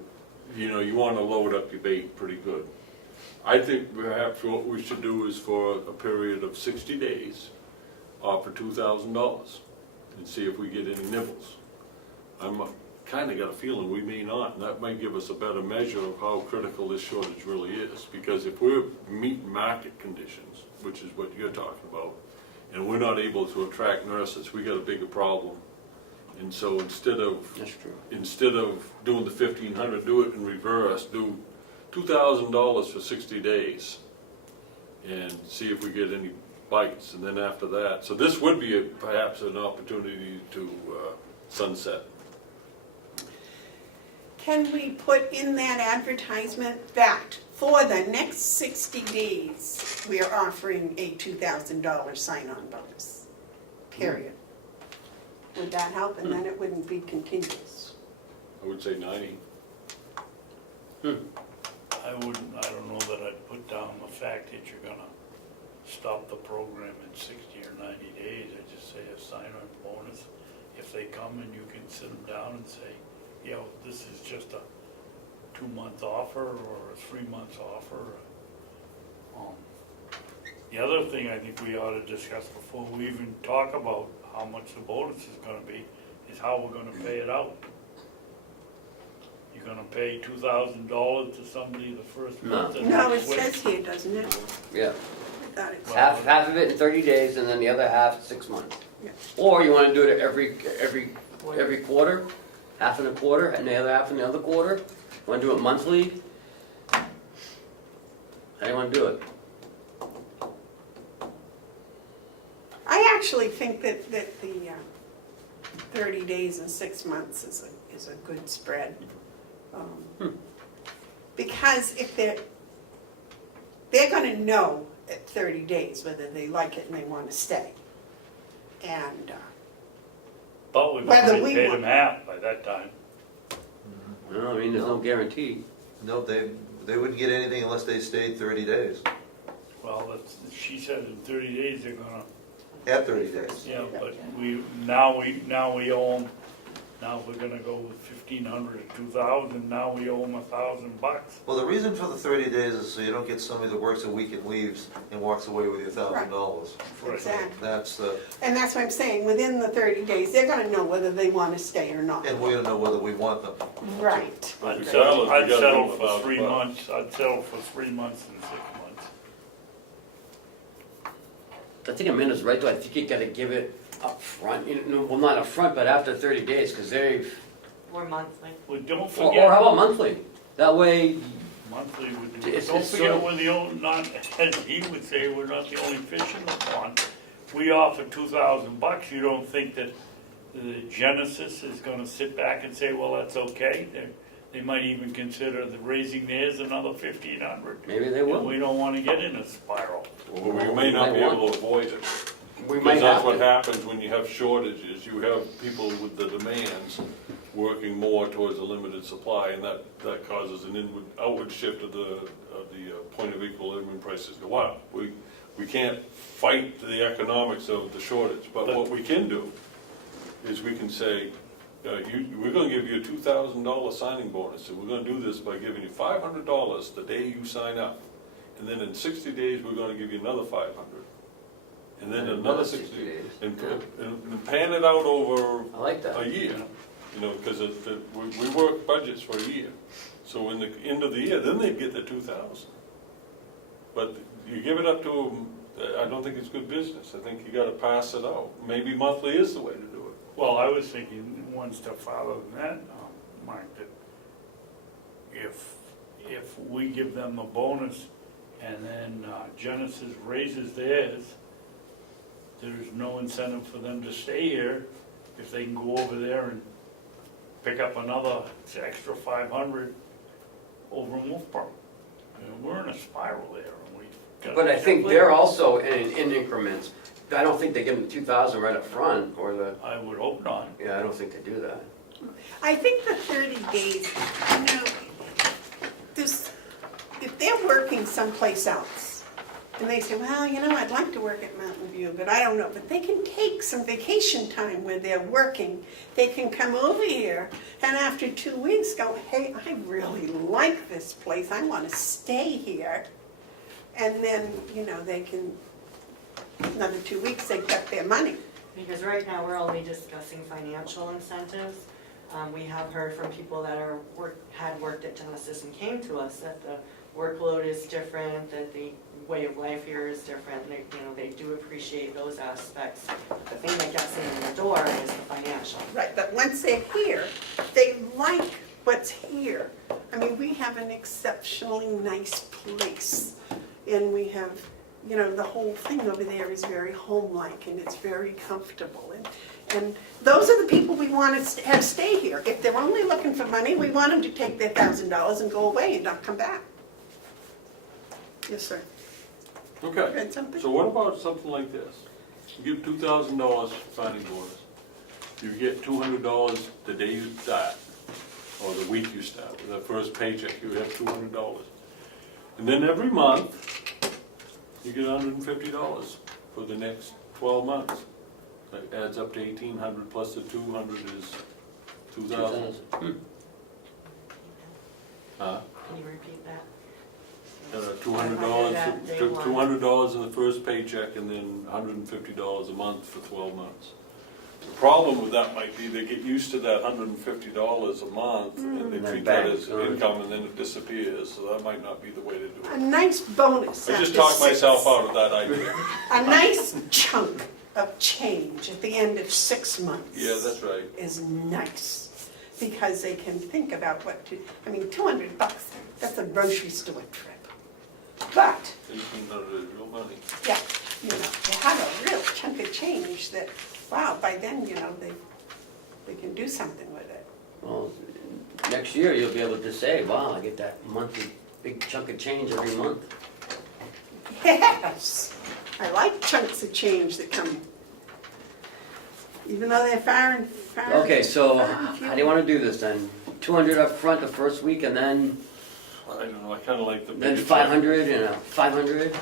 you know, you wanna load up your bait pretty good. I think perhaps what we should do is for a period of 60 days, offer $2,000 and see if we get any nibbles. I'm kind of got a feeling we may not, and that might give us a better measure of how critical this shortage really is. Because if we're meeting market conditions, which is what you're talking about, and we're not able to attract nurses, we got a bigger problem. And so instead of That's true. doing the 1,500, do it in reverse, do $2,000 for 60 days and see if we get any bites, and then after that. So this would be perhaps an opportunity to sunset. Can we put in that advertisement that for the next 60 days, we are offering a $2,000 sign-on bonus, period? Would that help? And then it wouldn't be continuous. I would say 90. I don't know that I'd put down the fact that you're gonna stop the program in 60 or 90 days. I just say a sign-on bonus. If they come and you can sit them down and say, you know, this is just a 2-month offer or a 3-month offer. The other thing I think we ought to discuss before we even talk about how much the bonus is gonna be, is how we're gonna pay it out. You're gonna pay $2,000 to somebody the first month and No, then it switch. says here, doesn't it? Yeah, I thought it said. half of it in 30 days and then the other half 6 months. Yeah. Or you wanna do it every quarter, half in a quarter, and the other half in the other quarter? Wanna do it monthly? How do you wanna do it? I actually think that the 30 days and 6 months is a good spread. Because if they're gonna know at 30 days whether they like it and they wanna stay. And, But we've Whether already we paid want- them half by that time. No, I mean, there's no guarantee. No, they wouldn't get anything unless they stayed 30 days, Well, she said in 30 days they're gonna, at 30 days. yeah, but now we owe them, now we're gonna go with 1,500 or 2,000, now we owe them $1,000. Well, the reason for the 30 days is so you don't get somebody that works a week and leaves and walks away with your $1,000. exactly. That's the, And that's what I'm saying, within the 30 days, they're gonna know whether they wanna stay or not. and we're gonna know whether we want them. Right. I'd Okay. settle We gotta for give them 3 $1,000. months, I'd settle for 3 months and 6 months. I think Amanda's right though, I think you gotta give it up front. Well, not up front, but after 30 days, because they've, Or monthly. Well, don't or forget, how about monthly? That way, monthly would do it. It's- Don't it's forget, sort of- we're the only, not, as he would say, we're not the only fish in the pond. We offer $2,000, you don't think that the Genesis is gonna sit back and say, well, that's okay? They might even consider the raising theirs another 1,500. maybe they And will. we don't wanna get in a spiral. Well, we may not be able to avoid it. We might Because that's have what to. happens when you have shortages. You have people with the demands working more towards a limited supply, and that causes an outward shift of the point of equilibrium, prices go up. We can't fight the economics of the shortage, but what we can do is we can say, we're gonna give you a $2,000 signing bonus, and we're gonna do this by giving you $500 the day you sign up. And then in 60 days, we're gonna give you another 500. And then another 60 days. And pan it out over I like that. a year, because we work budgets for a year. So in the end of the year, then they'd get the 2,000. But you give it up to them, I don't think it's good business. I think you gotta pass it out. Maybe monthly is the way to do it. Well, I was thinking one step farther than that, Mark, that if we give them a bonus and then Genesis raises theirs, there's no incentive for them to stay here if they can go over there and pick up another extra 500 over in Wolfboro. We're in a spiral there. And we've got But I to think simply- they're also in increments. I don't think they give them 2,000 right up front, or I would hope not. I don't think they do that. I think the 30 days, if they're working someplace else And they say, well, you know, I'd like to work at Mountain View, but I don't know. But they can take some vacation time where they're working. They can come over here and after 2 weeks go, hey, I really like this place. I want to stay here. And then, you know, they can, another 2 weeks, they get their money. Because right now, we're only discussing financial incentives. We have heard from people that had worked at Genesis and came to us that the workload is different, that the way of life here is different, and they do appreciate those aspects. The thing that gets them in the door is the financial. Right, but once they're here, they like what's here. I mean, we have an exceptionally nice place, and we have, you know, the whole thing over there is very home-like, and it's very comfortable. And those are the people we want to have stay here. If they're only looking for money, we want them to take their $1,000 and go away and not come back. Yes, sir. Okay, Read something? so what about something like this? You give $2,000 for signing bonus. You get $200 the day you start, or the week you start. With that first paycheck, you have $200. And then every month, you get $150 for the next 12 months. That adds up to $1,800 plus the 200 is 2,000. Huh? Can you repeat that? $200, $200 in the first paycheck and then $150 a month for 12 months. The problem with that might be they get used to that $150 a month and they treat that as income and then it disappears, so that might not be the way to do A it. nice bonus. I just after talked myself 6 out of that idea. A nice chunk of change at the end of 6 months. Yeah, that's right. Is nice, because they can think about what to, I mean, $200, that's a grocery store trip. But, $1,800 is real money. yeah, you know, they have a real chunk of change that, wow, by then, you know, they can do something with it. Well, next year you'll be able to say, wow, I get that monthly big chunk of change every month. Yes, I like chunks of change that come, even though they're far and far. Okay, so far and few. how do you want to do this then? 200 up front the first week and then I don't know, I kind of like the. Then bigger 500 and a 500,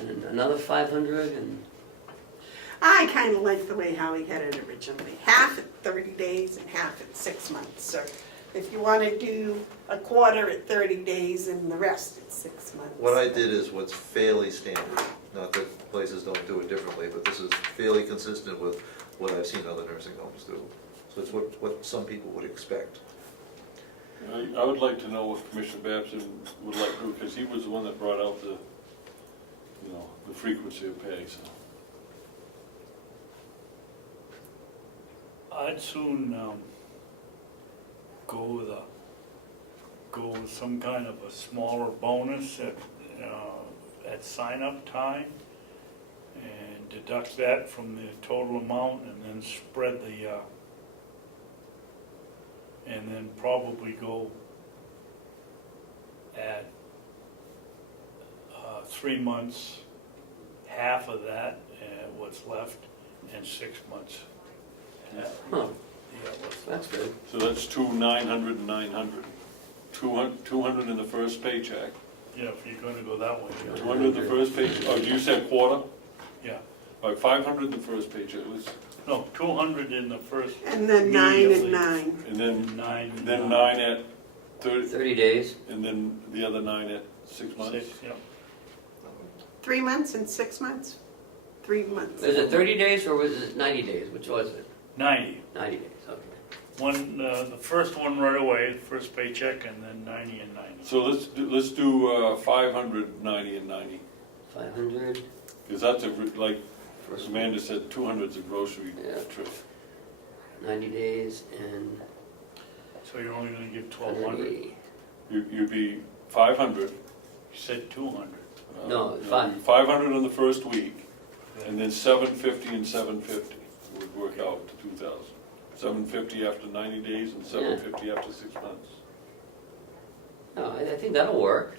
and then another 500, and I kind of like the way Howie had it originally, half at 30 days and half at 6 months. So if you want to do a quarter at 30 days and the rest at 6 months. What I did is what's fairly standard, not that places don't do it differently, but this is fairly consistent with what I've seen other nursing homes do. So it's what some people would expect. I would like to know what Commissioner Babson would like to do, because he was the one that brought out the, you know, the frequency of pay, so. I'd soon go with some kind of a smaller bonus at sign-up time, and deduct that from the total amount, and then spread the, and then probably go at 3 months, half of that, what's left, and 6 months. huh, Yeah, what's that's good. So that's 900 and 900. 200 in the first paycheck. Yeah, if you're gonna go that way. yeah. 200 in the first paycheck. Oh, you said quarter? Yeah, All right, 500 in the first paycheck. no, 200 in the first, And then 9 and Immediately. 9. And then, 9. then 9 at 30, 30 days. and then the other 9 at 6 months. 6, yeah. 3 months and 6 months? 3 months. Was it 30 days or was it 90 days? Which was it? 90. 90 days, okay. One, the first one right away, the first paycheck, and then 90 and 90. So let's do 500, 90, and 90. 500, Because that's like first Amanda said, 200's a grocery Yeah. trip. 90 days and So you're only gonna give 1,200? 180. You'd be 500. You said 200. No, fine. 500 in the first week, and then 750 and 750 would work out to 2,000. 750 after 90 days and 750 after 6 months. No, I think that'll work.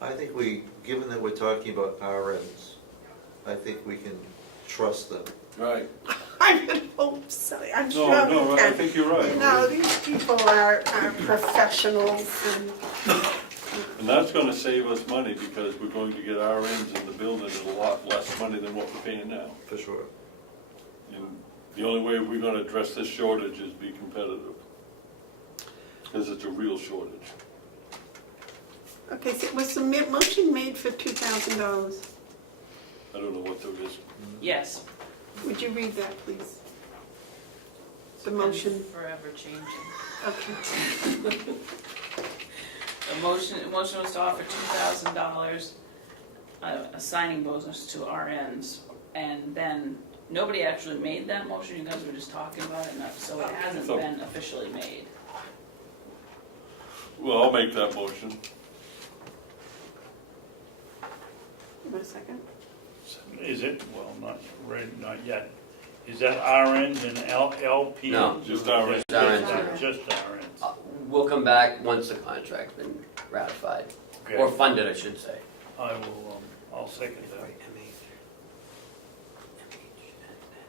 I think given that we're talking about RNs, I think we can trust them. Right. I would hope so. I'm No, sure no, we I can. think you're right. You know, these people are professionals, and And that's gonna save us money because we're going to get RNs in the building at a lot less money than what we're paying now. For sure. And the only way we're gonna address this shortage is be competitive. Because it's a real shortage. Okay, so was the motion made for $2,000? I don't know what there is. Yes. Would you read that, please? The And motion, forever changing. okay. The motion was to offer $2,000 a signing bonus to RNs, and then nobody actually made that motion. You guys were just talking about it, so it hasn't been officially made. Well, I'll make that motion. Give me a second. Is it, well, not yet. Is that RNs and LPNs? No, just RNs. Just RNs. Just RNs. We'll come back once the contract's been ratified, Okay. or funded, I should say. I will, I'll second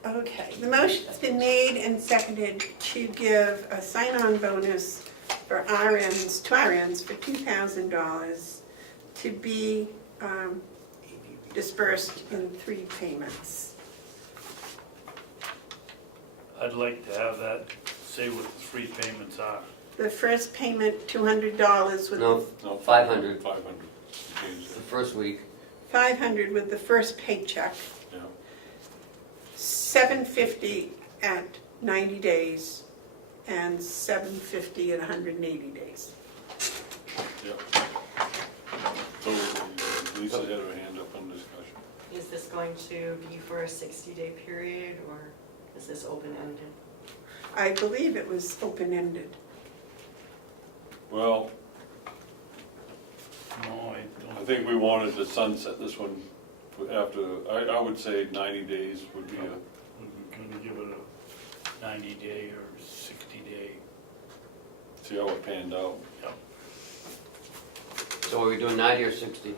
that. Okay, the motion's been made and seconded to give a sign-on bonus for RNs, to RNs for $2,000 to be dispersed in 3 payments. I'd like to have that, say what the 3 payments are. The first payment, $200 with No, No, 500. 500. Change the that. first week. $500 with the first paycheck, Yeah. $750 at 90 days, and $750 at 180 days. Yeah. So Lisa had her hand up on discussion. Is this going to be for a 60-day period, or is this open-ended? I believe it was open-ended. Well, No, I I don't. think we wanted to sunset this one after, I would say 90 days would be a, We're gonna give it a 90-day or 60-day. see how it panned out. So are we doing 90 or 60?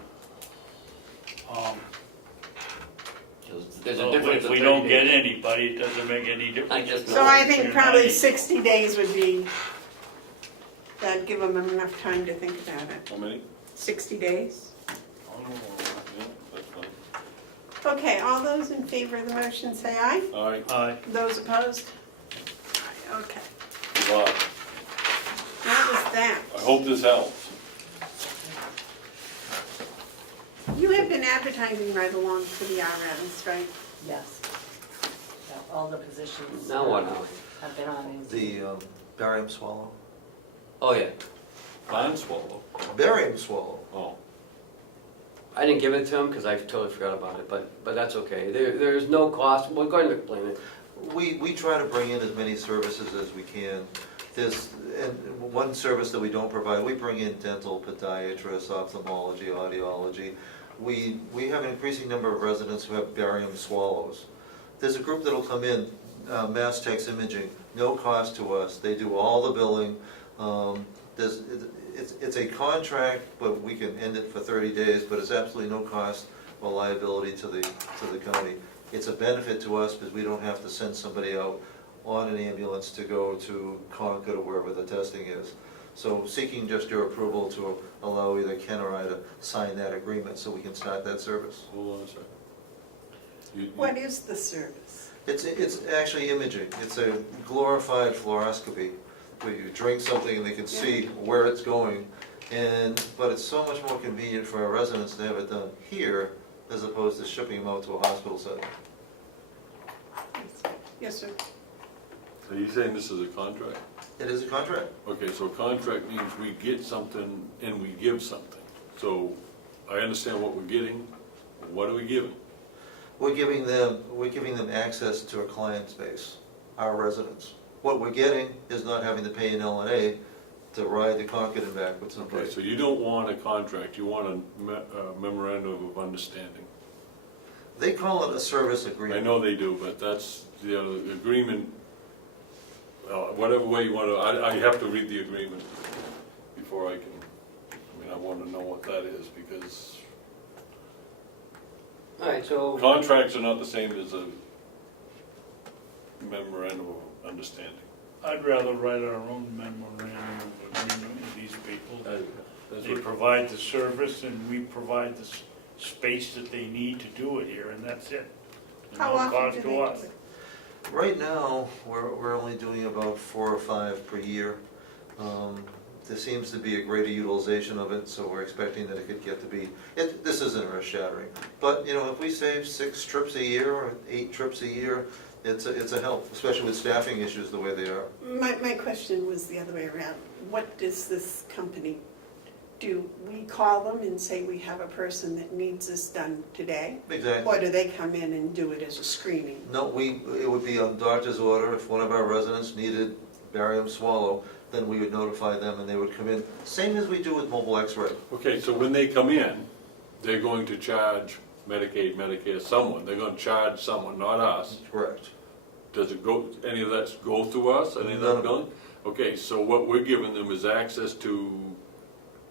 There's a Well, difference if of we 30 don't get days. anybody, it doesn't make any difference. I just So I think You're probably 90. 60 days would be, that'd give them enough time to think about it. How many? 60 days? Oh, Yeah, that's fine. Okay, all those in favor of the motion say aye. All right, Aye. Those opposed? Aye, okay. goodbye. That was that. I hope this helps. You have been advertising right along for the RNs, right? Yes. Yeah, all the positions. Now what now? Have been on. The barium swallow. Oh, yeah. Barn swallow. Barium swallow. Oh, I didn't give it to him because I totally forgot about it, but that's okay. There's no cost, we're going to explain it. We try to bring in as many services as we can. And one service that we don't provide, we bring in dental, podiatrists, ophthalmology, audiology. We have an increasing number of residents who have barium swallows. There's a group that'll come in, Mass Tech's Imaging, no cost to us. They do all the billing. It's a contract, but we can end it for 30 days, but it's absolutely no cost or liability to the county. It's a benefit to us because we don't have to send somebody out on an ambulance to go to Concord or wherever the testing is. So seeking just your approval to allow either Ken or I to sign that agreement so we can start that service. hold on a second. What is the service? It's actually imaging. It's a glorified fluoroscopy, where you drink something and they can see where it's going. But it's so much more convenient for our residents to have it done here as opposed to shipping them out to a hospital setting. Yes, sir. So you're saying this is a contract? It is a contract. Okay, so contract means we get something and we give something. So I understand what we're getting. What are we giving? We're giving them access to a client space, our residents. What we're getting is not having to pay an L&A to ride the Concord and back with somebody. Okay, so you don't want a contract, you want a memorandum of understanding. They call it a service I agreement. know they do, but that's the agreement, whatever way you want to, I have to read the agreement before I can, I want to know what that is, because All right, so, contracts are not the same as a memorandum of understanding. I'd rather write our own memorandum of agreement with these people. That's They what- provide the service and we provide the space that they need to do it here, and that's it. And How no often cost do to they do us. it? Right now, we're only doing about 4 or 5 per year. There seems to be a greater utilization of it, so we're expecting that it could get to be, this isn't earth shattering. But, you know, if we save 6 trips a year or 8 trips a year, it's a help, especially with staffing issues the way they are. My question was the other way around. What does this company do? We call them and say we have a person that needs this done today? Exactly. Or do they come in and do it as a screening? No, it would be on doctor's order. If one of our residents needed barium swallow, then we would notify them and they would come in. Same as we do with mobile x-ray. Okay, so when they come in, they're going to charge Medicaid, Medicare, someone, they're gonna charge someone, not us. Correct. Does it go, any of that go through us, any of None that of it. billing? Okay, so what we're giving them is access to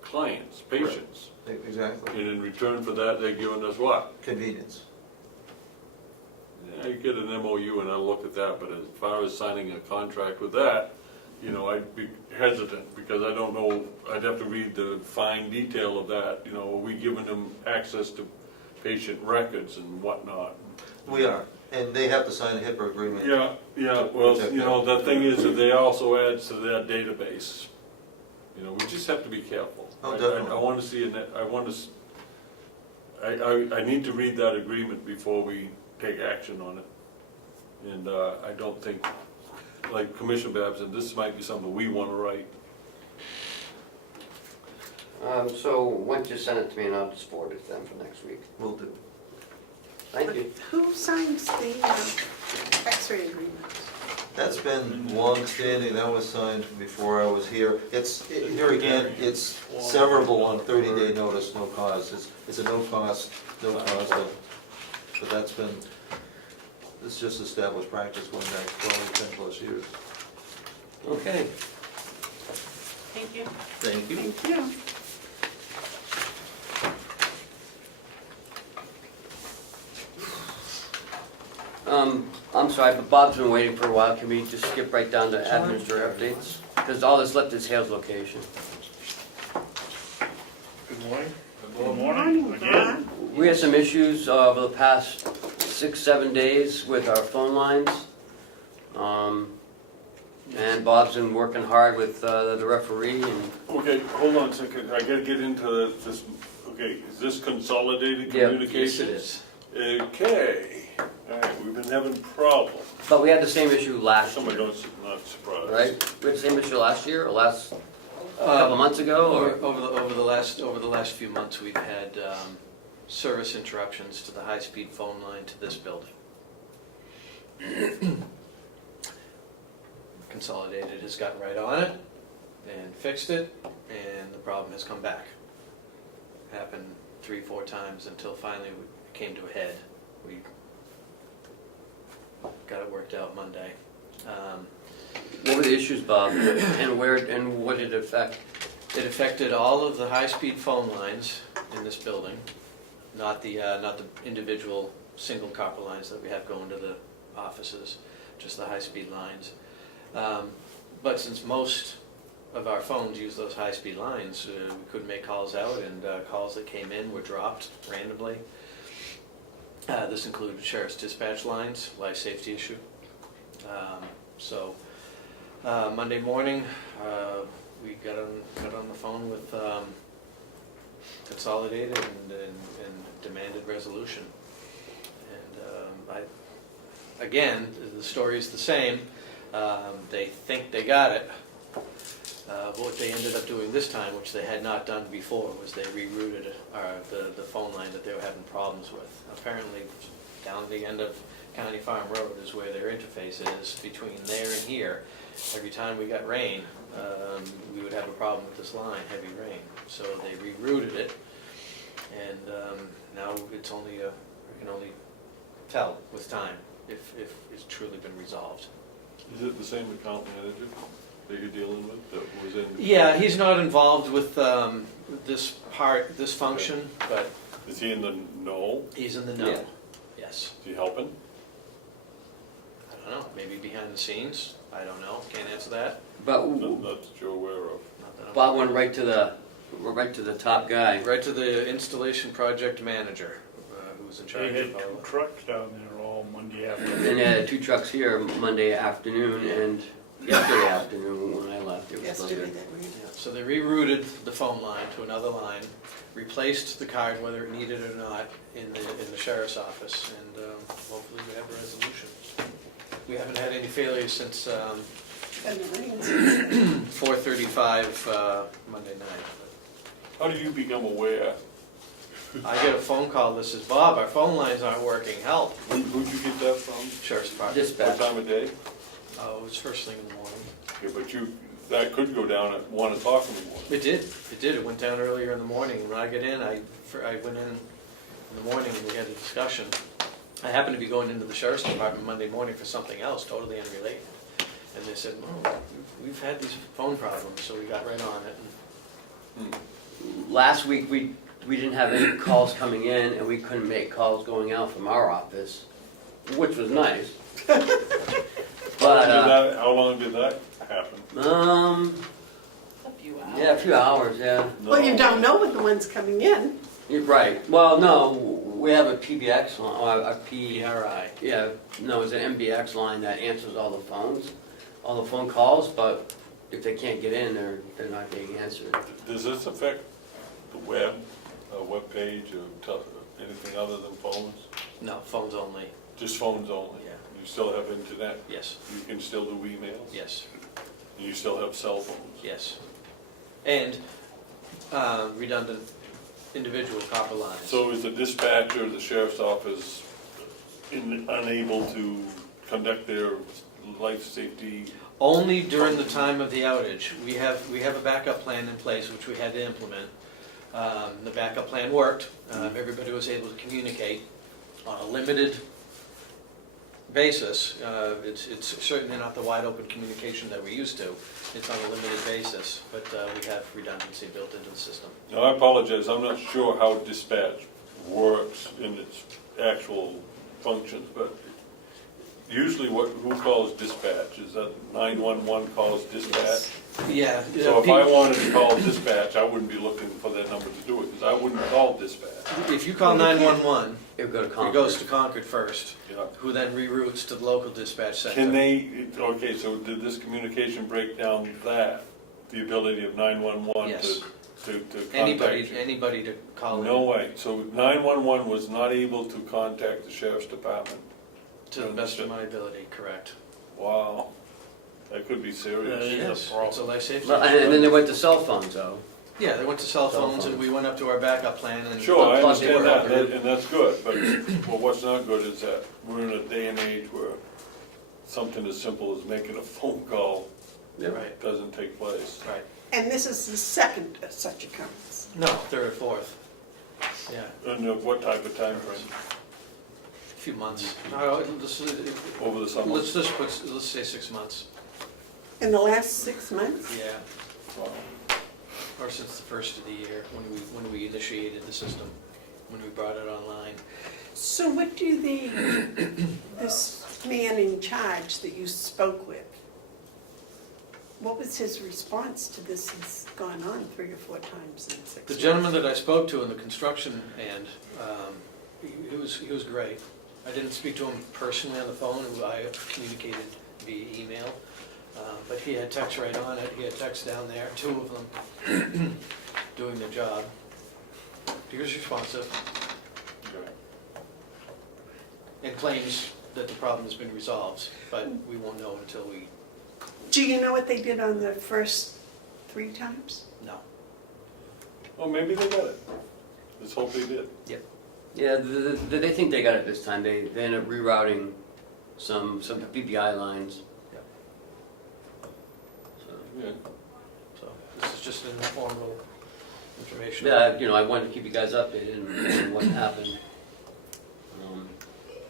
clients, patients, Exactly. and in return for that, they're giving us what? Convenience. I get an MOU and I'll look at that, but as far as signing a contract with that, you know, I'd be hesitant, because I don't know, I'd have to read the fine detail of that, you know, are we giving them access to patient records and whatnot? We are, and they have to sign a HIPAA agreement. Yeah, well, you know, the thing is that they also adds to their database. You know, we just have to be careful. Oh, definitely. I wanna see, I need to read that agreement before we take action on it. And I don't think, like Commissioner Babson, this might be something we wanna write. So once you send it to me, and I'll just forward it to them for next week. Will do. Thank you. Who signs the X-ray agreement? That's been long-standing, that was signed before I was here. Here again, it's severable on 30-day notice, no cause. It's a no cause, but that's been, it's just established practice going back 12, 10 plus years. Okay. Thank you. Thank you. Thank you. I'm sorry, but Bob's been waiting for a while. Can we just skip right down to administrator updates? Because all that's left is Hale's location. Good morning. Good Morning, morning, again. Bob. We had some issues over the past 6-7 days with our phone lines. And Bob's been working hard with the referee and, Okay, hold on a second, I gotta get into this, okay, is this consolidated Yeah. communications? Okay, alright, we've been having problems. but we had the same issue last Somebody year, not surprised. right? We had the same issue last year or last, a couple months ago or? Over the last few months, we've had service interruptions to the high-speed phone line to this building. Consolidated has gotten right on it and fixed it, and the problem has come back. Happened 3-4 times until finally it came to a head. We got it worked out Monday. What were the issues, Bob? And where, and what did it affect? It affected all of the high-speed phone lines in this building, not the individual single copper lines that we have going to the offices, just the high-speed lines. But since most of our phones use those high-speed lines, we couldn't make calls out, and calls that came in were dropped randomly. This included sheriff's dispatch lines, life safety issue. So Monday morning, we got on the phone with Consolidated and demanded resolution. And again, the story is the same. They think they got it. But what they ended up doing this time, which they had not done before, was they rerouted the phone line that they were having problems with. Apparently, down the end of County Farm Road is where their interface is. Between there and here, every time we got rain, we would have a problem with this line, heavy rain. So they rerouted it, and now it's only we can only tell with time if it's truly been resolved. Is it the same account manager that you're dealing with that was in? Yeah, he's not involved with this function, but Is he in the know? he's in the know. Yeah. Yes. Is he helping? I don't know, maybe behind the scenes, I don't know, can't answer that. But Not that you're aware of. Not that I'm- Bob went right to the We're right to the top guy. Right to the installation project manager, who's in They charge had of all two of trucks down there all Monday afternoon. And they had 2 trucks here Monday afternoon and yesterday afternoon when I left. It was still Yesterday there. that we. Yeah, so they rerouted the phone line to another line, replaced the card, whether it needed it or not, in the sheriff's office, and hopefully we have a resolution. We haven't had any failures since 4:35 Monday night. How do you become aware? I get a phone call that says, Bob, our phone lines aren't working, help. Who'd you get that from? Sheriff's Department. What Dispatch. time of day? Oh, it was first thing in the morning. Yeah, but that could go down at 1 o'clock in the morning. It did, it went down earlier in the morning. When I get in, I went in the morning and we had a discussion. I happened to be going into the Sheriff's Department Monday morning for something else, totally unrelated. And they said, oh, we've had these phone problems, so we got right on it. Last week, we didn't have any calls coming in, and we couldn't make calls going out from our office, which was nice. But, How long did that happen? A few hours. yeah, a few hours, yeah. Well, you don't know what the one's coming in. You're right. Well, no, we have a PBX line, or a PRI. yeah, no, it's an MBX line that answers all the phones, all the phone calls, but if they can't get in, they're not being answered. Does this affect the web page, or anything other than phones? No, phones only, Just phones only? yeah, You still have internet? yes, You can still do emails? yes, You still have cell phones? yes. And redundant individual copper lines. So is the dispatcher of the sheriff's office unable to conduct their life safety? Only during the time of the outage. We have a backup plan in place, which we had to implement. The backup plan worked. Everybody was able to communicate on a limited basis. It's certainly not the wide open communication that we're used to. It's on a limited basis, but we have redundancy built into the system. Now, I apologize, I'm not sure how dispatch works in its actual functions, but usually who calls dispatch? Is that 911 calls dispatch? Yeah. So if I wanted to call dispatch, I wouldn't be looking for that number to do it, because I wouldn't call dispatch. If you call 911, It would go to it Concord. goes to Concord first, Yeah. who then reroutes to the local dispatch center. Can they, okay, so did this communication break down the ability of 911 Yes. to contact you? Anybody to call in. No way. So 911 was not able to contact the sheriff's department? To the best of my ability, correct. Wow. That could be serious. Yeah. Yes, problem. it's a life safety. Well, and then they went to cell phones, though. Yeah, they went to cell Cell phones and phones. we went up to our backup plan and. Sure, I Plus they understand were that, and that's good, but what's not good is that we're in a day and age where something as simple as making a phone call Right, doesn't take place. right. And this is the second of such occurrence. No, third or fourth. Yeah, And what type of time frame? a few months. No, Over the summer? let's just put, let's say 6 months. In the last 6 months? Yeah, Wow. or since the first of the year, when we initiated the system, when we brought it online. So what do this man in charge that you spoke with, what was his response to this? He's gone on 3 or 4 times in 6 months. The gentleman that I spoke to in the construction end, he was great. I didn't speak to him personally on the phone, I communicated via email, but he had text right on it, he had text down there, 2 of them doing their job. He was responsive Okay. and claims that the problem has been resolved, but we won't know until we Do you know what they did on the first 3 times? know. Well, maybe they got it. Let's hope they did. Yeah, they think they got it this time. They ended up rerouting some PBI lines. Yep. So, Yeah. So this is just an informal information. yeah, I wanted to keep you guys updated on what happened.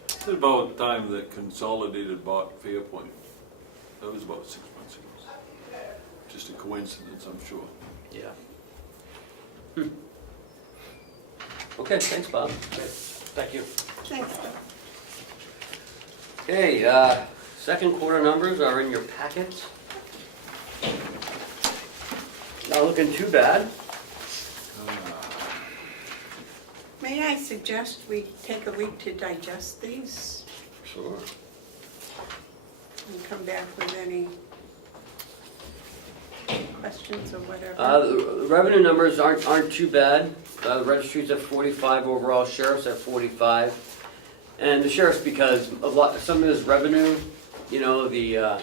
It's about the time that Consolidated bought Fairpoint. That was about 6 months ago. Just a coincidence, I'm sure. Yeah. Okay, thanks, Bob. Thank you. Thanks, Doug. Okay, second quarter numbers are in your packets. Not looking too bad. May I suggest we take a week to digest these Sure. and come back with any questions or whatever? The revenue numbers aren't too bad. The registry's at 45 overall, sheriff's at 45. And the sheriff's, because some of his revenue, you know, the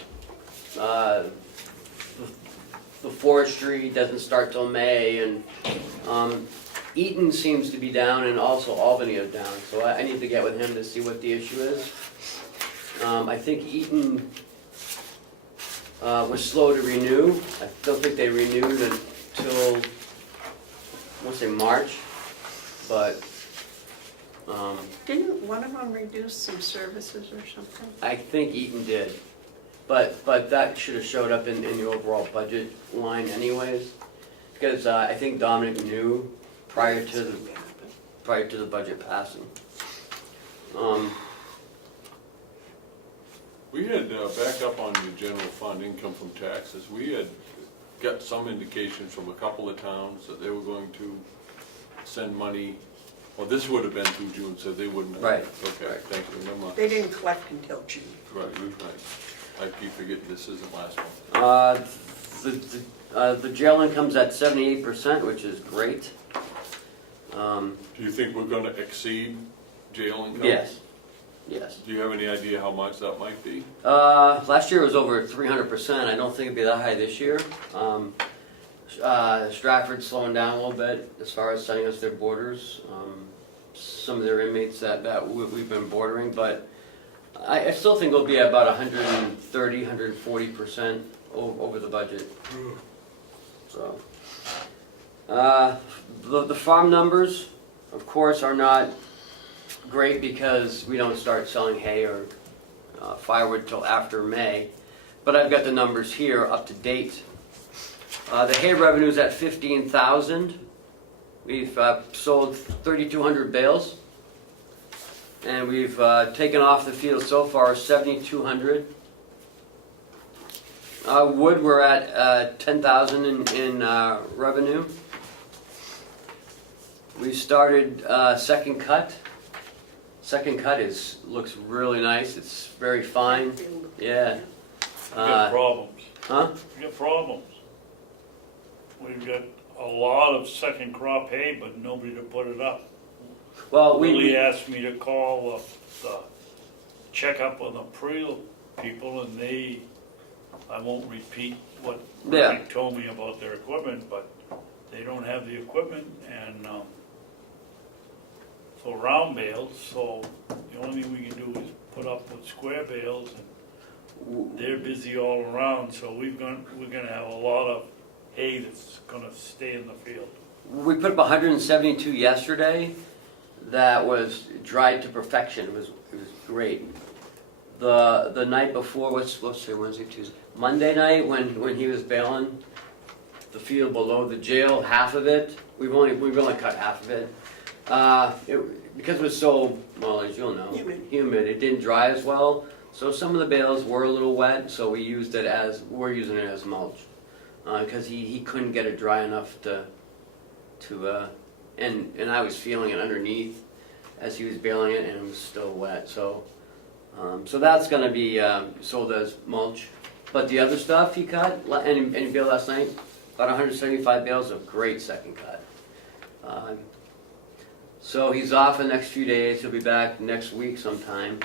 forestry doesn't start till May, and Eaton seems to be down, and also Albany is down. So I need to get with him to see what the issue is. I think Eaton was slow to renew. I don't think they renewed until, I want to say March, but Didn't one of them reduce some services or something? I think Eaton did. But that should have showed up in the overall budget line anyways, because I think Dominic knew prior to the budget passing. We had, back up on the general fund income from taxes, we had got some indication from a couple of towns that they were going to send money, well, this would have been through June, so they wouldn't have. Right. Okay, Right. thank you, never mind. They didn't collect until June. Right, I keep forgetting this isn't last one. The jail income's at 78%, which is great. Do you think we're gonna exceed jail income? Yes, yes. Do you have any idea how much that might be? Last year was over 300%. I don't think it'd be that high this year. Stratford's slowing down a little bit as far as sending us their borders. Some of their inmates that we've been bordering, but I still think it'll be about 130, 140% over the budget. So, the farm numbers, of course, are not great because we don't start selling hay or firewood till after May. But I've got the numbers here up to date. The hay revenue's at 15,000. We've sold 3,200 bales. And we've taken off the field so far 7,200. Wood, we're at 10,000 in revenue. We started second cut. Second cut looks really nice. It's very fine. Yeah. We got problems. Huh? We got problems. We've got a lot of second crop hay, but nobody to put it up. Well, Willie asked me to call the check up on the Preel people, and I won't repeat what Rick told me about their equipment, but they don't have the equipment, and so round bales, so the only thing we can do is put up with square bales, and they're busy all around, so we're gonna have a lot of hay that's gonna stay in the field. We put up 172 yesterday. That was dried to perfection. It was great. The night before, let's say Wednesday, Tuesday, Monday night when he was baling the field below the jail, half of it. We've only cut half of it. Because it was so, well, as you'll know, humid, it didn't dry as well. So some of the bales were a little wet, so we're using it as mulch. Because he couldn't get it dry enough to and I was feeling it underneath as he was baling it, and it was still wet. So that's going to be sold as mulch. But the other stuff he cut, and he baled last night, about 175 bales of great second cut. So he's off the next few days. He'll be back next week sometime.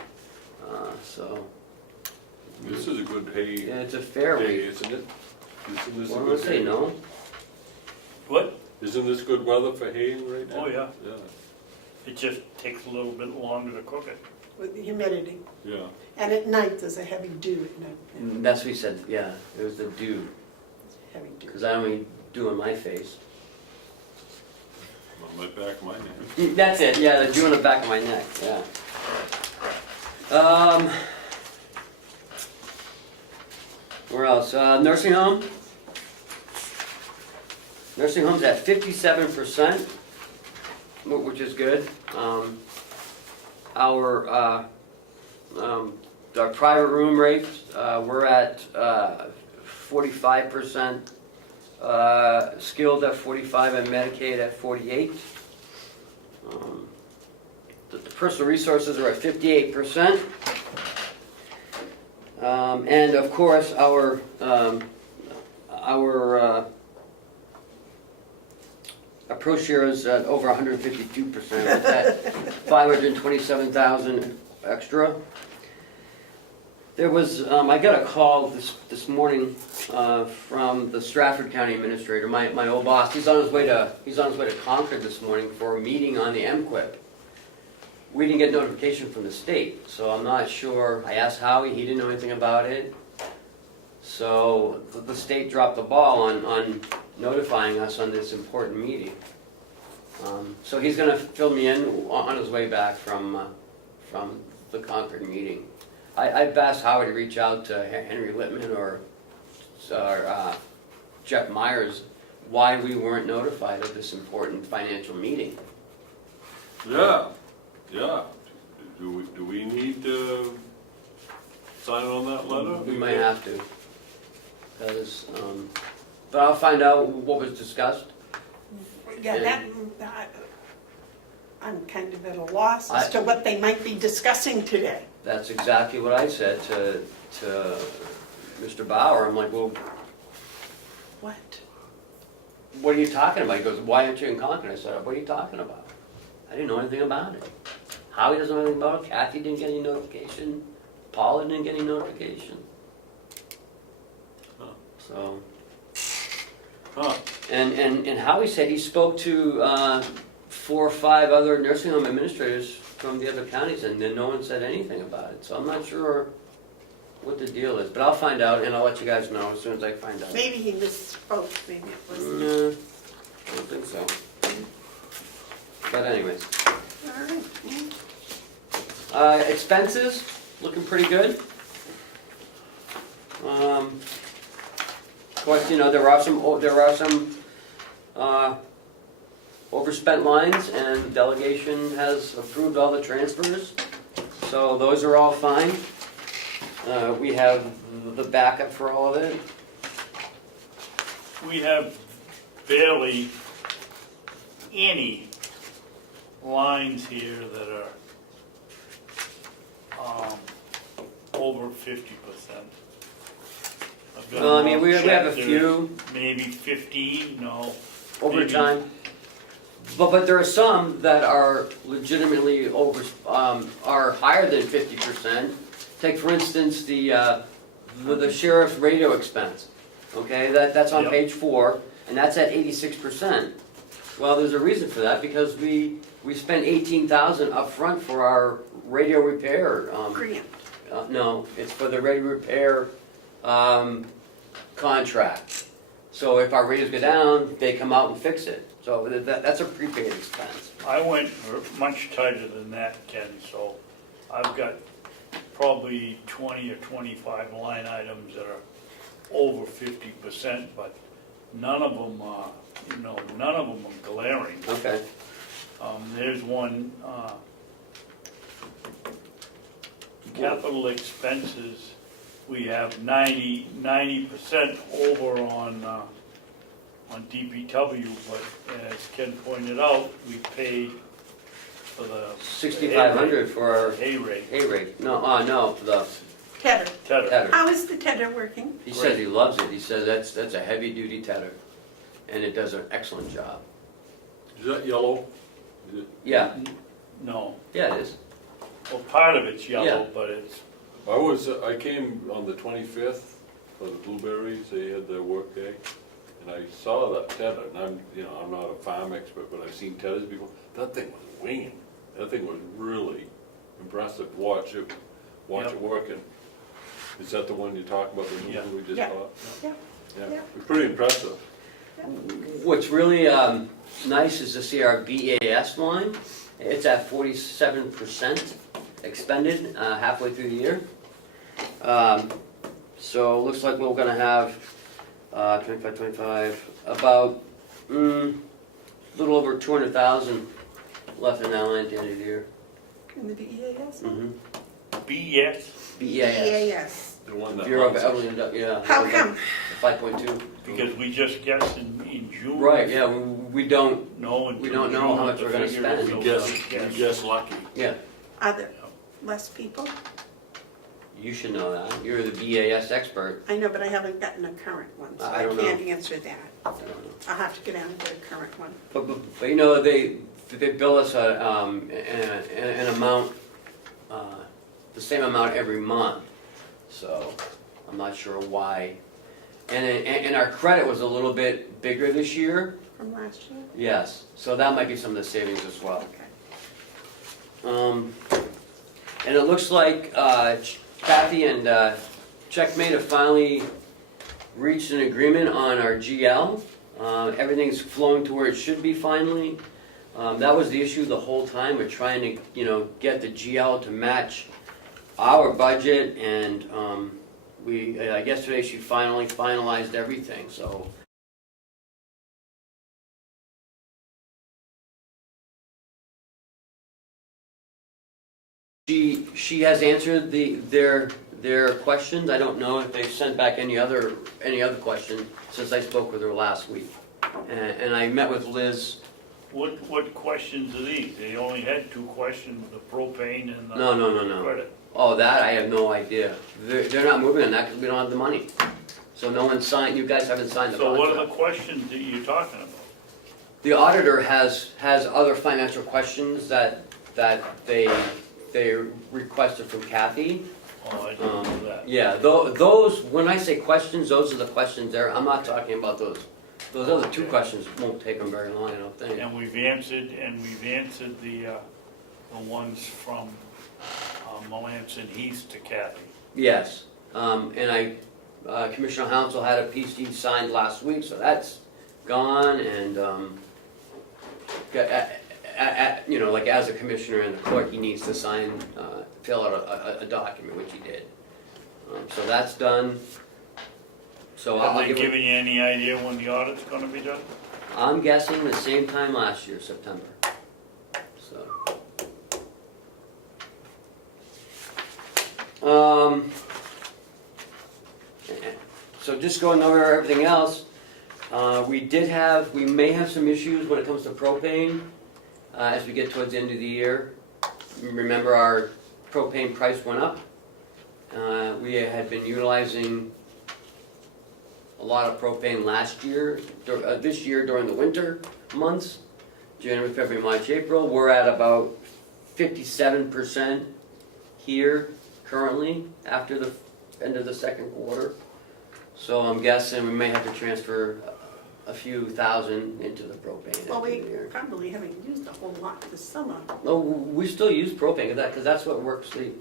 This is a good hay Yeah, it's a fair day, week. isn't it? Isn't this a What good do I say, hay? no? What? Isn't this good weather for haying right now? Oh, yeah. Yeah, It just takes a little bit longer to cook it. With the humidity. yeah. And at night, there's a heavy dew at night. And that's what he said, yeah, it was the dew. Heavy dew. Because I only dew in my face. On my back of my neck. That's it, yeah, the dew in the back of my neck, yeah. Where else? Nursing home. Nursing home's at 57%, which is good. Our private room rates, we're at 45%, skilled at 45, and Medicaid at 48. personal resources are at 58%. And of course, our pro share is at over 152%. It's at 527,000 extra. There was, I got a call this morning from the Stratford County Administrator, my old boss. He's on his way to Concord this morning for a meeting on the MQIP. We didn't get notification from the state, so I'm not sure. I asked Howie, he didn't know anything about it. So the state dropped the ball on notifying us on this important meeting. So he's gonna fill me in on his way back from the Concord meeting. I've asked Howie to reach out to Henry Littman or Jeff Myers why we weren't notified of this important financial meeting. Yeah. Do we need to sign on that letter? We might have to. Because, but I'll find out what was discussed. Yeah, I'm kind of at a loss as to what they might be discussing today. That's exactly what I said to Mr. Bauer. I'm like, well, What? what are you talking about? He goes, why aren't you in Concord? I said, what are you talking about? I didn't know anything about it. Howie doesn't know anything about it. Kathy didn't get any notification. Paula didn't get any notification. So, and Howie said he spoke to 4 or 5 other nursing home administrators from the other counties, and then no one said anything about it. So I'm not sure what the deal is, but I'll find out, and I'll let you guys know as soon as I find out. Maybe he misspoke, maybe it was. No, I don't think so. But anyways, All right. expenses, looking pretty good. Of course, you know, there are some overspent lines, and delegation has approved all the transfers, so those are all fine. We have the backup for all of it. We have barely any lines here that are over 50%. Well, I mean, we have a few. Maybe 15, no. Overtime. But there are some that are legitimately are higher than 50%. Take for instance the sheriff's radio expense. Okay, that's on Yep. page 4, and that's at 86%. Well, there's a reason for that, because we spent $18,000 up front for our radio repair. Grant. No, it's for the radio repair contract. So if our radios go down, they come out and fix it. So that's a prepaid expense. I went much tighter than that, Ken, so I've got probably 20 or 25 line items that are over 50%, but none of them are, none of them are glaring. Okay. There's one, capital expenses, we have 90% over on DPW, but as Ken pointed out, we paid for the $6,500 for our hay rate. hay rate. No, for the Tedder. tedder. How is the tedder working? He says he loves it. He says that's a heavy duty tedder, and it does an excellent job. Is that yellow? Is it? Yeah, No, yeah, it is. well, part of it's yellow, Yeah. but it's, I came on the 25th for the blueberries, they had their work day, and I saw that tedder, and I'm not a farm expert, but I've seen tedders before. That thing was winging. That thing was really impressive. Watch it Yep. working. Is that the one you're talking about, the new Yeah. one we just Yeah. bought? Yeah. Yeah, Yeah. it's pretty impressive. What's really nice is to see our BAS line. It's at 47% expended halfway through the year. So it looks like we're going to have 25, about a little over 200,000 left in that line at the end of the year. In the BEAS? BS, BAS. BEAS. The one that Bureau of hunts Elderly, us. yeah. How come? 5.2. because we just guessed in June. Right, yeah, we don't, No, We don't know how much we're gonna spend. We guess lucky. yeah. Are there less people? You should know that, you're the BAS expert. I know, but I haven't gotten a current one, so I I don't know. can't answer that. I don't know. I'll have to get out and get a current one. But you know, they bill us an amount, the same amount every month, so I'm not sure why. And our credit was a little bit bigger this year, From last year? yes, so that might be some of the savings as well. Okay. And it looks like Kathy and Checkmate have finally reached an agreement on our GL. Everything's flowing to where it should be finally. That was the issue the whole time, we're trying to, you know, get the GL to match our budget, and yesterday she finally finalized everything, so. She has answered their questions. I don't know if they've sent back any other question since I spoke with her last week. And I met with Liz. What questions are these? They only had 2 questions, the propane and the No. credit. Oh, that I have no idea. They're not moving on that because we don't have the money. So no one signed, you guys haven't signed the So contract. what are the questions that you're talking about? The auditor has other financial questions that they requested from Kathy. Oh, I didn't know that. Yeah, those, when I say questions, those are the questions there. I'm not talking about those. Those other 2 Okay. questions won't take them very long, I don't think. And we've answered the ones from Melanson Heath to Kathy. Yes, and Commissioner Hounsell had a PC signed last week, so that's gone, and, you know, like as a commissioner and the clerk, he needs to sign, fill out a document, which he did. So that's done. So Have I'll they give it, given you any idea when the audit's gonna be done? I'm guessing the same time last year, September, so. So just going over everything else, we may have some issues when it comes to propane as we get towards the end of the year. Remember, our propane price went up. We had been utilizing a lot of propane last year, this year during the winter months, January, February, March, April. We're at about 57% here currently after the end of the second quarter. So I'm guessing we may have to transfer a few thousand into the propane. Well, we after the year. probably haven't used a whole lot this summer. No, we still use propane because that's what works the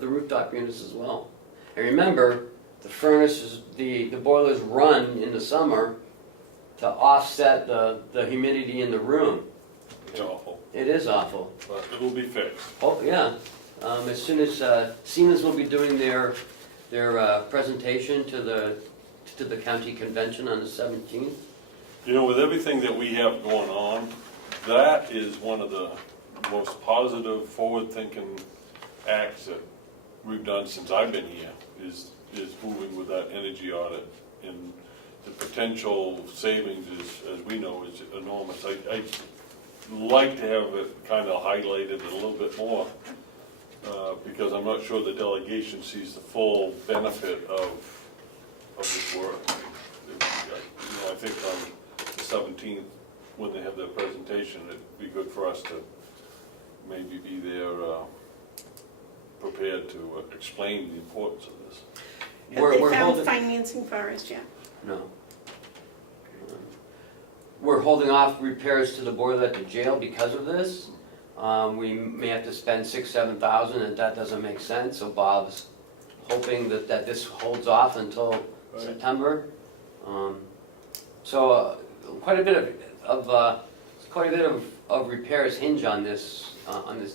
rooftop units as well. And remember, the furnaces, the boilers run in the summer to offset the humidity in the room. It's awful, It is awful. but it'll be fixed. Oh, yeah. As soon as Siemens will be doing their presentation to the county convention on the 17th. You know, with everything that we have going on, that is one of the most positive, forward-thinking acts that we've done since I've been here, is moving with that energy audit. And the potential savings is, as we know, is enormous. I'd like to have it kind of highlighted a little bit more, because I'm not sure the delegation sees the full benefit of this work. I think on the 17th, when they have their presentation, it'd be good for us to maybe be there prepared to explain the importance of this. Have We're they found holding- financing for us yet? No. We're holding off repairs to the boiler at the jail because of this. We may have to spend $6,000-7,000, and that doesn't make sense, so Bob's hoping that this holds off until September. So quite a bit of repairs hinge on this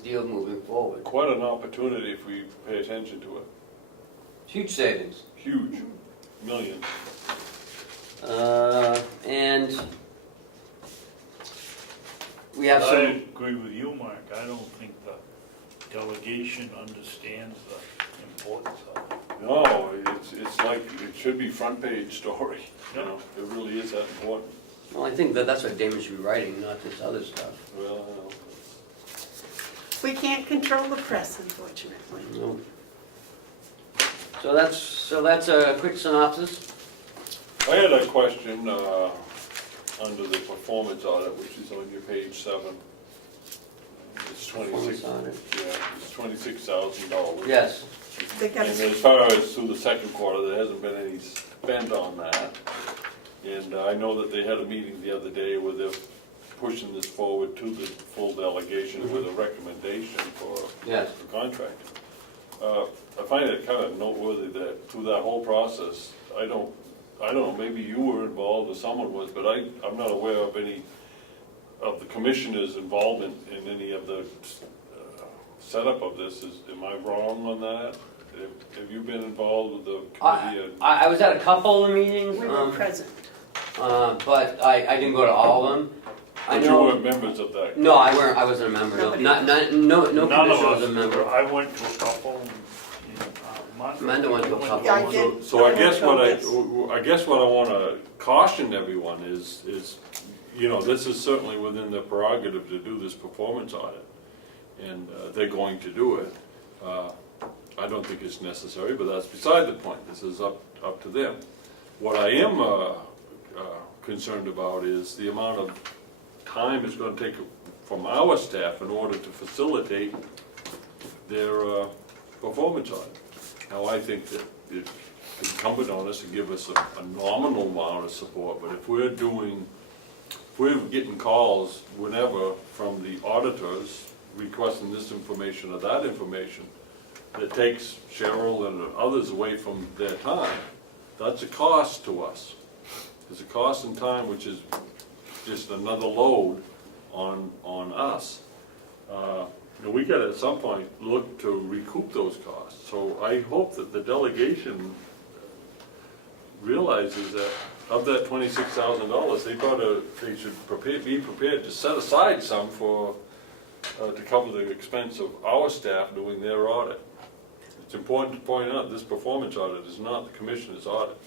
deal moving forward. Quite an opportunity if we pay attention to it. Huge savings. Huge, millions. And we have I some, agree with you, Mark. I don't think the delegation understands the importance of it. No, it's like, it should be front page story, you know, it really is that important. well, I think that's what Damon should be writing, not this other stuff. Well, We can't control the press, unfortunately. No. So that's a quick synopsis. I had a question, under the performance audit, which is on your page 7. It's Performance audit. it's $26,000. Yes. They got And to, as far as through the second quarter, there hasn't been any spent on that. And I know that they had a meeting the other day where they're pushing this forward to the full delegation with a recommendation for Yes. the contract. I find it kind of noteworthy that through that whole process, I don't know, maybe you were involved or someone was, but I'm not aware of any of the commissioners' involvement in any of the setup of this. Am I wrong on that? Have you been involved with the committee? I was at a couple of meetings, we were present. but I didn't go to all of them. I But you know. weren't members of that? No, I wasn't a member. No, Nobody no None of commissioner was us, a member. I went to a couple, Amanda went to a couple. Yeah, I did. So I I guess went I guess what I want to caution everyone is, this is certainly within their prerogative to do this performance audit, and they're going to do it. I don't think it's necessary, but that's beside the point. This is up to them. What I am concerned about is the amount of time it's going to take from our staff in order to facilitate their performance audit. Now, I think that it's incumbent on us to give us a nominal amount of support, but if we're getting calls whenever from the auditors requesting this information or that information, that takes Cheryl and others away from their time, that's a cost to us. There's a cost in time which is just another load on us. We got to at some point look to recoup those costs. So I hope that the delegation realizes that of that $26,000, they should be prepared to set aside some to cover the expense of our staff doing their audit. It's important to point out this performance audit is not the commissioner's audit.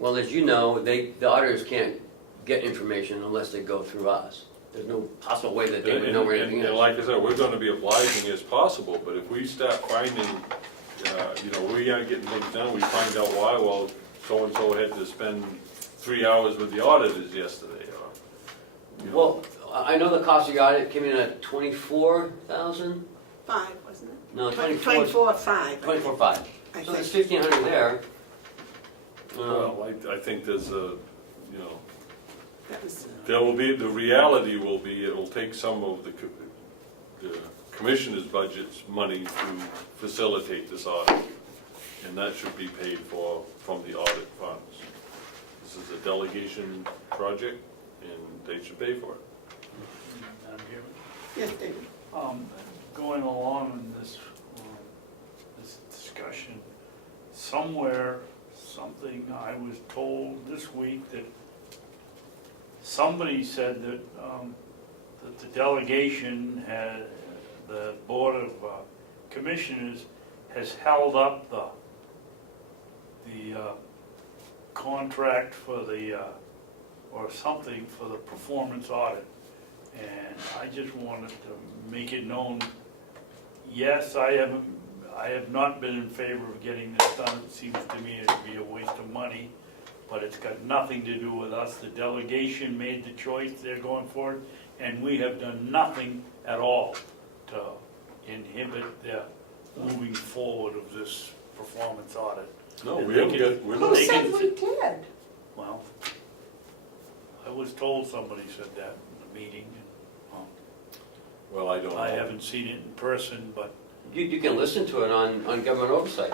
Well, as you know, the auditors can't get information unless they go through us. There's no possible way that they would know where anything And is. like I said, we're going to be obliging as possible, but if we start finding, we aren't getting things done, we find out why, well, so-and-so had to spend 3 hours with the auditors yesterday, or. Well, I know the cost of the audit came in at 24,000? 5, wasn't it? No, 24, 5. 24,500. I So there's think. 1,500 there. Well, I think there's That was, there will be, the reality will be, it'll take some of the commissioner's budget's money to facilitate this audit, and that should be paid for from the audit funds. This is a delegation project, and they should pay for it. Madam Chairman. yes, David. Going along in this discussion, somewhere, something I was told this week that somebody said that the delegation had, the Board of Commissioners has held up the contract for the, or something for the performance audit. And I just wanted to make it known, yes, I have not been in favor of getting this done. It seems to me it'd be a waste of money, but it's got nothing to do with us. The delegation made the choice, they're going forward, and we have done nothing at all to inhibit the moving forward of this performance audit. No, And we they haven't can- got, we're Who not, said we did? Well, I was told somebody said that in the meeting. well, I don't know. I haven't seen it in person, but You can listen to it on Government Oversight.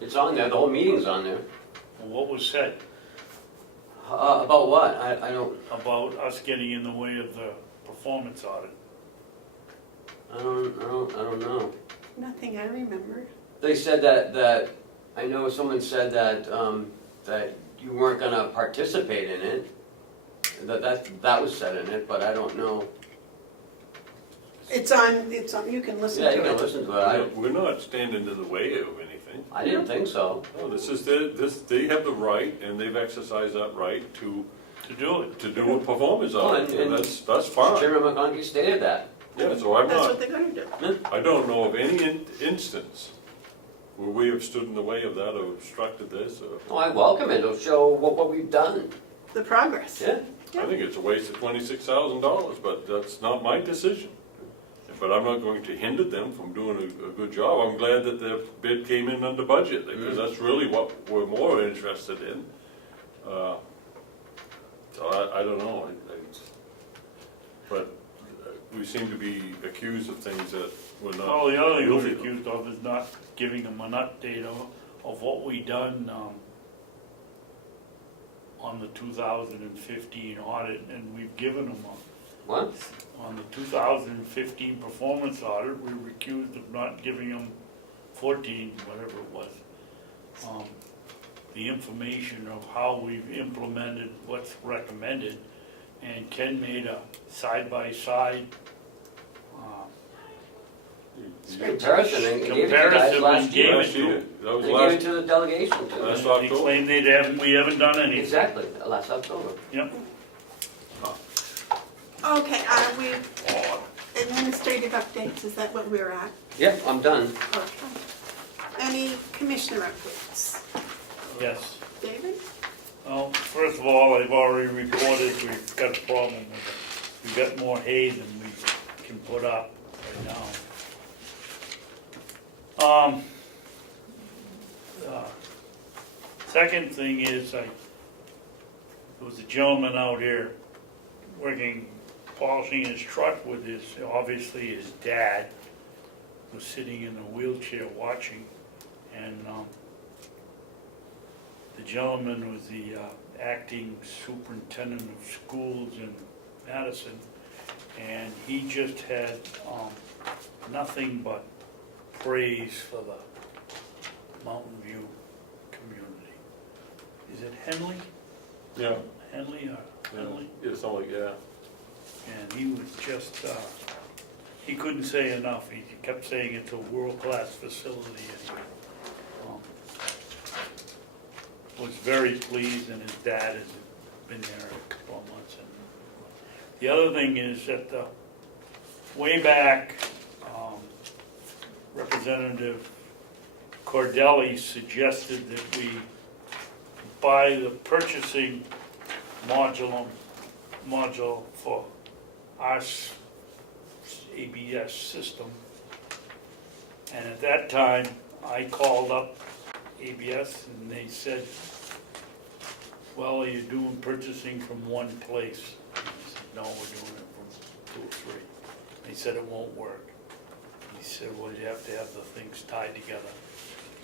It's on there, the whole meeting's on there. what was said About what? I don't, about us getting in the way of the performance audit? I don't know. Nothing I remember. They said that, I know someone said that, that you weren't gonna participate in it. That was said in it, but I don't know. It's on, you can listen to Yeah, it. you can listen to it. We're not standing in the way of anything. I didn't think so. No, they have the right, and they've exercised that right to To do it. do a performance audit, and- and that's fine. Chairman McConkey stated that. Yeah, so I'm That's what not, they're gonna do. I don't know of any instance where we have stood in the way of that or obstructed this, or, Oh, I welcome it, it'll show what we've done. The progress. Yeah. I think it's a waste of $26,000, but that's not my decision. But I'm not going to hinder them from doing a good job. I'm glad that their bid came in under budget, because that's really what we're more interested in. So I don't know, but we seem to be accused of things that we're not. Well, the other thing we're guilty of. accused of is not giving them an update of what we done on the 2015 audit, and we've given them What? on the 2015 performance audit, we were accused of not giving them 14, whatever it was, the information of how we've implemented what's recommended, and Ken made a side-by-side Comparison, and gave it to you guys comparison last and year. gave it Last to year, them. that was They gave it last, to the delegation too. Last And he October. claimed we haven't done anything. Exactly, last October. Yep. Okay, are we, administrative updates, is that what we're at? Yep, I'm done. Okay. Any commissioner updates? Yes. David? Well, first of all, I've already reported we've got a problem with it. We've got more hay than we can put up right now. Second thing is, there was a gentleman out here working, polishing his truck with his, obviously his dad, was sitting in a wheelchair watching, and the gentleman was the acting superintendent of schools in Madison, and he just had nothing but praise for the Mountain View community. Is it Henley? yeah, Henley or Henley? yeah, something like, yeah. And he was just, he couldn't say enough. He kept saying it's a world-class facility. And was very pleased, and his dad has been there a couple of months. And the other thing is that way back, Representative Cordelli suggested that we buy the purchasing module for our ABS system. And at that time, I called up ABS and they said, well, are you doing purchasing from one place? I said, no, we're doing it from 2 or 3. They said it won't work. He said, well, you have to have the things tied together.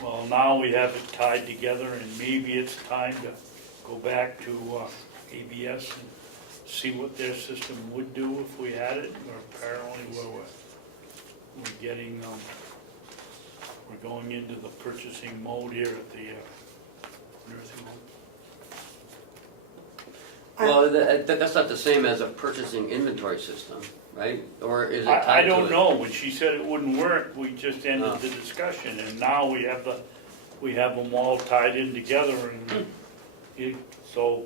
Well, now we have it tied together, and maybe it's time to go back to ABS and see what their system would do if we had it. Or apparently we're getting, we're going into the purchasing mode here at the nursing home. Well, that's not the same as a purchasing inventory system, right? Or is it tied to it? I don't know. When she said it wouldn't work, we just ended the discussion, and now we have them all tied in together, and so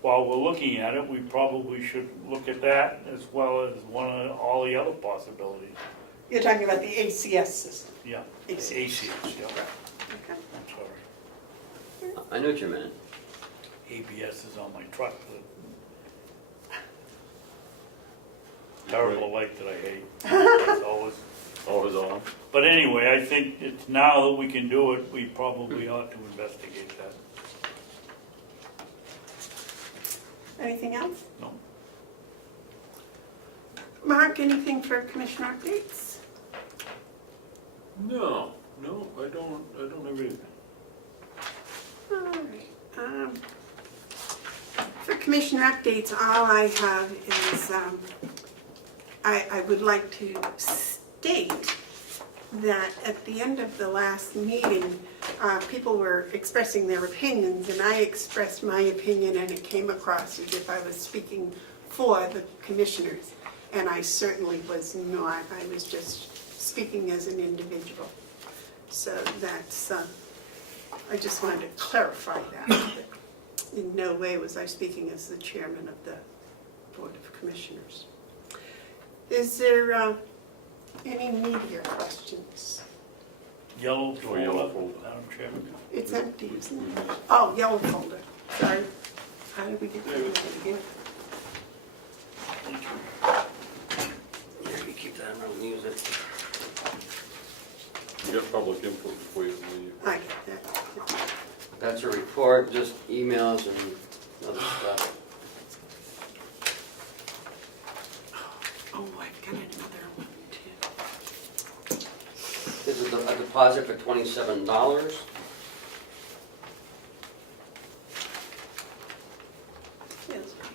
while we're looking at it, we probably should look at that as well as all the other possibilities. You're talking about the ACS system? Yeah, ACS. ACS, yeah. Okay. I'm sorry. I know what you meant. ABS is on my truck. The terrible light that I hate. It's always on. But anyway, I think it's now that we can do it, we probably ought to investigate that. Anything else? No. Mark, anything for commissioner updates? No, I don't have anything. All right. For commissioner updates, all I have is I would like to state that at the end of the last meeting, people were expressing their opinions, and I expressed my opinion, and it came across as if I was speaking for the commissioners, and I certainly was not. I was just speaking as an individual. So that's, I just wanted to clarify that. In no way was I speaking as the chairman of the Board of Commissioners. Is there Any media questions? Yellow Oh, yellow folder, folder. Madam Chairman. It's empty, isn't it? Oh, yellow folder, sorry. How did we get to that again? Here, you keep that, I don't use it. You got public input before you leave. I get that. That's a report, just emails and other stuff. Oh, I've got another one too. This is a deposit for $27.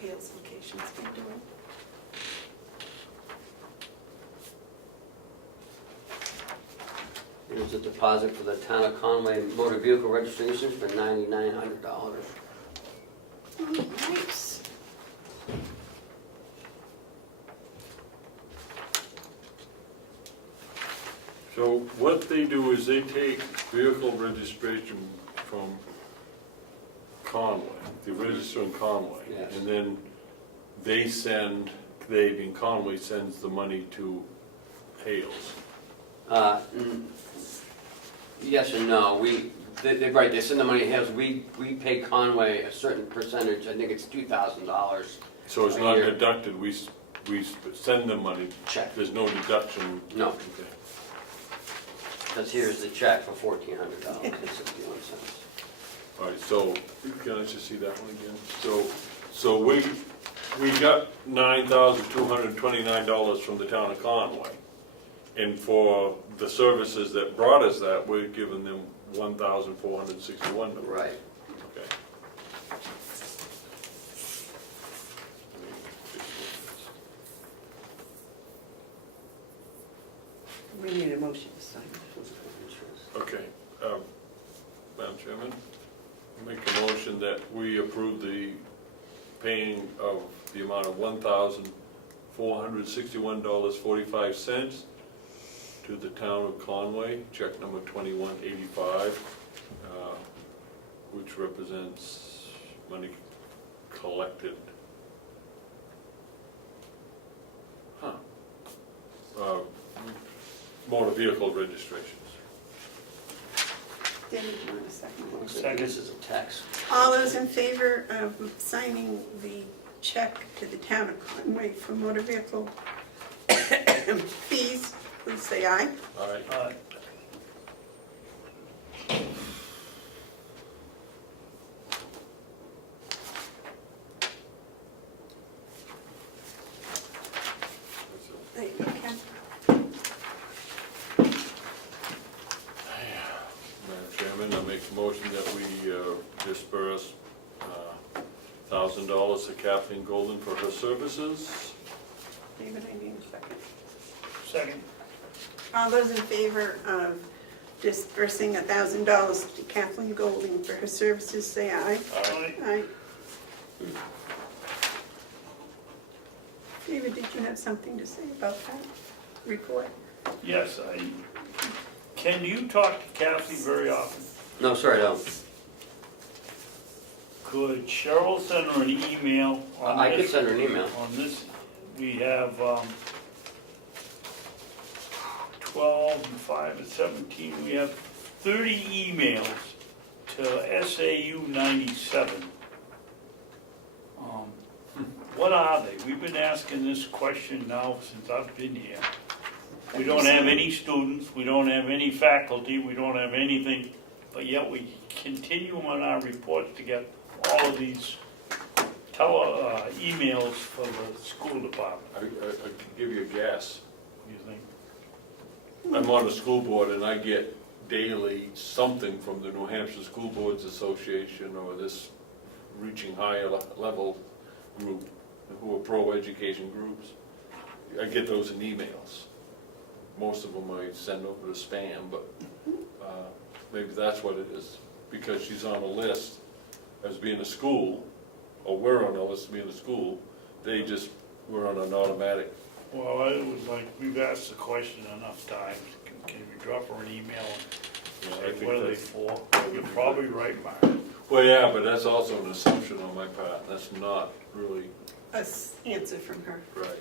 Sales locations can do it. Here's a deposit for the town of Conway motor vehicle registrations for $9,900. Oh, nice. So what they do is they take vehicle registration from Conway, they register in Conway. Yes. And then they being Conway, sends the money to Hales. Yes and no, right, they send the money to Hales, we pay Conway a certain percentage, I think it's $2,000 So it's A not year. deducted, we send them money, check. there's no deduction. No, Okay. because here's the check for $1,400.61. All right, so, can I just see that one again? So we got $9,229 from the town of Conway. And for the services that brought us that, we're giving them $1,461. Right. Okay. We need a motion to sign. Okay, Madam Chairman, I make a motion that we approve the paying of the amount of $1,461.45 to the town of Conway, check number 2185, which represents money collected. Motor vehicle registrations. David, you want a second? Second. This is a text. All those in favor of signing the check to the town of Conway for motor vehicle fees, please say aye. All right. There you go, Ken. Madam Chairman, I make a motion that we disperse $1,000 to Kathleen Golden for her services. David, I need a second. Second. All those in favor of dispersing $1,000 to Kathleen Golding for her services, say aye. Aye. Aye. David, did you have something to say about that report? Yes, can you talk to Kathy very often? No, sorry, no. Could Cheryl send her an email on I could this? send her an email. On this, we have 12 and 5 and 17, we have 30 emails to SAU 97. What are they? We've been asking this question now since I've been here. We don't have any students, we don't have any faculty, we don't have anything, but yet we continue on our reports to get all of these emails for the school department, I can give you a guess. you think? I'm on the school board and I get daily something from the New Hampshire School Boards Association or this Reaching Higher Level group, who are pro-education groups. I get those in emails. Most of them I send over to spam, but maybe that's what it is. Because she's on a list as being a school, or we're on a list as being a school, we're on an automatic. Well, it was like, we've asked the question enough times, can you drop her an email Yeah, I and say, think what are they that's- for? You're probably right, Mark. Well, yeah, but that's also an assumption on my part. That's not really A answer from her. right.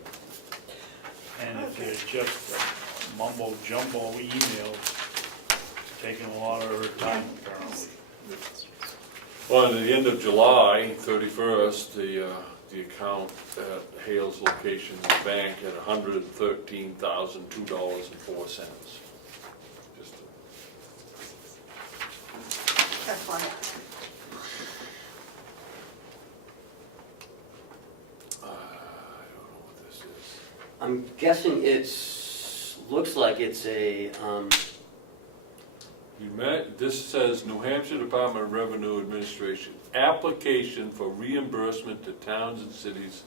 And if they're just mumbo jumbo emails. It's taking a lot of her time apparently. Well, at the end of July 31st, the account at Hale's location in the bank had $113,002.04. Just FYI. I don't know what this is. I'm guessing looks like it's a, This says New Hampshire Department of Revenue Administration, application for reimbursement to towns and cities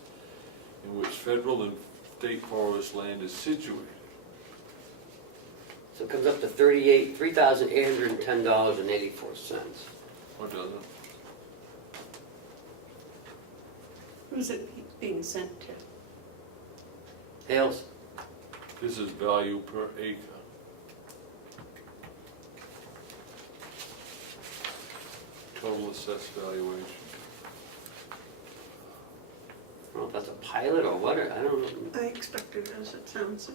in which federal and state forest land is situated. so it comes up to $3,810.84. Or does it? Who's it being sent to? Hales? This is value per acre. Total assessed valuation. I don't know if that's a pilot or what, I don't know. I expect it as it sounds.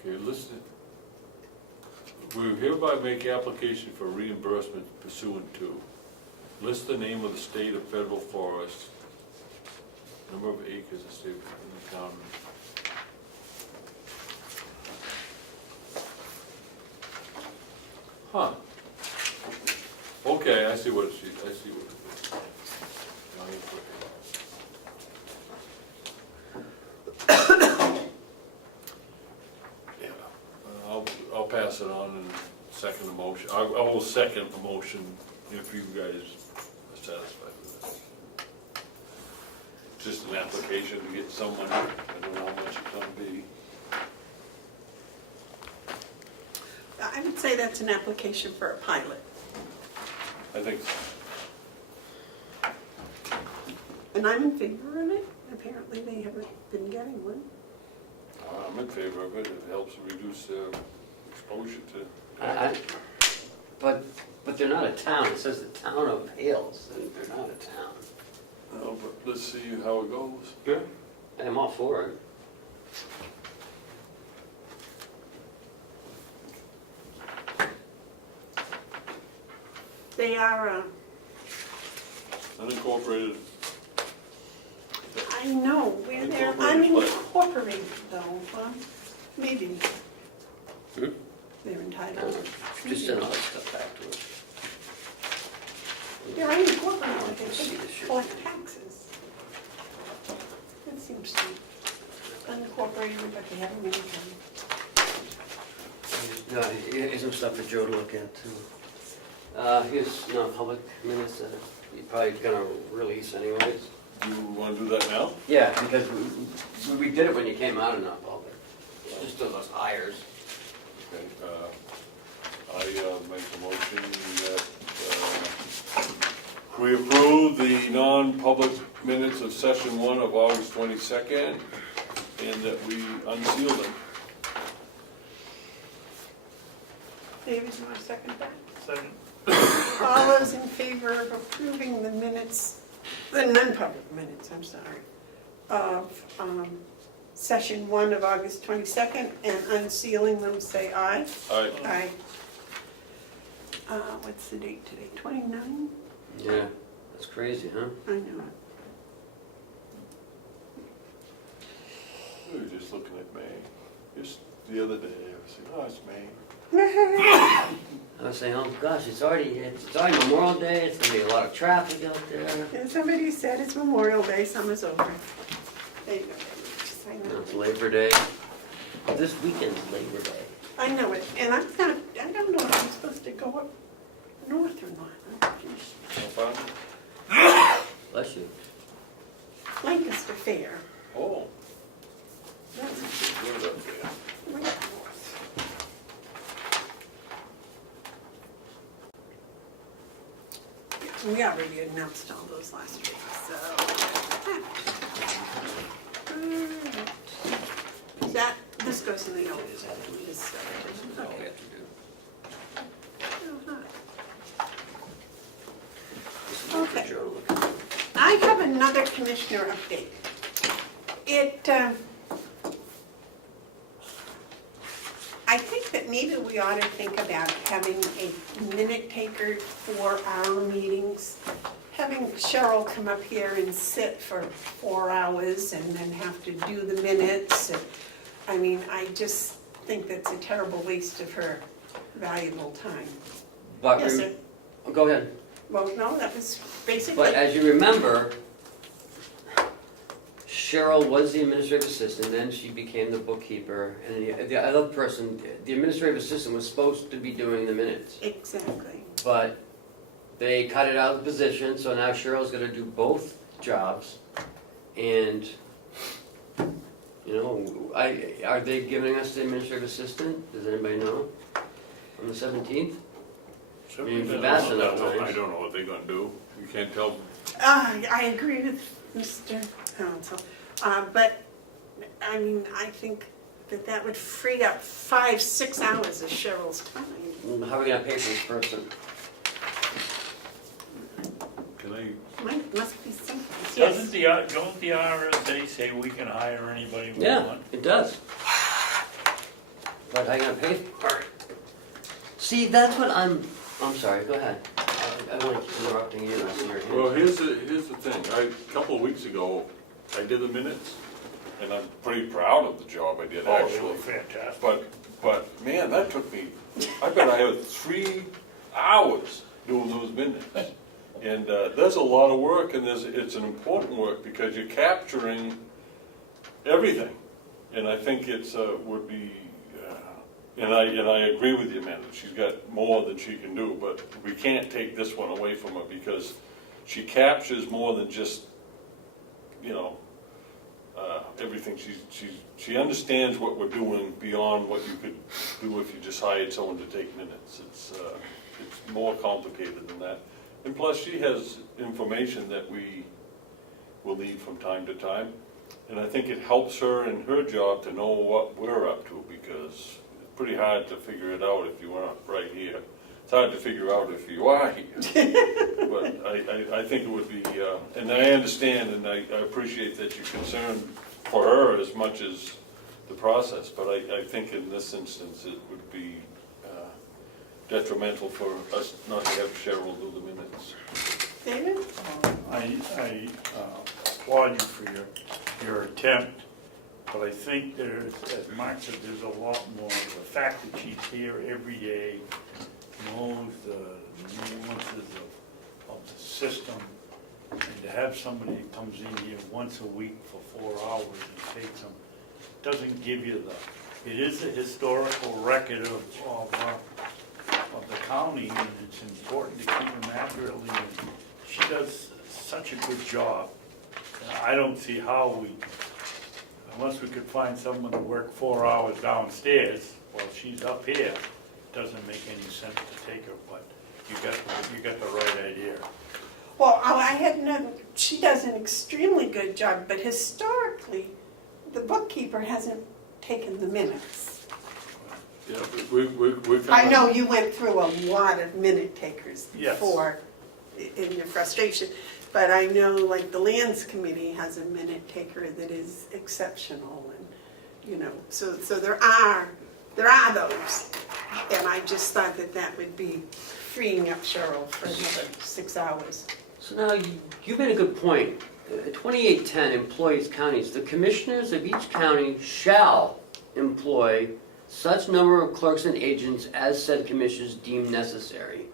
Okay, listen. We hereby make application for reimbursement pursuant to. List the name of the state or federal forest, number of acres of state in the town. Huh. Okay, I see what it is. Yeah, I'll pass it on and second the motion. I will second the motion if you guys are satisfied with it. Just an application to get someone, I don't know how much it's gonna be. I would say that's an application for a pilot. I think so. And I'm in favor of it. Apparently they haven't been getting one. I'm in favor of it. It helps reduce exposure to. But they're not a town, it says the town of Hales, they're not a town. Well, but let's see how it goes. Sure. I'm all for it. They are, Unincorporated. I know, where they're unincorporated though, maybe Good. they're entitled. Just send all that stuff back to us. They're unincorporated, but Let's see they this shit. collect taxes. That seems to be unincorporated, but they have an income. Here's some stuff for Joe to look at too. Here's non-public minutes that you're probably gonna release anyways. You want to do that now? Yeah, because we did it when you came out of non-public. Just those hires. Okay, I make a motion that we approve the non-public minutes of session 1 of August 22nd and that we unseal them. David, you want to second that? Second. All those in favor of approving the minutes, the non-public minutes, I'm sorry, of session 1 of August 22nd and unsealing them, say aye. Aye. Aye. What's the date today? 29? Yeah, that's crazy, huh? I know. We were just looking at May. Just the other day, I was saying, oh, it's May. I was saying, oh gosh, it's already Memorial Day, it's gonna be a lot of traffic out there. And somebody said it's Memorial Day, summer's over. There you go. I Now know. it's Labor Day. This weekend's Labor Day. I know it, and I don't know if I'm supposed to go up north or not. I'm confused. No fun? Bless you. Lancaster Fair. Oh, That's it's good up there. way up north. We already announced all those last week, so. Is that, this goes in the old. Is that what it is? That's all we have to do. This is for Okay. Joe to look at. I have another commissioner update. I think that maybe we ought to think about having a minute taker for our meetings. Having Cheryl come up here and sit for 4 hours and then have to do the minutes. I mean, I just think that's a terrible waste of her valuable time. But Yes, sir. Go ahead. Well, no, that was basically. But as you remember, Cheryl was the administrative assistant, then she became the bookkeeper, and the other person, the administrative assistant was supposed to be doing the minutes. Exactly. But they cut it out of the position, so now Cheryl's gonna do both jobs. And, you know, are they giving us the administrative assistant? Does anybody know? On the 17th? I mean, for Babson, I don't know what they're gonna do. You can't tell. I agree with Mr. Hounsell, but, I mean, I think that that would free up 5-6 hours of Cheryl's time. How are we gonna pay for this person? Can I? Must be something. Don't the RSA say we can hire anybody we Yeah, want? it does. But how are you gonna pay for it? See, that's what I'm sorry, go ahead. I don't want to keep interrupting you. I see your hand. Well, here's the thing. A couple of weeks ago, I did the minutes, and I'm pretty proud of the job I did, Oh, they actually. were fantastic. But man, that took me, I bet I had 3 hours doing those minutes. And there's a lot of work, and it's an important work, because you're capturing everything. And I think it's, would be, and I agree with you, Amanda, she's got more than she can do, but we can't take this one away from her, because she captures more than just, you know, everything. She understands what we're doing beyond what you could do if you just hired someone to take minutes. It's more complicated than that. And plus, she has information that we will need from time to time. And I think it helps her in her job to know what we're up to, because it's pretty hard to figure it out if you aren't right here. It's hard to figure out if you are here. But I think it would be, and I understand and I appreciate that you're concerned for her as much as the process, but I think in this instance it would be detrimental for us not to have Cheryl do the minutes. David? I applaud you for your attempt, but I think there's, as Mark said, there's a lot more. The fact that she's here every day, knows the nuances of the system, and to have somebody that comes in here once a week for 4 hours and takes them, doesn't give you it is a historical record of the county, and it's important to keep them accurately, and she does such a good job. I don't see how unless we could find someone to work 4 hours downstairs while she's up here, it doesn't make any sense to take her, but you got the right idea. Well, I had known, she does an extremely good job, but historically, the bookkeeper hasn't taken the minutes. Yeah, but we're I know you went through a lot of minute takers Yes. before in your frustration, but I know like the Lands Committee has a minute taker that is exceptional, and you know, so there are those, and I just thought that would be freeing up Cheryl for another 6 hours. So now, you made a good point. 2810 employs counties. The commissioners of each county shall employ such number of clerks and agents as said commissioners deem necessary.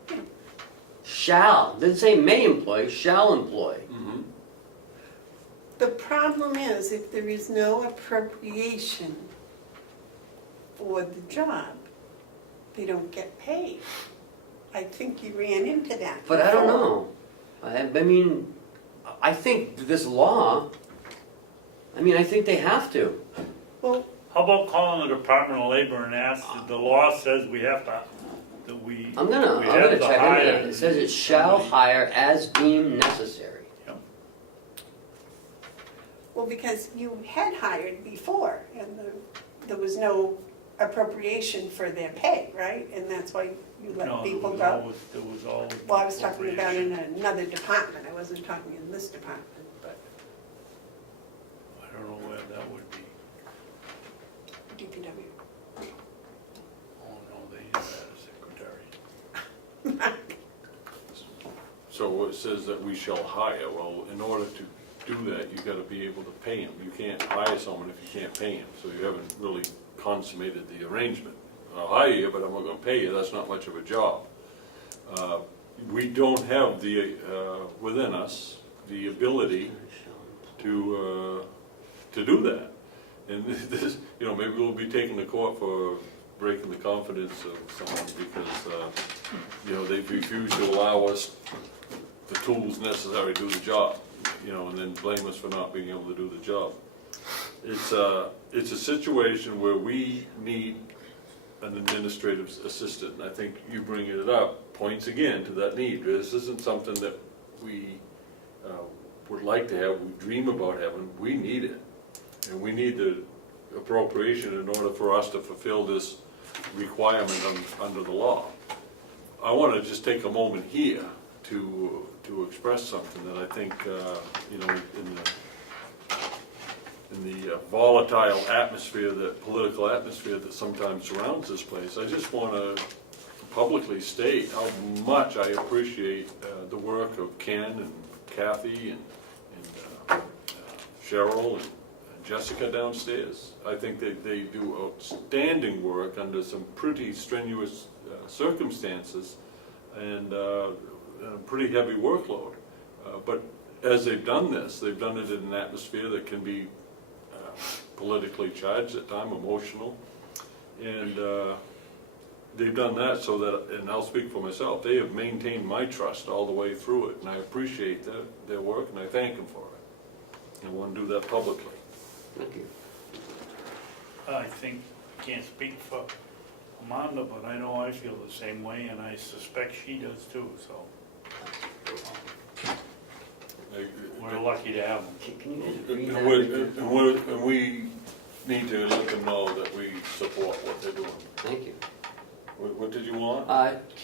Shall, didn't say may employ, shall employ. Mhm. The problem is if there is no appropriation for the job, they don't get paid. I think you ran into that. But I don't before. know. I mean, I think this law, I think they have to. Well, How about calling the Department of Labor and ask, the law says we have to, that we. I'm gonna we have check to into hire that. It says it shall somebody. hire as deemed necessary. well, because you had hired before, and there was no appropriation for their pay, right? And that's why you let No, people there go? was always. Well, I was talking about in appropriation. another department, I wasn't talking in this department, but. I don't know where that would be, DPW. oh no, they just had a secretary. So it says that we shall hire. Well, in order to do that, you gotta be able to pay him. You can't hire someone if you can't pay him, so you haven't really consummated the arrangement. I'll hire you, but I'm not gonna pay you, that's not much of a job. We don't have the, within us, the ability to do that. And this, you know, maybe we'll be taken to court for breaking the confidence of someone because, you know, they've refused to allow us the tools necessary to do the job, you know, and then blame us for not being able to do the job. It's a situation where we need an administrative assistant, and I think you bringing it up points again to that need. This isn't something that we would like to have, we dream about having, we need it. And we need the appropriation in order for us to fulfill this requirement under the law. I want to just take a moment here to express something that I think, you know, in the volatile atmosphere, the political atmosphere that sometimes surrounds this place, I just want to publicly state how much I appreciate the work of Ken and Kathy and Cheryl and Jessica downstairs. I think that they do outstanding work under some pretty strenuous circumstances and a pretty heavy workload. But as they've done this, they've done it in an atmosphere that can be politically charged at times, emotional, and they've done that so that, and I'll speak for myself, they have maintained my trust all the way through it, and I appreciate their work, and I thank them for it. I want to do that publicly. Thank you. I think, I can't speak for Amanda, but I know I feel the same way, and I suspect she does too, so. We're lucky to have them. Can you just read that? And we need to let them know that we support what they're doing. Thank you. What did you want?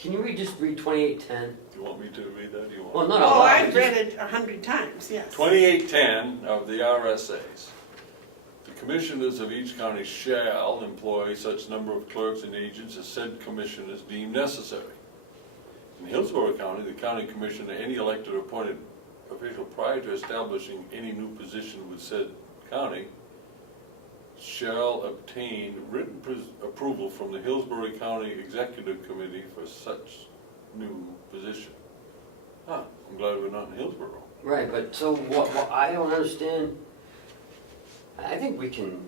Can you just read 2810? Do you want me to read that? Do you want? Well, no, Oh, I I've just- read it 100 times, yes. 2810 of the RSAs. The commissioners of each county shall employ such number of clerks and agents as said commissioners deem necessary. In Hillsborough County, the county commissioner, any elected or appointed official prior to establishing any new position with said county shall obtain written approval from the Hillsborough County Executive Committee for such new position. Huh, I'm glad we're not in Hillsborough. Right, but so what I don't understand, I think we can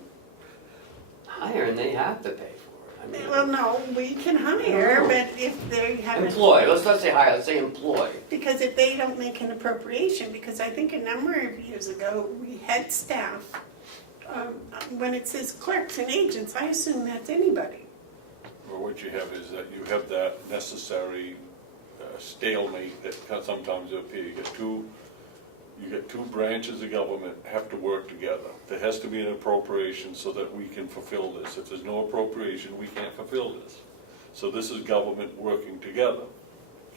hire and they have to pay for it. I mean, Well, no, we can hire, but if they haven't. employ, let's not say hire, let's say employ. Because if they don't make an appropriation, because I think a number of years ago, we had staff, when it says clerks and agents, I assume that's anybody. Well, what you have is that you have that necessary stalemate that sometimes appear. You get two branches of government have to work together. There has to be an appropriation so that we can fulfill this. If there's no appropriation, we can't fulfill this. So this is government working together.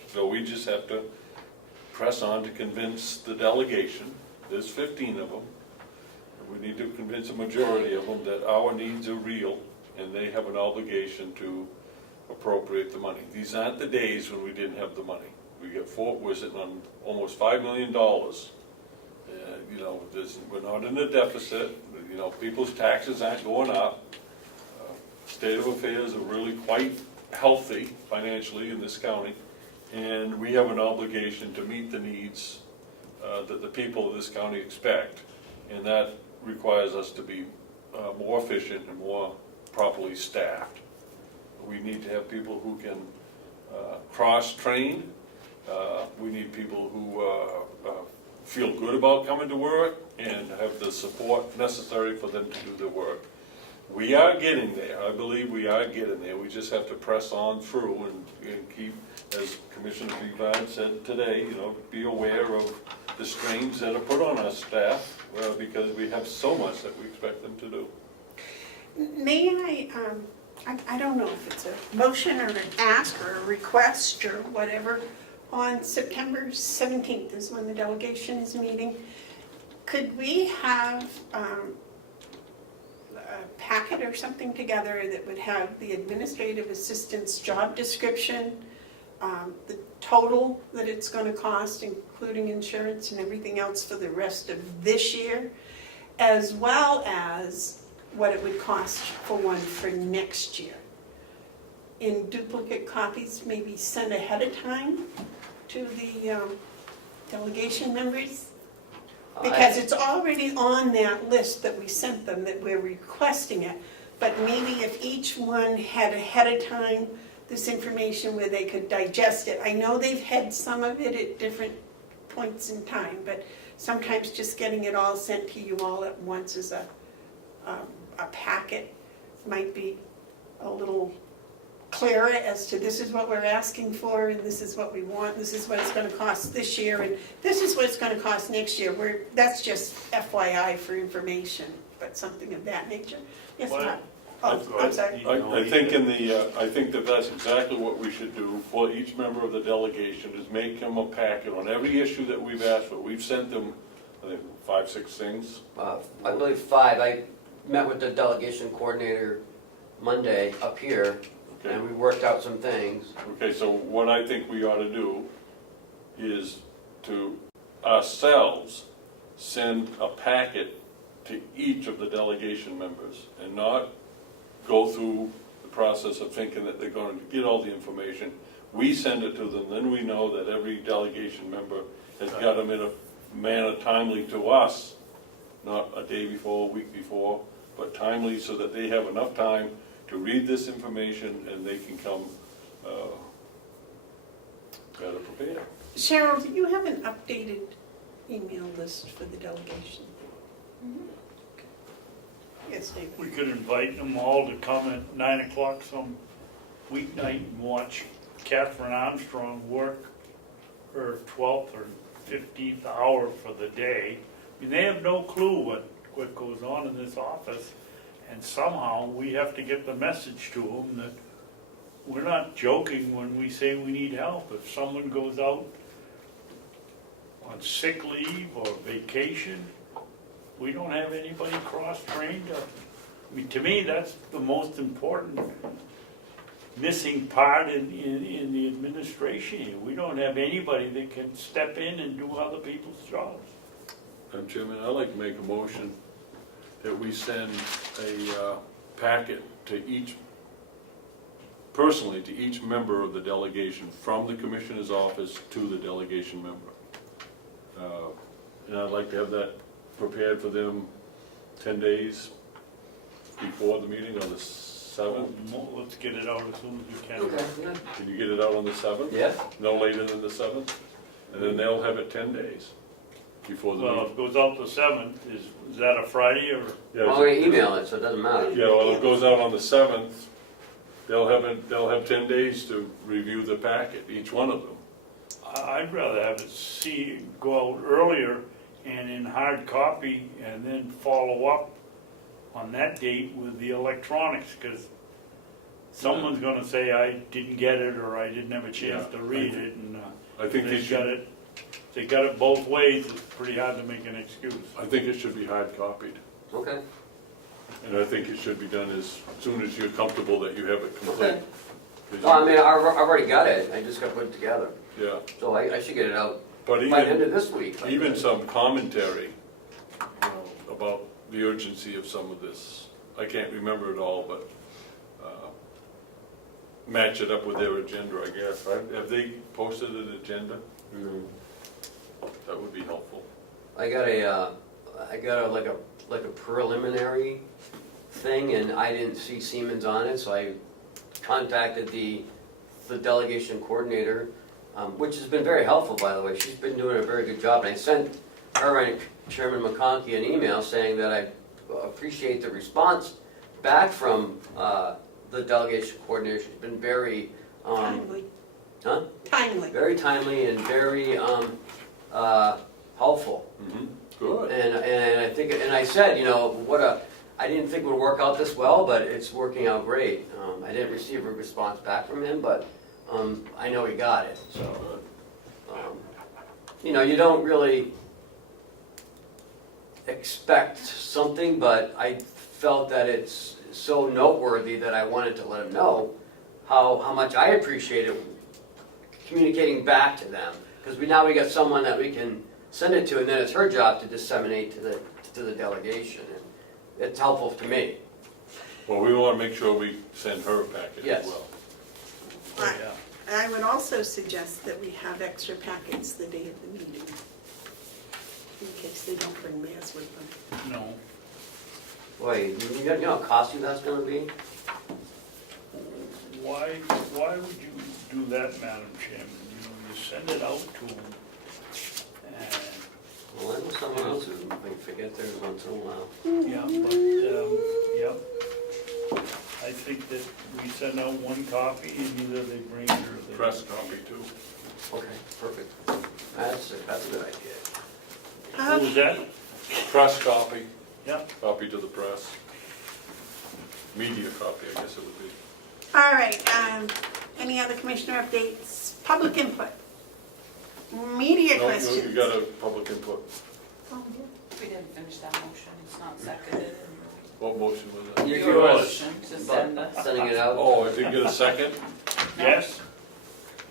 So we just have to press on to convince the delegation, there's 15 of them, we need to convince a majority of them that our needs are real and they have an obligation to appropriate the money. These aren't the days when we didn't have the money. We're sitting on almost $5 million. You know, we're not in a deficit. You know, people's taxes aren't going up. State of affairs are really quite healthy financially in this county, and we have an obligation to meet the needs that the people of this county expect, and that requires us to be more efficient and more properly staffed. We need to have people who can cross-train. We need people who feel good about coming to work and have the support necessary for them to do their work. We are getting there. I believe we are getting there. We just have to press on through and keep, as Commissioner Bevard said today, you know, be aware of the strains that are put on our staff because we have so much that we expect them to do. May I don't know if it's a motion or an ask or a request or whatever, on September 17th is when the delegation is meeting. Could we have packet or something together that would have the administrative assistant's job description, the total that it's gonna cost, including insurance and everything else for the rest of this year, as well as what it would cost for one for next year. In duplicate copies, maybe sent ahead of time to the delegation members? Because it's already on that list that we sent them, that we're requesting it. But maybe if each one had ahead of time this information where they could digest it. I know they've had some of it at different points in time, but sometimes just getting it all sent to you all at once as a packet might be a little clearer as to this is what we're asking for, and this is what we want, this is what it's gonna cost this year, and this is what it's gonna cost next year. That's just FYI for information, but something of that nature. Yes, Well, Mark? Oh, I'm sorry. I think I think that that's exactly what we should do for each member of the delegation, is make them a packet on every issue that we've asked for. We've sent them, I think, 5, 6 things. I believe 5. I met with the delegation coordinator Monday up here, Okay. and we worked out some things. Okay, so what I think we ought to do is to ourselves send a packet to each of the delegation members, and not go through the process of thinking that they're going to get all the information. We send it to them, then we know that every delegation member has got them in a manner timely to us, not a day before, a week before, but timely so that they have enough time to read this information and they can come better prepared. Cheryl, do you have an updated email list for the delegation? Yes, David. We could invite them all to come at 9 o'clock some weeknight and watch Catherine Armstrong work her 12th or 15th hour for the day. I mean, they have no clue what goes on in this office, and somehow we have to get the message to them that we're not joking when we say we need help. If someone goes out on sick leave or vacation, we don't have anybody cross-trained. I mean, to me, that's the most important missing part in the administration here. We don't have anybody that can step in and do other people's jobs. Madam Chairman, I'd like to make a motion that we send a packet to each, personally, to each member of the delegation from the Commissioner's office to the delegation member. And I'd like to have that prepared for them 10 days before the meeting on the 7th. Let's get it out as soon as we can. Okay. Can you get it out on the 7th? Yeah? No later than the 7th? And then they'll have it 10 days before the Well, meeting. if it goes out the 7th, is that a Friday or? Yeah, Well, we email it, so it doesn't matter. Yeah, well, it goes out on the 7th, they'll have 10 days to review the packet, each one of them. I'd rather have it go out earlier and in hard copy, and then follow up on that date with the electronics, because someone's gonna say, I didn't get it, or I didn't have a chance to read it, and I think they should, they got it both ways, it's pretty hard to make an excuse. I think it should be hard copied, Okay. and I think it should be done as soon as you're comfortable that you have it complete. Okay. Well, I mean, I've already got it, I just got to put it together. Yeah, So I should get it out but by the end of even, this week. even some commentary, about the urgency of some of this. I can't remember it all, but match it up with their agenda, I guess, right? Have they posted an agenda? Mhm. That would be helpful. I got a preliminary thing, and I didn't see Siemens on it, so I contacted the delegation coordinator, which has been very helpful, by the way. She's been doing a very good job, and I sent her and Chairman McConkey an email saying that I appreciate the response back from the delegation coordinator. She's been very Timely. huh? Timely. Very timely and very helpful. Good. And I think, and I said, I didn't think it would work out this well, but it's working out great. I didn't receive a response back from him, but I know he got it. So, you don't really expect something, but I felt that it's so noteworthy that I wanted to let them know how much I appreciated communicating back to them. Because now we got someone that we can send it to, and then it's her job to disseminate to the delegation. And it's helpful to me. Well, we want to make sure we send her a packet Yes. as well. Oh, yeah. I would also suggest that we have extra packets the day of the meeting, in case they don't bring theirs with them. No. Boy, you know how costly that's gonna be? Why would you do that, Madam Chairman? You know, you send it out to them, and, Well, I know someone else who might forget theirs once in a while. yeah, but, yep. I think that we send out one copy, and either they bring it or they... Press copy too. Okay, perfect. That's a good idea. Who was that? Press copy, Yeah. copy to the press. Media copy, I guess it would be. All right, any other commissioner updates? Public input? Media No, questions? you got a public input. We didn't finish that motion, it's not seconded. What motion was that? Your motion to send us. Sending it out? Oh, I didn't get a second? Yes?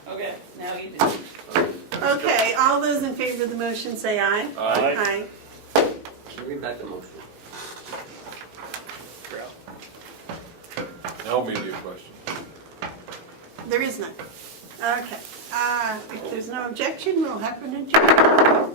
Okay, now you do. Okay, all those in favor of the motion say aye. Aye. Aye. Can you read back the motion? Now media question. There is none. Okay, if there's no objection, we'll have an adjournment.